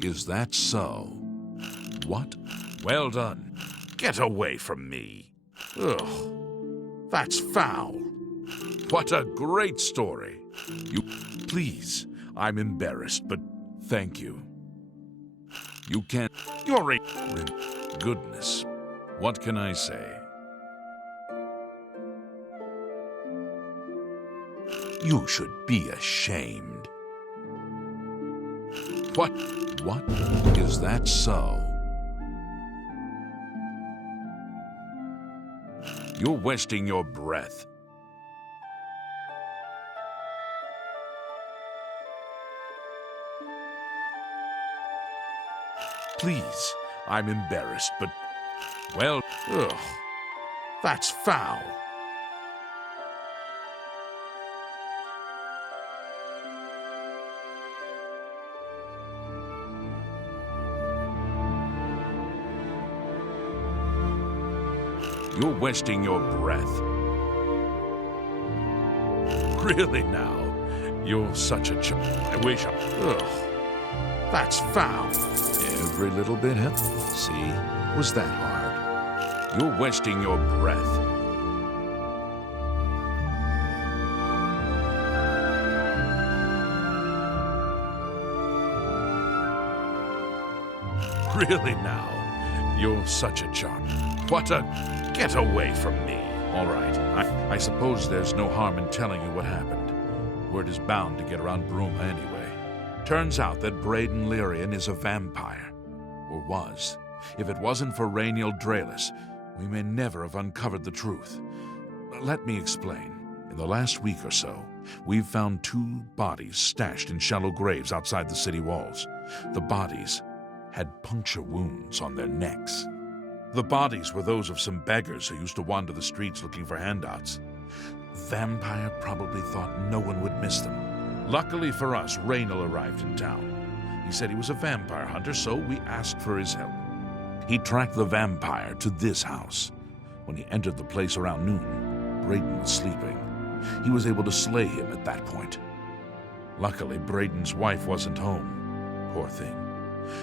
Is that so? What? Well done. Get away from me. Ugh. That's foul. What a great story. You... Please, I'm embarrassed, but thank you. You can't... You're a... Goodness. What can I say? You should be ashamed. What? What? Is that so? You're wasting your breath. Please, I'm embarrassed, but... Well, ugh. That's foul. You're wasting your breath. Really now? You're such a I wish I... Ugh. That's foul. Every little bit helps. See? Was that hard? You're wasting your breath. Really now? You're such a charm. What a... Get away from me. All right. I suppose there's no harm in telling you what happened. Word is bound to get around Bruma anyway. Turns out that Braden Lyrian is a vampire. Or was. If it wasn't for Rainiel Draelis, we may never have uncovered the truth. Let me explain. In the last week or so, we've found 2 bodies stashed in shallow graves outside the city walls. The bodies had puncture wounds on their necks. The bodies were those of some beggars who used to wander the streets looking for handouts. Vampire probably thought no one would miss them. Luckily for us, Rainiel arrived in town. He said he was a vampire hunter, so we asked for his help. He tracked the vampire to this house. When he entered the place around noon, Braden was sleeping. He was able to slay him at that point. Luckily, Braden's wife wasn't home. Poor thing.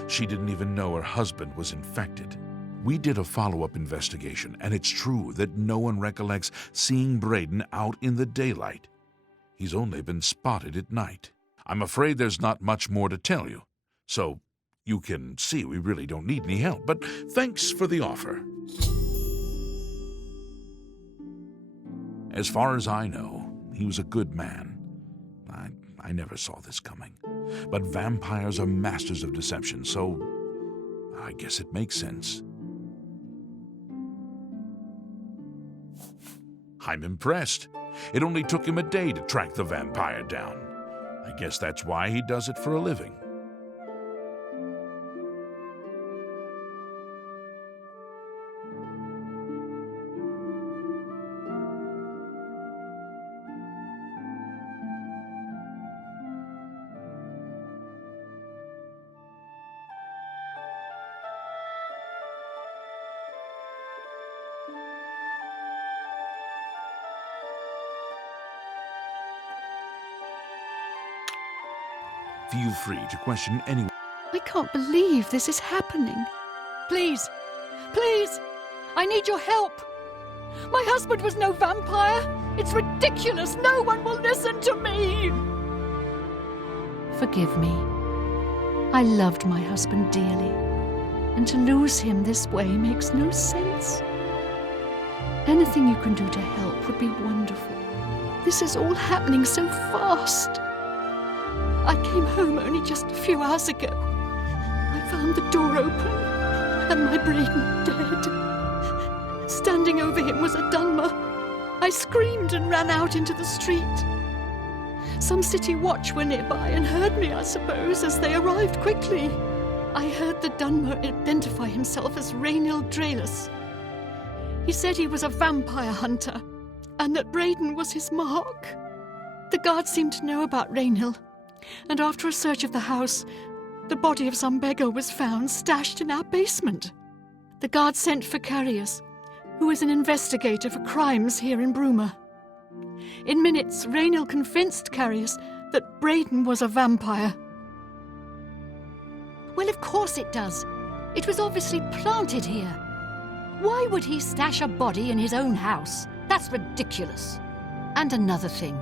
She didn't even know her husband was infected. We did a follow-up investigation, and it's true that no one recollects seeing Braden out in the daylight. He's only been spotted at night. I'm afraid there's not much more to tell you, so you can see we really don't need any help, but thanks for the offer. As far as I know, he was a good man. I never saw this coming. But vampires are masters of deception, so I guess it makes sense. I'm impressed. It only took him a day to track the vampire down. I guess that's why he does it for a living. Feel free to question anyone. I can't believe this is happening. Please, please, I need your help. My husband was no vampire. It's ridiculous. No one will listen to me. Forgive me. I loved my husband dearly, and to lose him this way makes no sense. Anything you can do to help would be wonderful. This is all happening so fast. I came home only just a few hours ago. I found the door open and my Braden dead. Standing over him was a Dunmer. I screamed and ran out into the street. Some city watch were nearby and heard me, I suppose, as they arrived quickly. I heard the Dunmer identify himself as Rainil Draelus. He said he was a vampire hunter, and that Braden was his mark. The guards seemed to know about Rainil, and after a search of the house, the body of some beggar was found stashed in our basement. The guards sent for Carius, who is an investigator for crimes here in Bruma. In minutes, Rainil convinced Carius that Braden was a vampire. Well, of course it does. It was obviously planted here. Why would he stash a body in his own house? That's ridiculous. And another thing.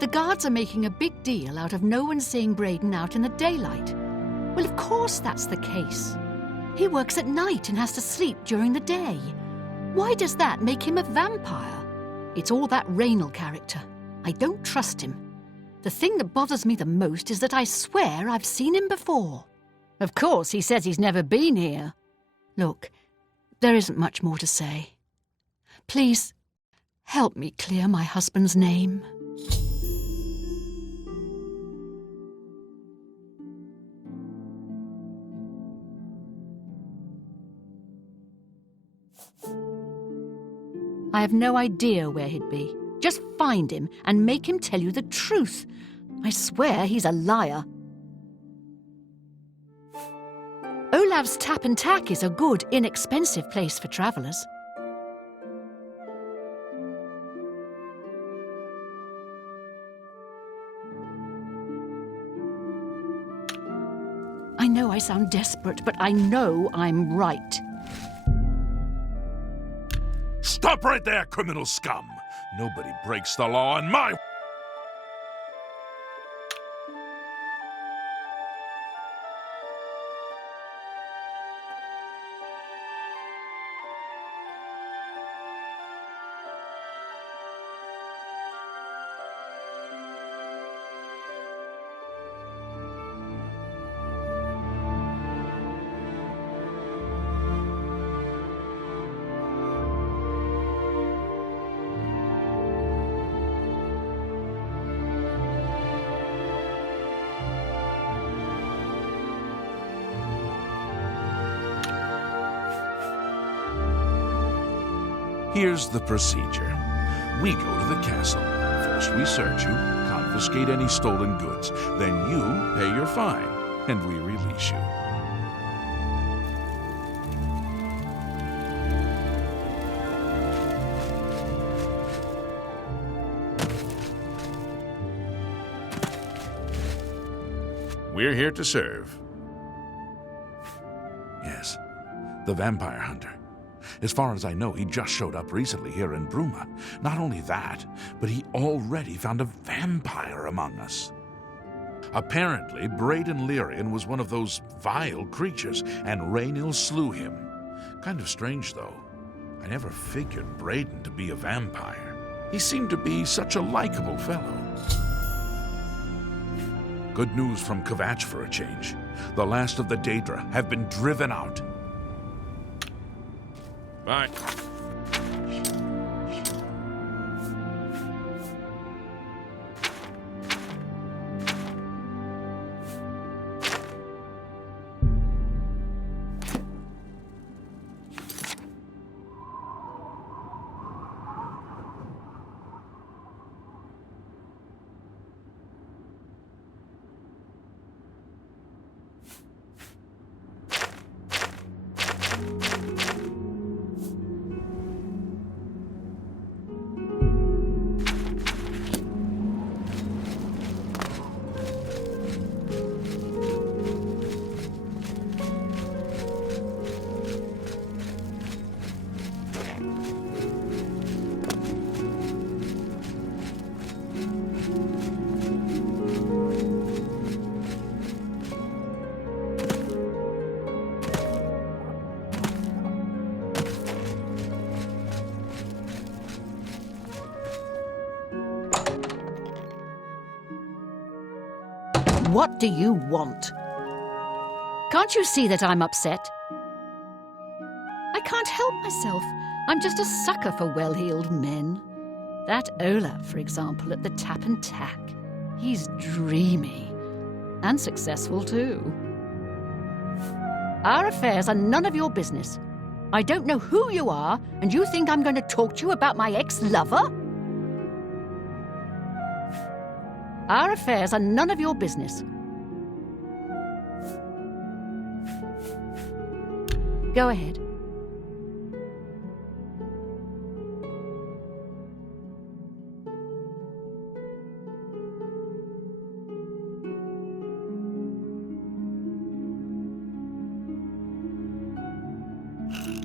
The guards are making a big deal out of no one seeing Braden out in the daylight. Well, of course that's the case. He works at night and has to sleep during the day. Why does that make him a vampire? It's all that Rainil character. I don't trust him. The thing that bothers me the most is that I swear I've seen him before. Of course, he says he's never been here. Look, there isn't much more to say. Please, help me clear my husband's name. I have no idea where he'd be. Just find him and make him tell you the truth. I swear he's a liar. Olav's Tap and Tack is a good, inexpensive place for travellers. I know I sound desperate, but I know I'm right. Stop right there, criminal scum! Nobody breaks the law in my... Here's the procedure. We go to the castle. First we search you, confiscate any stolen goods. Then you pay your fine, and we release you. We're here to serve. Yes, the vampire hunter. As far as I know, he just showed up recently here in Bruma. Not only that, but he already found a vampire among us. Apparently, Braden Lyrian was one of those vile creatures, and Rainil slew him. Kind of strange, though. I never figured Braden to be a vampire. He seemed to be such a likable fellow. Good news from Kvatch for a change. The last of the Daedra have been driven out. Bye. What do you want? Can't you see that I'm upset? I can't help myself. I'm just a sucker for well-heeled men. That Olaf, for example, at the Tap and Tack. He's dreamy. And successful, too. Our affairs are none of your business. I don't know who you are, and you think I'm going to talk to you about my ex-lover? Our affairs are none of your business. Go ahead.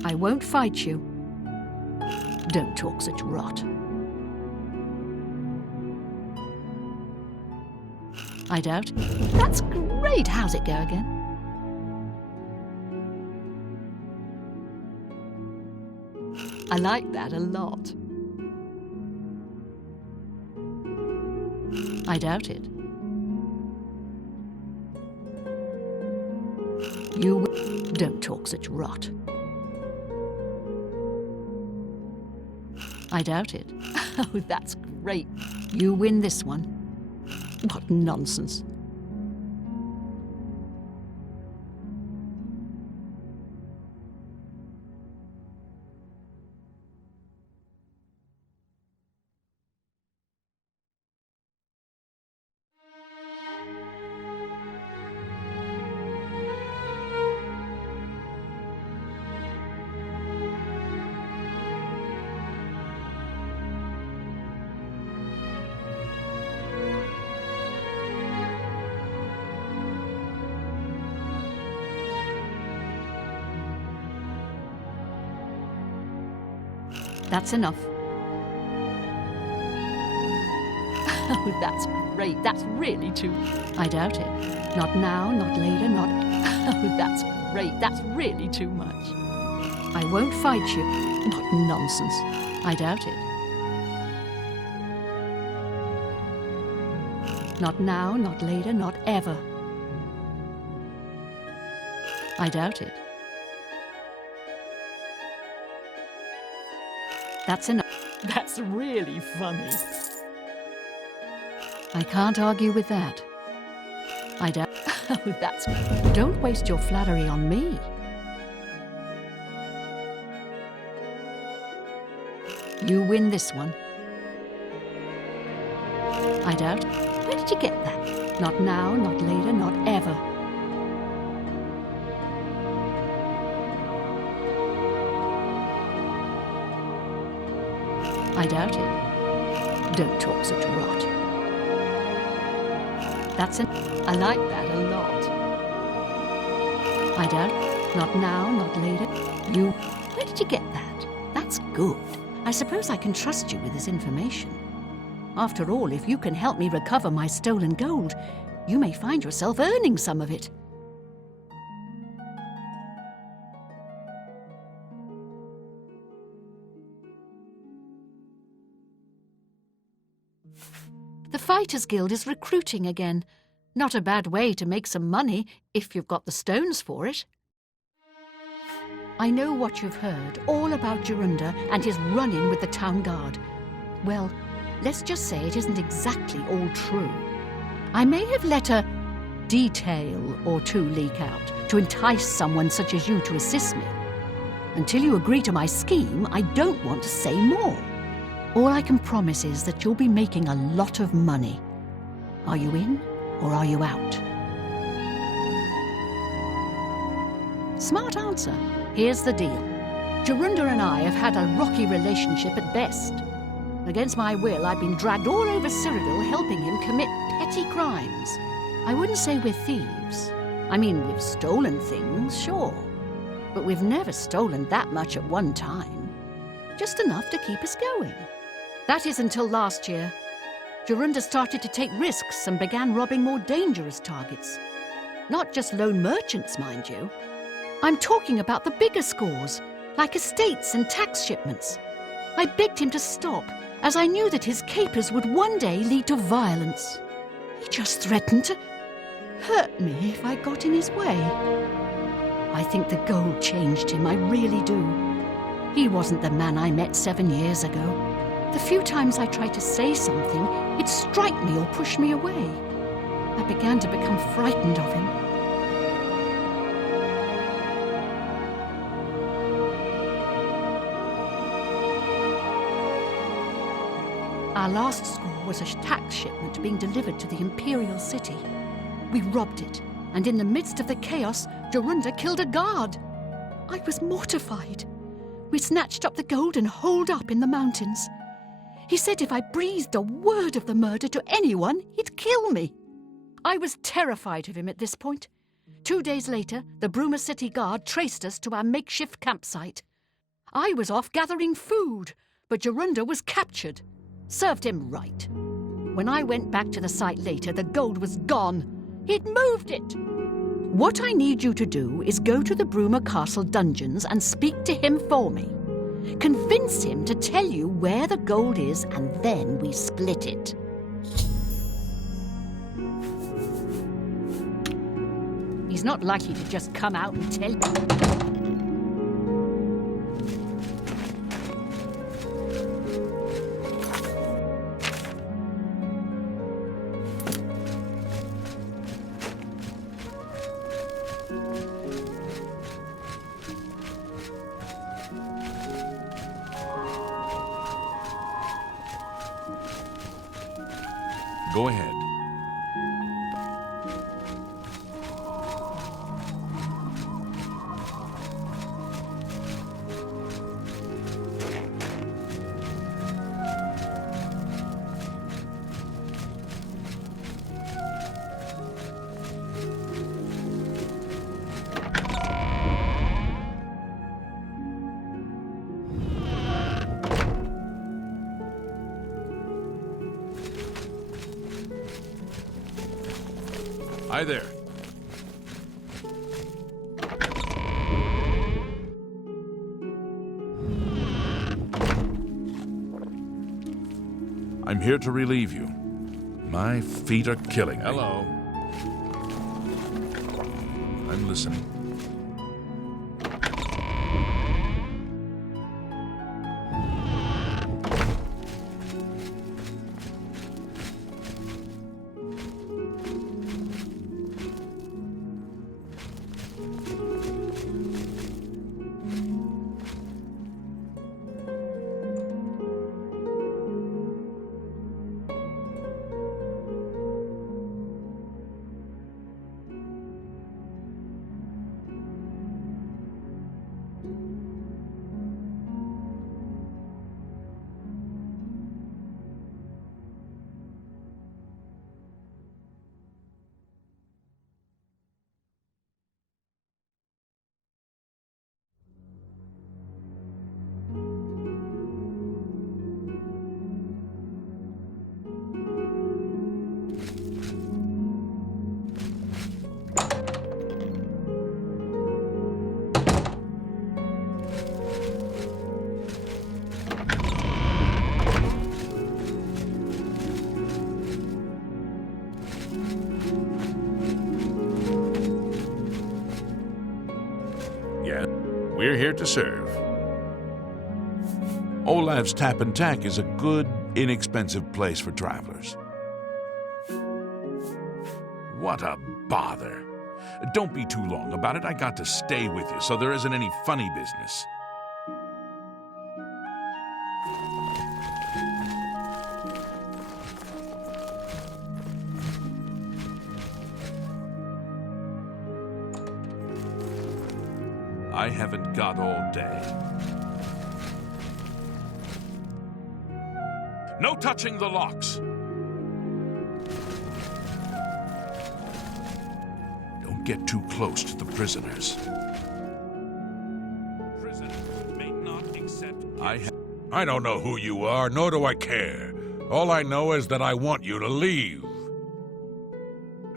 I won't fight you. Don't talk such rot. I doubt. That's great. How's it go again? I like that a lot. I doubt it. You don't talk such rot. I doubt it. Oh, that's great. You win this one. What nonsense. That's enough. Oh, that's great. That's really too... I doubt it. Not now, not later, not... Oh, that's great. That's really too much. I won't fight you. What nonsense. I doubt it. Not now, not later, not ever. I doubt it. That's enough. That's really funny. I can't argue with that. I doubt... Oh, that's... Don't waste your flattery on me. You win this one. I doubt... Where did you get that? Not now, not later, not ever. I doubt it. Don't talk such rot. That's it. I like that a lot. I doubt. Not now, not later. You... Where did you get that? That's good. I suppose I can trust you with this information. After all, if you can help me recover my stolen gold, you may find yourself earning some of it. The Fighters Guild is recruiting again. Not a bad way to make some money if you've got the stones for it. I know what you've heard, all about Jorunda and his run-in with the town guard. Well, let's just say it isn't exactly all true. I may have let a detail or two leak out to entice someone such as you to assist me. Until you agree to my scheme, I don't want to say more. All I can promise is that you'll be making a lot of money. Are you in or are you out? Smart answer. Here's the deal. Jorunda and I have had a rocky relationship at best. Against my will, I've been dragged all over Cyrodiil helping him commit petty crimes. I wouldn't say we're thieves. I mean, we've stolen things, sure. But we've never stolen that much at one time. Just enough to keep us going. That is until last year. Jorunda started to take risks and began robbing more dangerous targets. Not just lone merchants, mind you. I'm talking about the bigger scores, like estates and tax shipments. I begged him to stop, as I knew that his capers would one day lead to violence. He just threatened to hurt me if I got in his way. I think the gold changed him, I really do. He wasn't the man I met 7 years ago. The few times I tried to say something, he'd strike me or push me away. I began to become frightened of him. Our last score was a tax shipment being delivered to the Imperial City. We robbed it, and in the midst of the chaos, Jorunda killed a guard. I was mortified. We snatched up the gold and holed up in the mountains. He said if I breathed a word of the murder to anyone, he'd kill me. I was terrified of him at this point. 2 days later, the Bruma City Guard traced us to our makeshift campsite. I was off gathering food, but Jorunda was captured. Served him right. When I went back to the site later, the gold was gone. He'd moved it. What I need you to do is go to the Bruma Castle dungeons and speak to him for me. Convince him to tell you where the gold is, and then we split it. He's not likely to just come out and tell you. Go ahead. Hi there. I'm here to relieve you. My feet are killing me. Hello. I'm listening. Yeah, we're here to serve. Olav's Tap and Tack is a good, inexpensive place for travelers. What a bother. Don't be too long about it. I got to stay with you, so there isn't any funny business. I haven't got all day. No touching the locks. Don't get too close to the prisoners. Prisoners may not accept. I don't know who you are, nor do I care. All I know is that I want you to leave.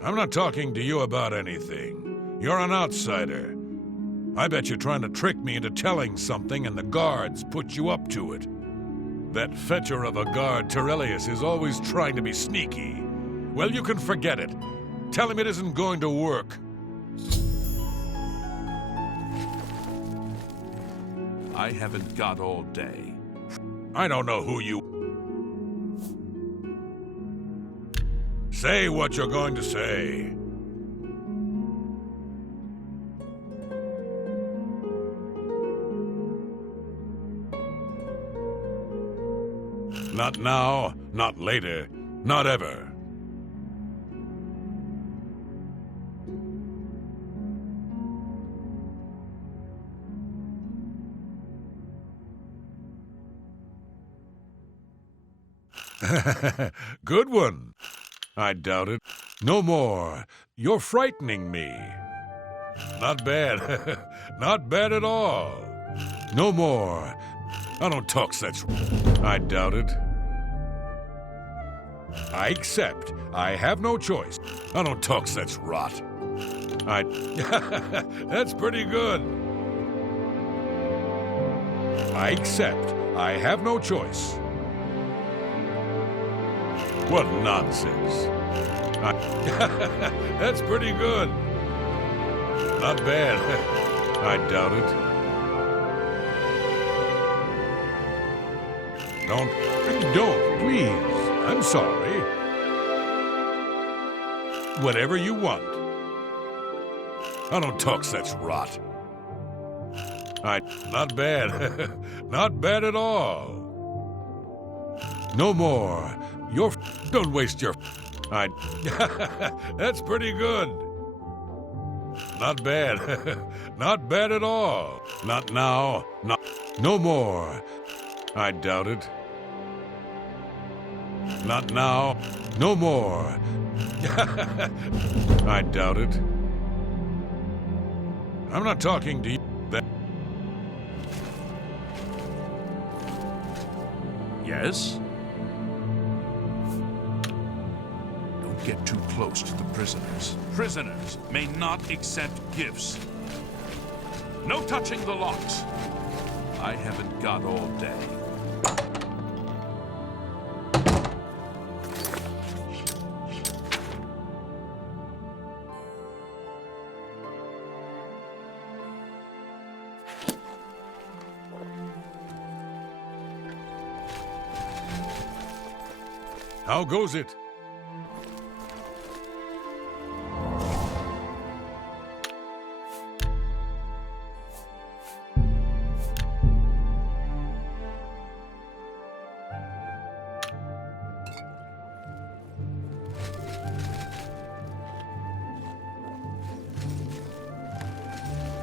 I'm not talking to you about anything. You're an outsider. I bet you're trying to trick me into telling something and the guards put you up to it. That fetcher of a guard, Terelius, is always trying to be sneaky. Well, you can forget it. Tell him it isn't going to work. I haven't got all day. I don't know who you... Say what you're going to say. Not now, not later, not ever. Good one. I doubt it. No more. You're frightening me. Not bad. Not bad at all. No more. I don't talk such... I doubt it. I accept. I have no choice. I don't talk such rot. That's pretty good. I accept. I have no choice. What nonsense. That's pretty good. Not bad. I doubt it. Don't, please. I'm sorry. Whatever you want. I don't talk such rot. Not bad. Not bad at all. No more. Don't waste your... That's pretty good. Not bad. Not bad at all. Not now. No more. I doubt it. Not now. No more. I doubt it. I'm not talking to you. Yes? Don't get too close to the prisoners. Prisoners may not accept gifts. No touching the locks. I haven't got all day. How goes it?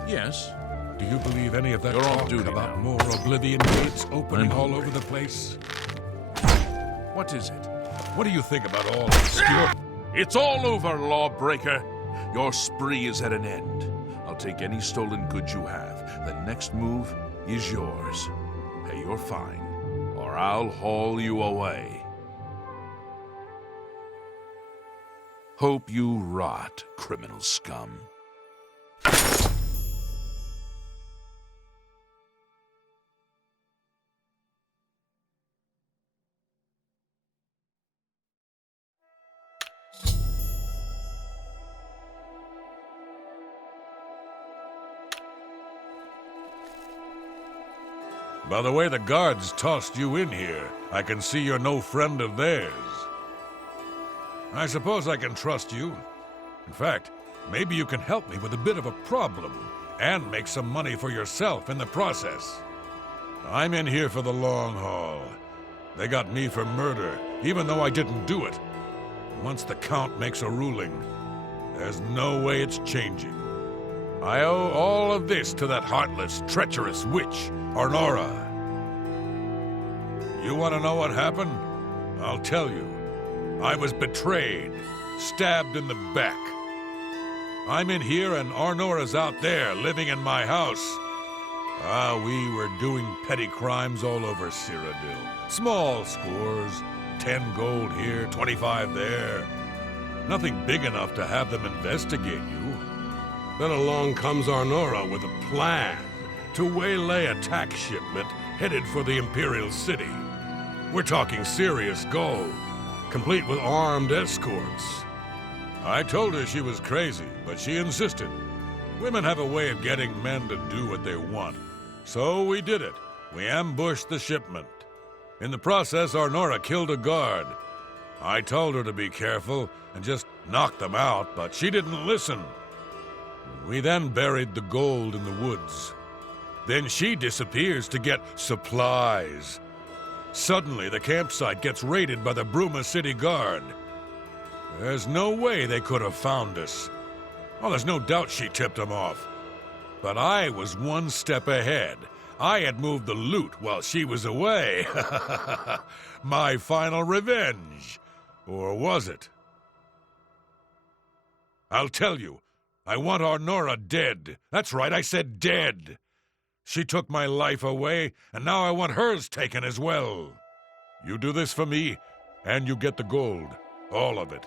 Yes? Do you believe any of that You're on talk duty about now. more Oblivion gates opening I'm all hungry. over the place? What is it? What do you think about all obscure... It's all over, lawbreaker. Your spree is at an end. I'll take any stolen goods you have. The next move is yours. Pay your fine, or I'll haul you away. Hope you rot, criminal scum. By the way the guards tossed you in here, I can see you're no friend of theirs. I suppose I can trust you. In fact, maybe you can help me with a bit of a problem, and make some money for yourself in the process. I'm in here for the long haul. They got me for murder, even though I didn't do it. Once the Count makes a ruling, there's no way it's changing. I owe all of this to that heartless, treacherous witch, Arnora. You want to know what happened? I'll tell you. I was betrayed, stabbed in the back. I'm in here and Arnora's out there, living in my house. We were doing petty crimes all over Cyrodiil. Small scores, 10 gold here, 25 there. Nothing big enough to have them investigate you. Then along comes Arnora with a plan to waylay a tax shipment headed for the Imperial City. We're talking serious gold, complete with armed escorts. I told her she was crazy, but she insisted. Women have a way of getting men to do what they want. So we did it. We ambushed the shipment. In the process, Arnora killed a guard. I told her to be careful and just knock them out, but she didn't listen. We then buried the gold in the woods. Then she disappears to get supplies. Suddenly, the campsite gets raided by the Bruma City Guard. There's no way they could have found us. Oh, there's no doubt she tipped them off. But I was one step ahead. I had moved the loot while she was away. My final revenge. Or was it? I'll tell you. I want Arnora dead. That's right, I said dead. She took my life away, and now I want hers taken as well. You do this for me, and you get the gold. All of it.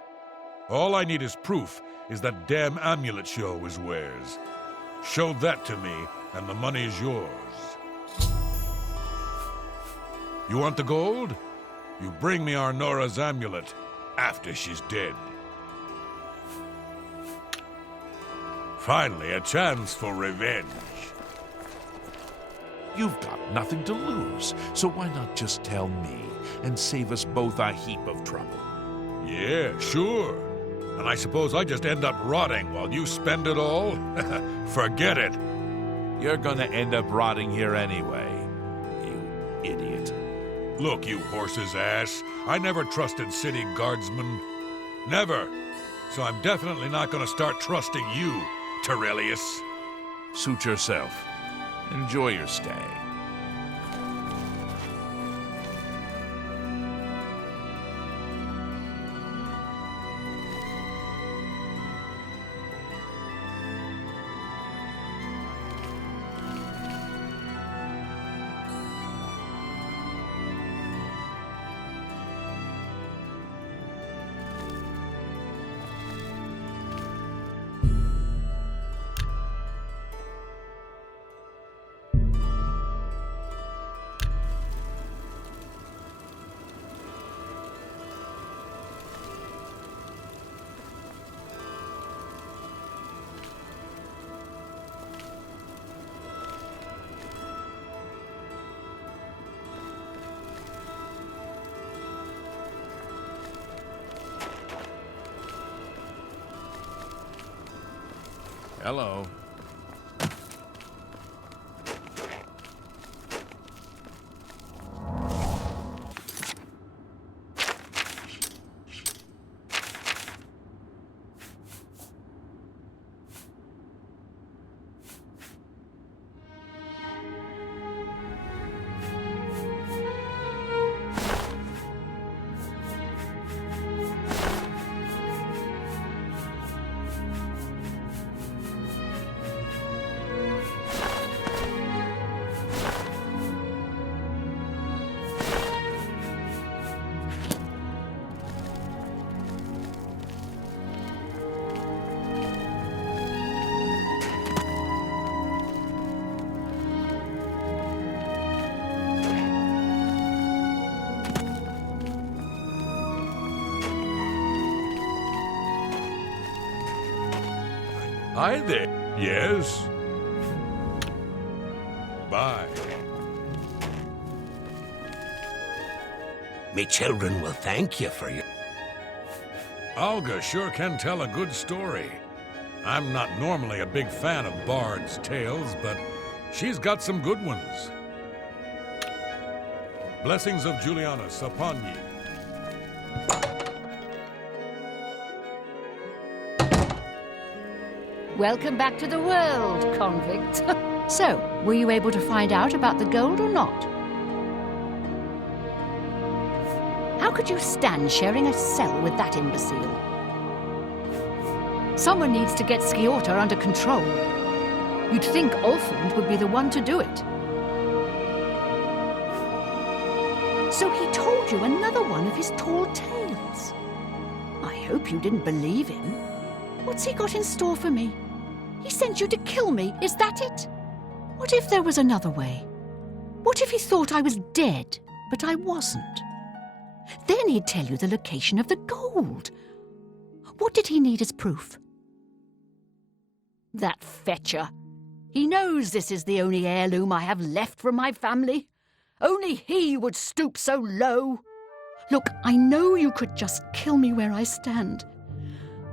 All I need is proof is that damn amulet she always wears. Show that to me, and the money's yours. You want the gold? You bring me Arnora's amulet after she's dead. Finally, a chance for revenge. You've got nothing to lose, so why not just tell me and save us both a heap of trouble? Yeah, sure. And I suppose I just end up rotting while you spend it all? Forget it. You're gonna end up rotting here anyway, you idiot. Look, you horse's ass. I never trusted city guardsmen. Never. So I'm definitely not gonna start trusting you, Terrelius. Suit yourself. Enjoy your stay. Hello. Hi there. Yes? Bye. Me children will thank you for your... Olga sure can tell a good story. I'm not normally a big fan of bards' tales, but she's got some good ones. Blessings of Julianus upon ye. Welcome back to the world, convict. So, were you able to find out about the gold or not? How could you stand sharing a cell with that imbecile? Someone needs to get Sciorta under control. You'd think Ulfund would be the one to do it. So he told you another one of his tall tales. I hope you didn't believe him. What's he got in store for me? He sent you to kill me, is that it? What if there was another way? What if he thought I was dead, but I wasn't? Then he'd tell you the location of the gold. What did he need as proof? That fetcher. He knows this is the only heirloom I have left from my family. Only he would stoop so low. Look, I know you could just kill me where I stand.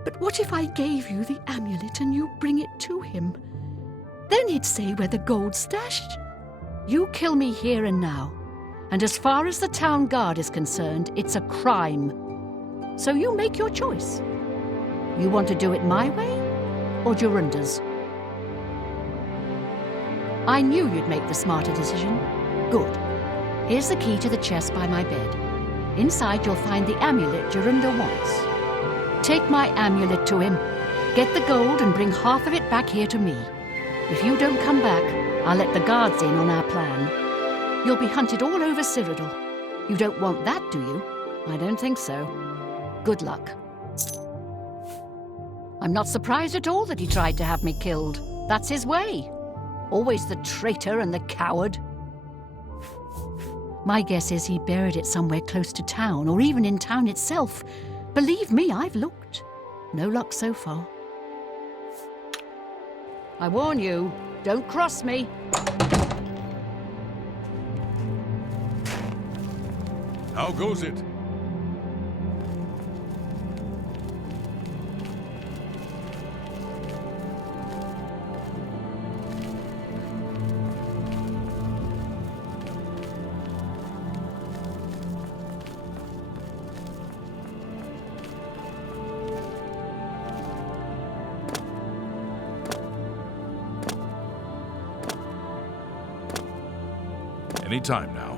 But what if I gave you the amulet and you bring it to him? Then he'd say where the gold's stashed. You kill me here and now. And as far as the town guard is concerned, it's a crime. So you make your choice. You want to do it my way or Jorunda's? I knew you'd make the smarter decision. Good. Here's the key to the chest by my bed. Inside you'll find the amulet Jorunda wants. Take my amulet to him. Get the gold and bring half of it back here to me. If you don't come back, I'll let the guards in on our plan. You'll be hunted all over Cyrodiil. You don't want that, do you? I don't think so. Good luck. I'm not surprised at all that he tried to have me killed. That's his way. Always the traitor and the coward. My guess is he buried it somewhere close to town, or even in town itself. Believe me, I've looked. No luck so far. I warn you, don't cross me. How goes it? Any time now.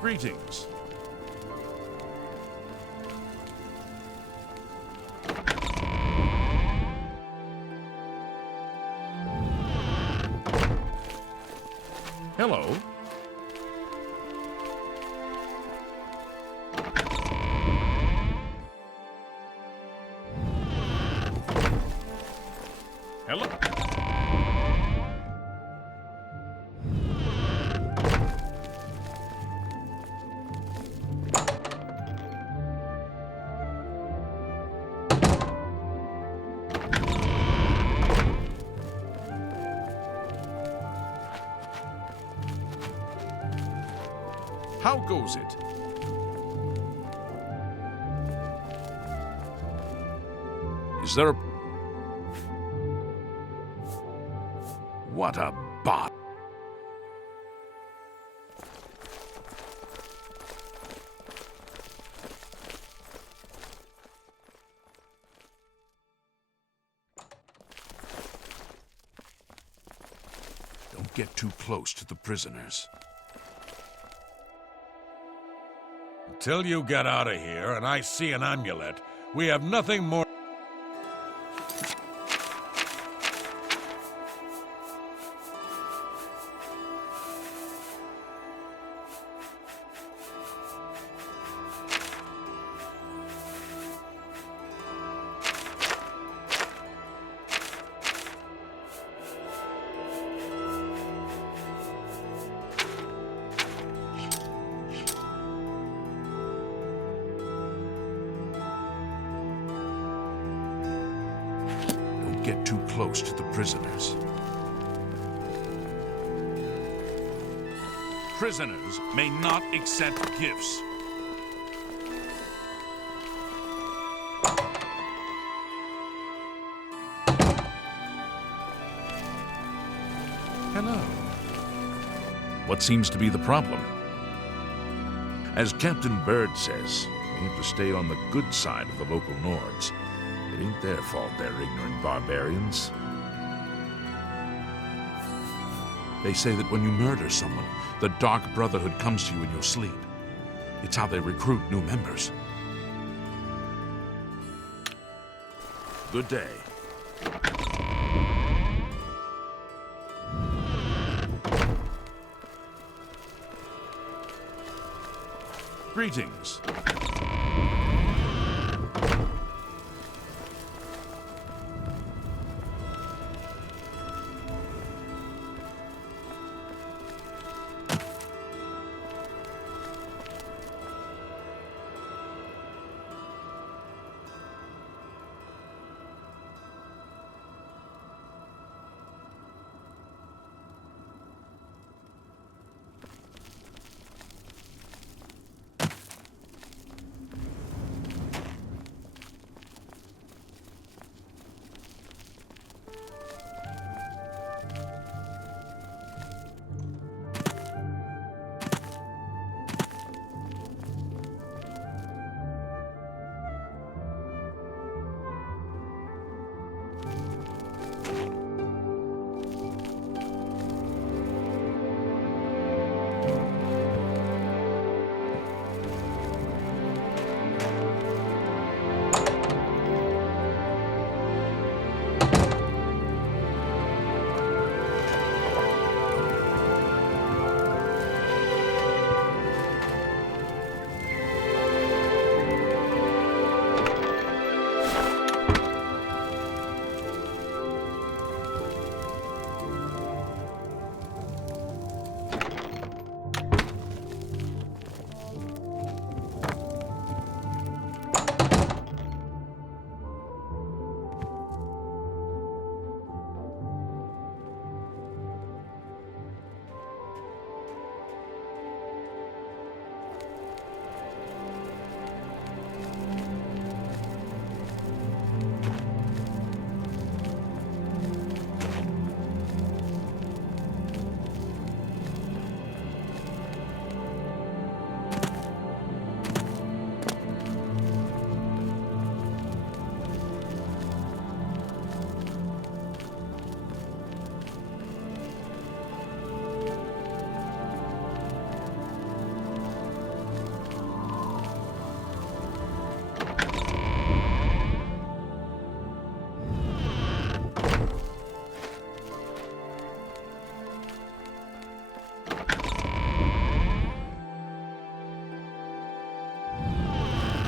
Greetings. Hello. Hello. How goes it? Is there a... What a bot. Don't get too close to the prisoners. Till you get out of here and I see an amulet, we have nothing more. Get too close to the prisoners. Prisoners may not accept gifts. Hello. What seems to be the problem? As Captain Bird says, we have to stay on the good side of the local Nords. It ain't their fault they're ignorant barbarians. They say that when you murder someone, the Dark Brotherhood comes to you in your sleep. It's how they recruit new members. Good day. Greetings.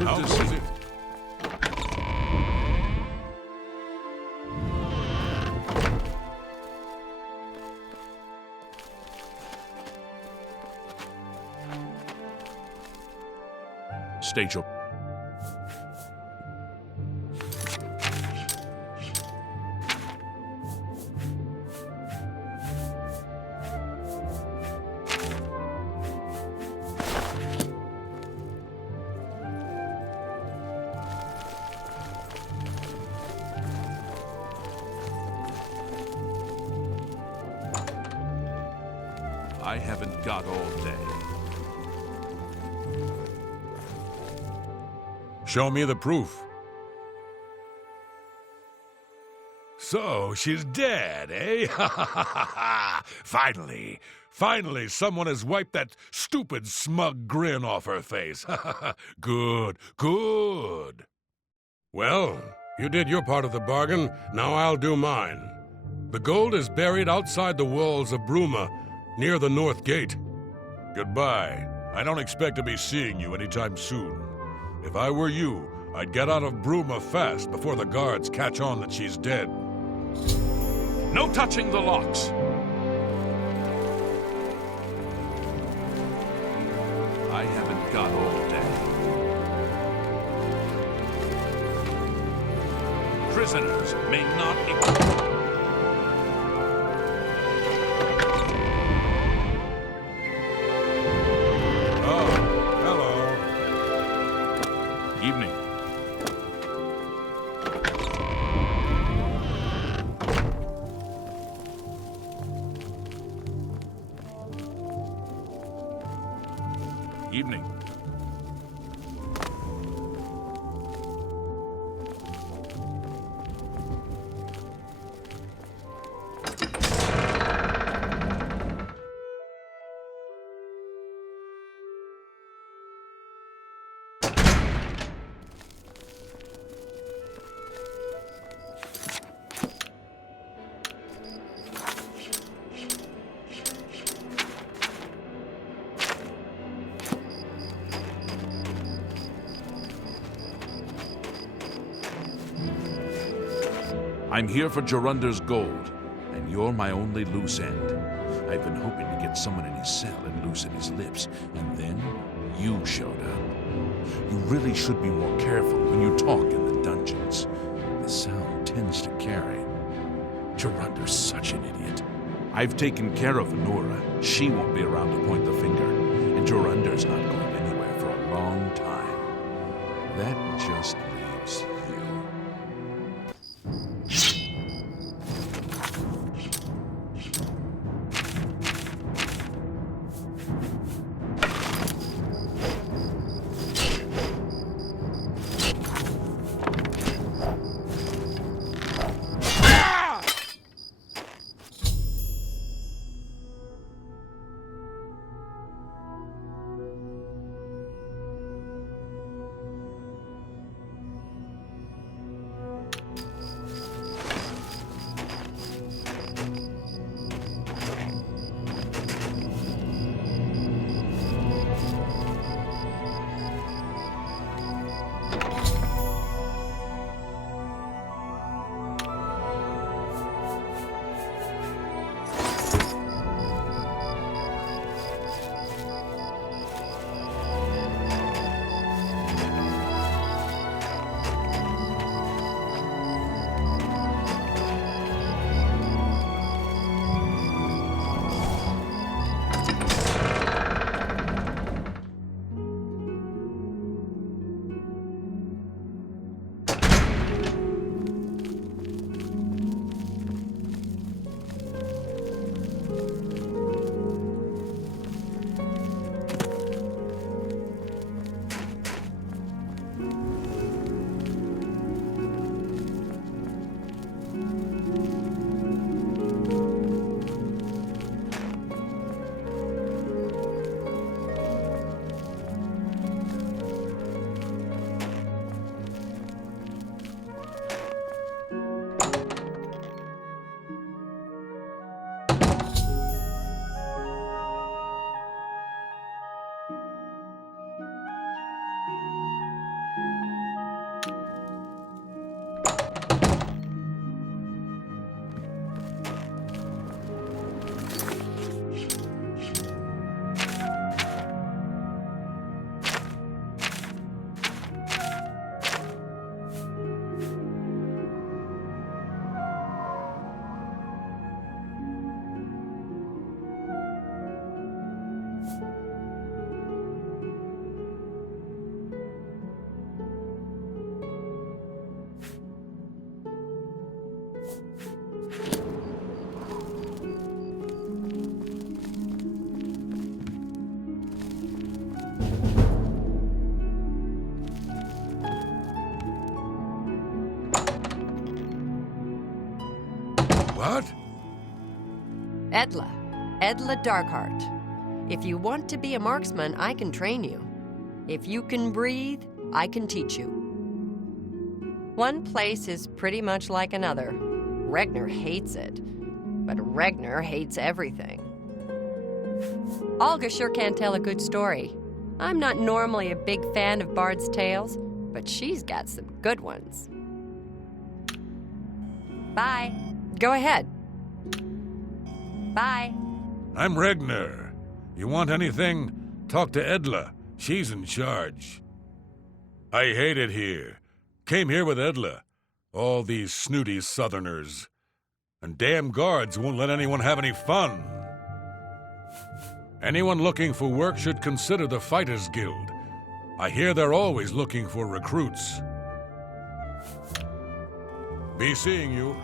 Good to see you. State your... I haven't got all day. Show me the proof. So, she's dead, eh? Finally, someone has wiped that stupid, smug grin off her face. Good. Well, you did your part of the bargain, now I'll do mine. The gold is buried outside the walls of Bruma, near the North Gate. Goodbye. I don't expect to be seeing you anytime soon. If I were you, I'd get out of Bruma fast before the guards catch on that she's dead. No touching the locks! I haven't got all day. Prisoners may not... Evening. Evening. I'm here for Jorunder's gold, and you're my only loose end. I've been hoping to get someone in his cell and loosen his lips, and then you showed up. You really should be more careful when you talk in the dungeons. The sound tends to carry. Jorunder's such an idiot. I've taken care of Nora. She won't be around to point the finger, and Jorunder's not going anywhere for a long time. That just leaves you. What? Edla. Edla Darkheart. If you want to be a marksman, I can train you. If you can breathe, I can teach you. One place is pretty much like another. Regner hates it, but Regner hates everything. Olga sure can tell a good story. I'm not normally a big fan of Bard's tales, but she's got some good ones. Bye. Go ahead. Bye. I'm Regner. You want anything? Talk to Edla. She's in charge. I hate it here. Came here with Edla. All these snooty southerners. And damn guards won't let anyone have any fun. Anyone looking for work should consider the Fighters Guild. I hear they're always looking for recruits. Be seeing you.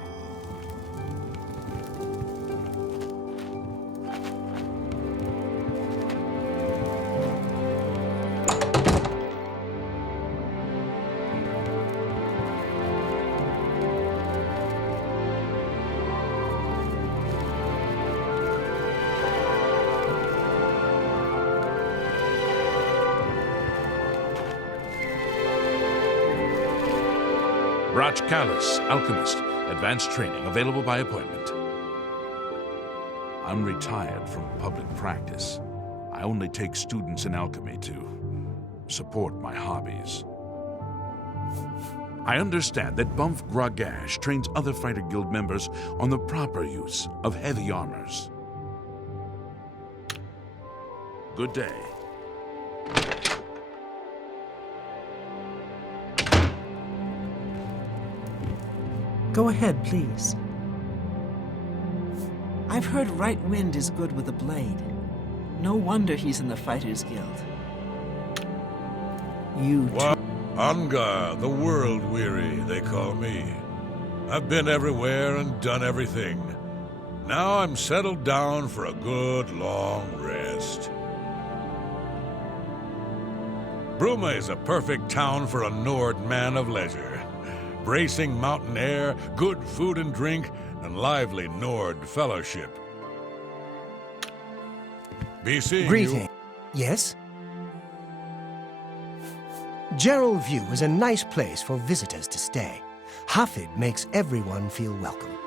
Brach Kalis, alchemist, advanced training, available by appointment. I'm retired from public practice. I only take students in alchemy to support my hobbies. I understand that Bumf Gragash trains other Fighter Guild members on the proper use of heavy armors. Good day. Go ahead, please. I've heard Right Wind is good with a blade. No wonder he's in the Fighters Guild. You What? Angar, the world-weary, they call me. I've been everywhere and done everything. Now I'm settled down for a good long rest. Bruma is a perfect town for a Nord man of leisure. Bracing mountain air, good food and drink, and lively Nord fellowship. Be seeing Greeting. you. Yes? Gerald View is a nice place for visitors to stay. Hafid makes everyone feel welcome.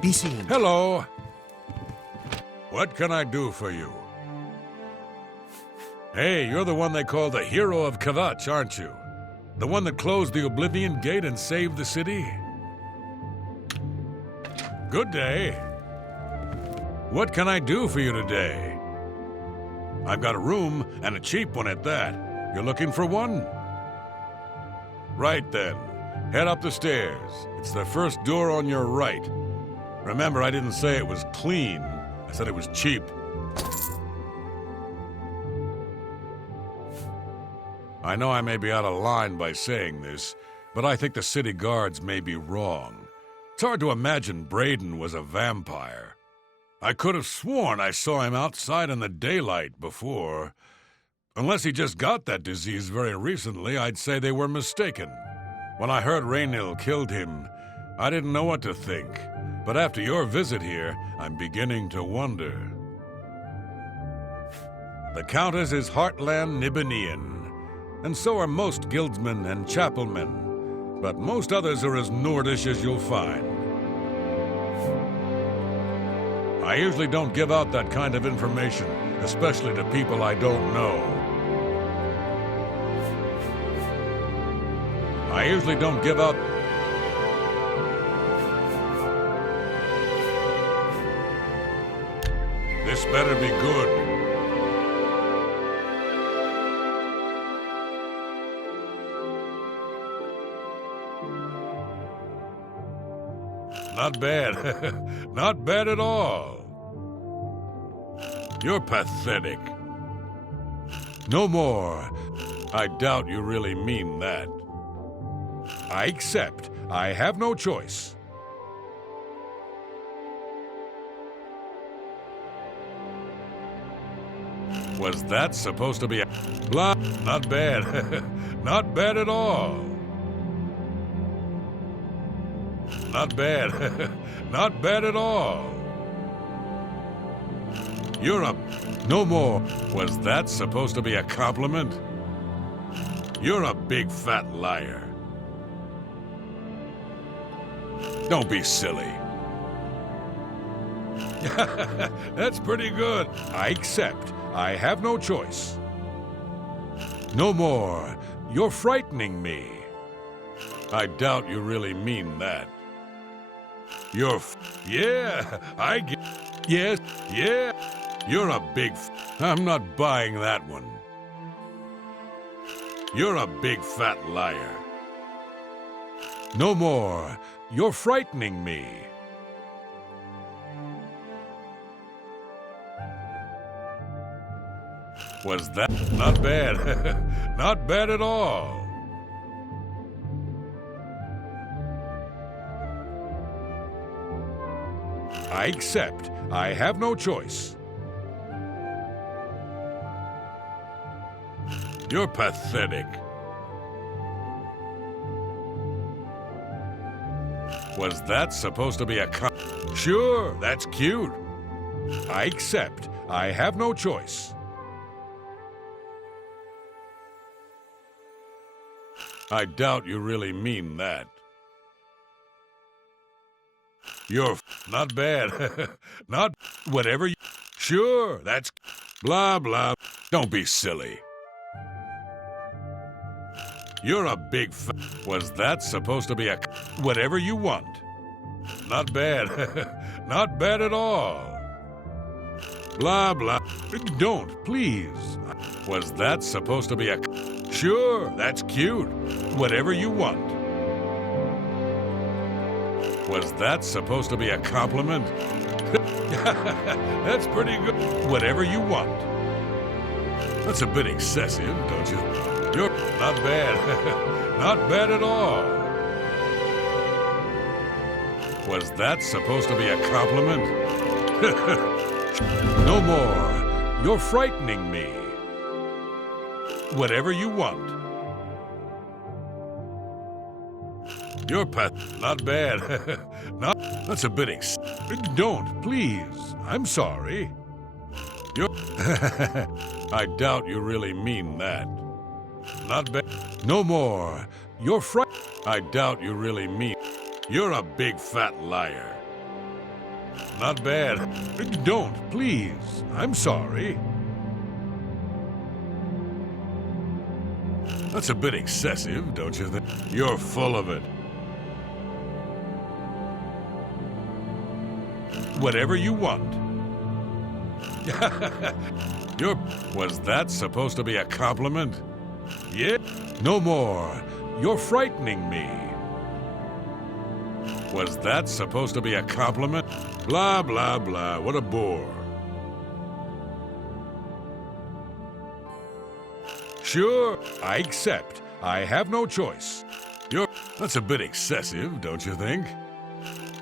Be seen. Hello. What can I do for you? Hey, you're the one they call the hero of Kvatch, aren't you? The one that closed the Oblivion Gate and saved the city? Good day. What can I do for you today? I've got a room, and a cheap one at that. You're looking for one? Right then. Head up the stairs. It's the first door on your right. Remember, I didn't say it was clean. I said it was cheap. I know I may be out of line by saying this, but I think the city guards may be wrong. It's hard to imagine Braden was a vampire. I could have sworn I saw him outside in the daylight before. Unless he just got that disease very recently, I'd say they were mistaken. When I heard Raynil killed him, I didn't know what to think. But after your visit here, I'm beginning to wonder. The Countess is Heartland Nibanian. And so are most guildsmen and chapelmen, but most others are as Nordish as you'll find. I usually don't give out that kind of information, especially to people I don't know. I usually don't give out... This better be good. Not bad. Not bad at all. You're pathetic. No more. I doubt you really mean that. I accept. I have no choice. Was that supposed to be a... Blah. Not bad. Not bad at all. not bad. Not bad at all. You're a... No more. Was that supposed to be a compliment? You're a big fat liar. Don't be silly. That's pretty good. I accept. I have no choice. No more. You're frightening me. I doubt you really mean that. Yeah, I get... Yes, yeah. You're a big... I'm not buying that one. You're a big fat liar. No more. You're frightening me. Was that... Not bad. Not bad at all. I accept. I have no choice. You're pathetic. Was that supposed to be a Sure, that's cute. I accept. I have no choice. I doubt you really mean that. You're not bad. Not whatever you... Sure, that's... Blah, blah. Don't be silly. You're a big Was that supposed to be a... Whatever you want. Not bad. Not bad at all. Blah, blah. Don't, please. Was that supposed to be a... Sure, that's cute. Whatever you want. Was that supposed to be a compliment? That's pretty good. Whatever you want. That's a bit excessive, don't you? You're not bad. Not bad at all. Was that supposed to be a compliment? No more. You're frightening me. Whatever you want. You're not bad. Not... That's a bit Don't, please. I'm sorry. You're... I doubt you really mean that. Not bad. No more. You're I doubt you really mean... You're a big fat liar. Not bad. Don't, please. I'm sorry. That's a bit excessive, don't you think? You're full of it. Whatever you want. Was that supposed to be a compliment? Yeah. No more. You're frightening me. Was that supposed to be a compliment? Blah, blah, blah. What a bore. Sure, I accept. I have no choice. That's a bit excessive, don't you think?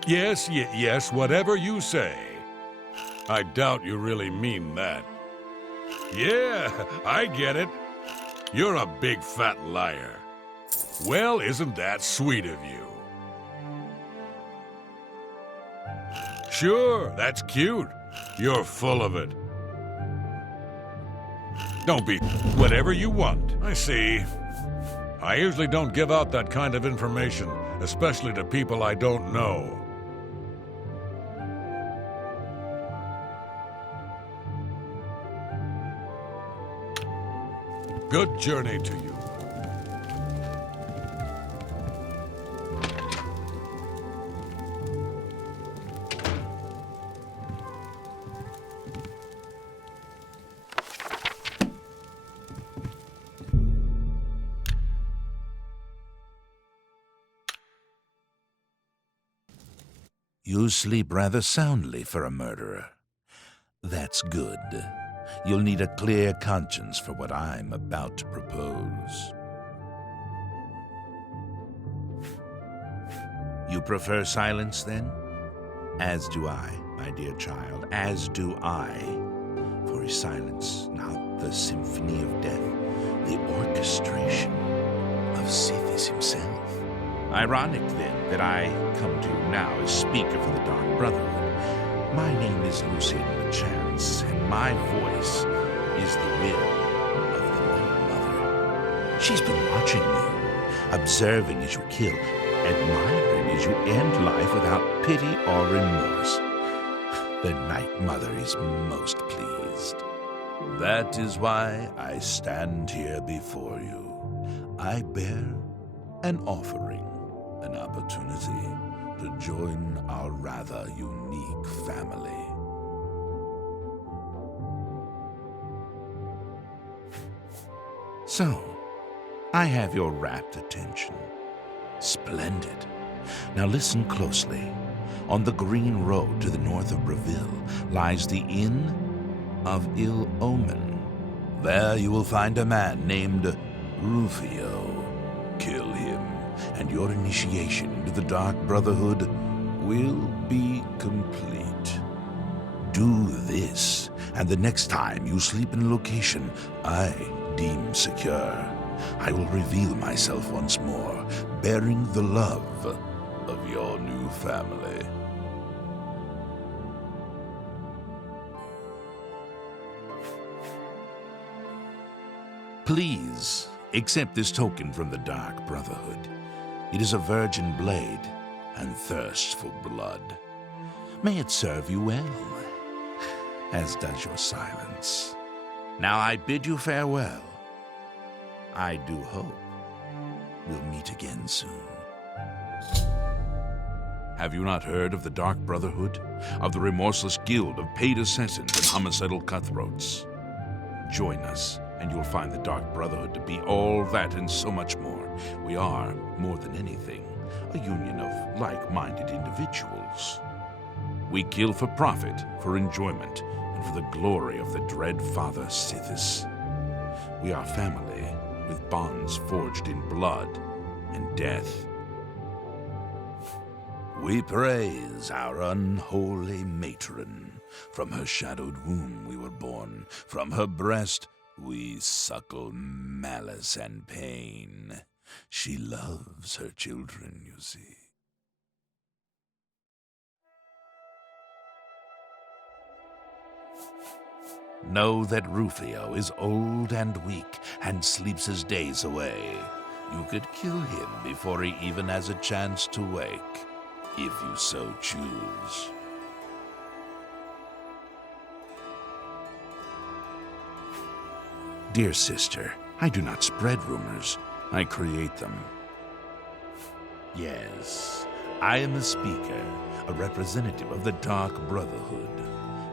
Yes, yes, whatever you say. I doubt you really mean that. Yeah, I get it. You're a big fat liar. Well, isn't that sweet of you? Sure, that's cute. You're full of it. Don't be whatever you want. I see. I usually don't give out that kind of information, especially to people I don't know. Good journey to you. You sleep rather soundly for a murderer. That's good. You'll need a clear conscience for what I'm about to propose. You prefer silence, then? As do I, my dear child, as do I. For is silence not the symphony of death, the orchestration of Cephas himself? Ironic, then, that I come to you now as Speaker for the Dark Brotherhood. My name is Lucian Chance, and my voice is the will of the Night Mother. She's been watching you, observing as you kill, admiring as you end life without pity or remorse. The Night Mother is most pleased. That is why I stand here before you. I bear an offering, an opportunity to join our rather unique family. So, I have your rapt attention. Splendid. Now listen closely. On the green road to the north of Breville lies the Inn of Ill Omen. There you will find a man named Rufio. Kill him, and your initiation into the Dark Brotherhood will be complete. Do this, and the next time you sleep in a location I deem secure, I will reveal myself once more, bearing the love of your new family. Please accept this token from the Dark Brotherhood. It is a virgin blade and thirst for blood. May it serve you well, as does your silence. Now I bid you farewell. I do hope we'll meet again soon. Have you not heard of the Dark Brotherhood? Of the remorseless guild of paid assassins and homicidal cutthroats? Join us, and you'll find the Dark Brotherhood to be all that and so much more. We are, more than anything, a union of like-minded individuals. We kill for profit, for enjoyment, and for the glory of the dread Father Sithis. We are family, with bonds forged in blood and death. We praise our unholy matron. From her shadowed womb we were born. From her breast we suckle malice and pain. She loves her children, you see. Know that Rufio is old and weak and sleeps his days away. You could kill him before he even has a chance to wake, if you so choose. Dear sister, I do not spread rumors. I create them. Yes, I am a speaker, a representative of the Dark Brotherhood.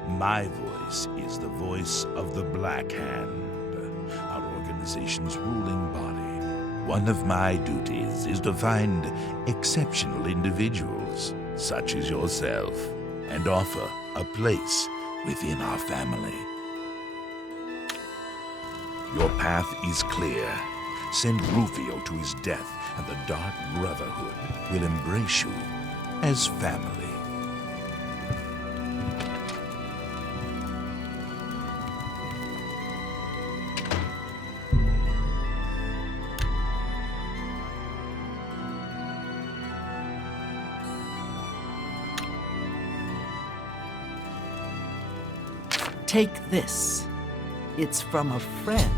My voice is the voice of the Black Hand, our organization's ruling body. One of my duties is to find exceptional individuals, such as yourself, and offer a place within our family. Your path is clear. Send Rufio to his death, and the Dark Brotherhood will embrace you as family. Take this. It's from a friend.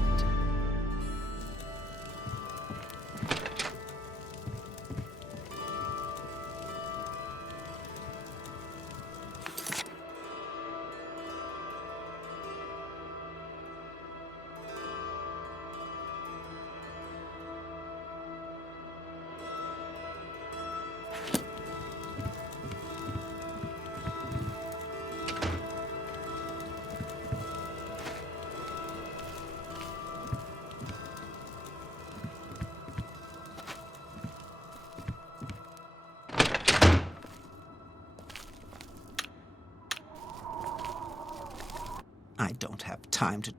I don't have time to...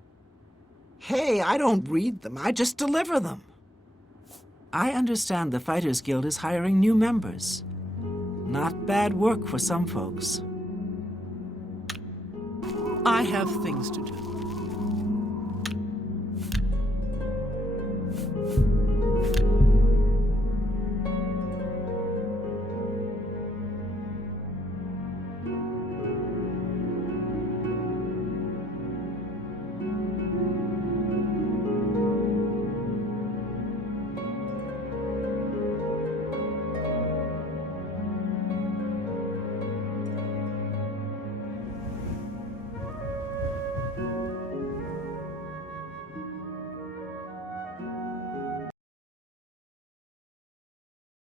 Hey, I don't read them. I just deliver them. I understand the Fighters Guild is hiring new members. Not bad work for some folks. I have things to do.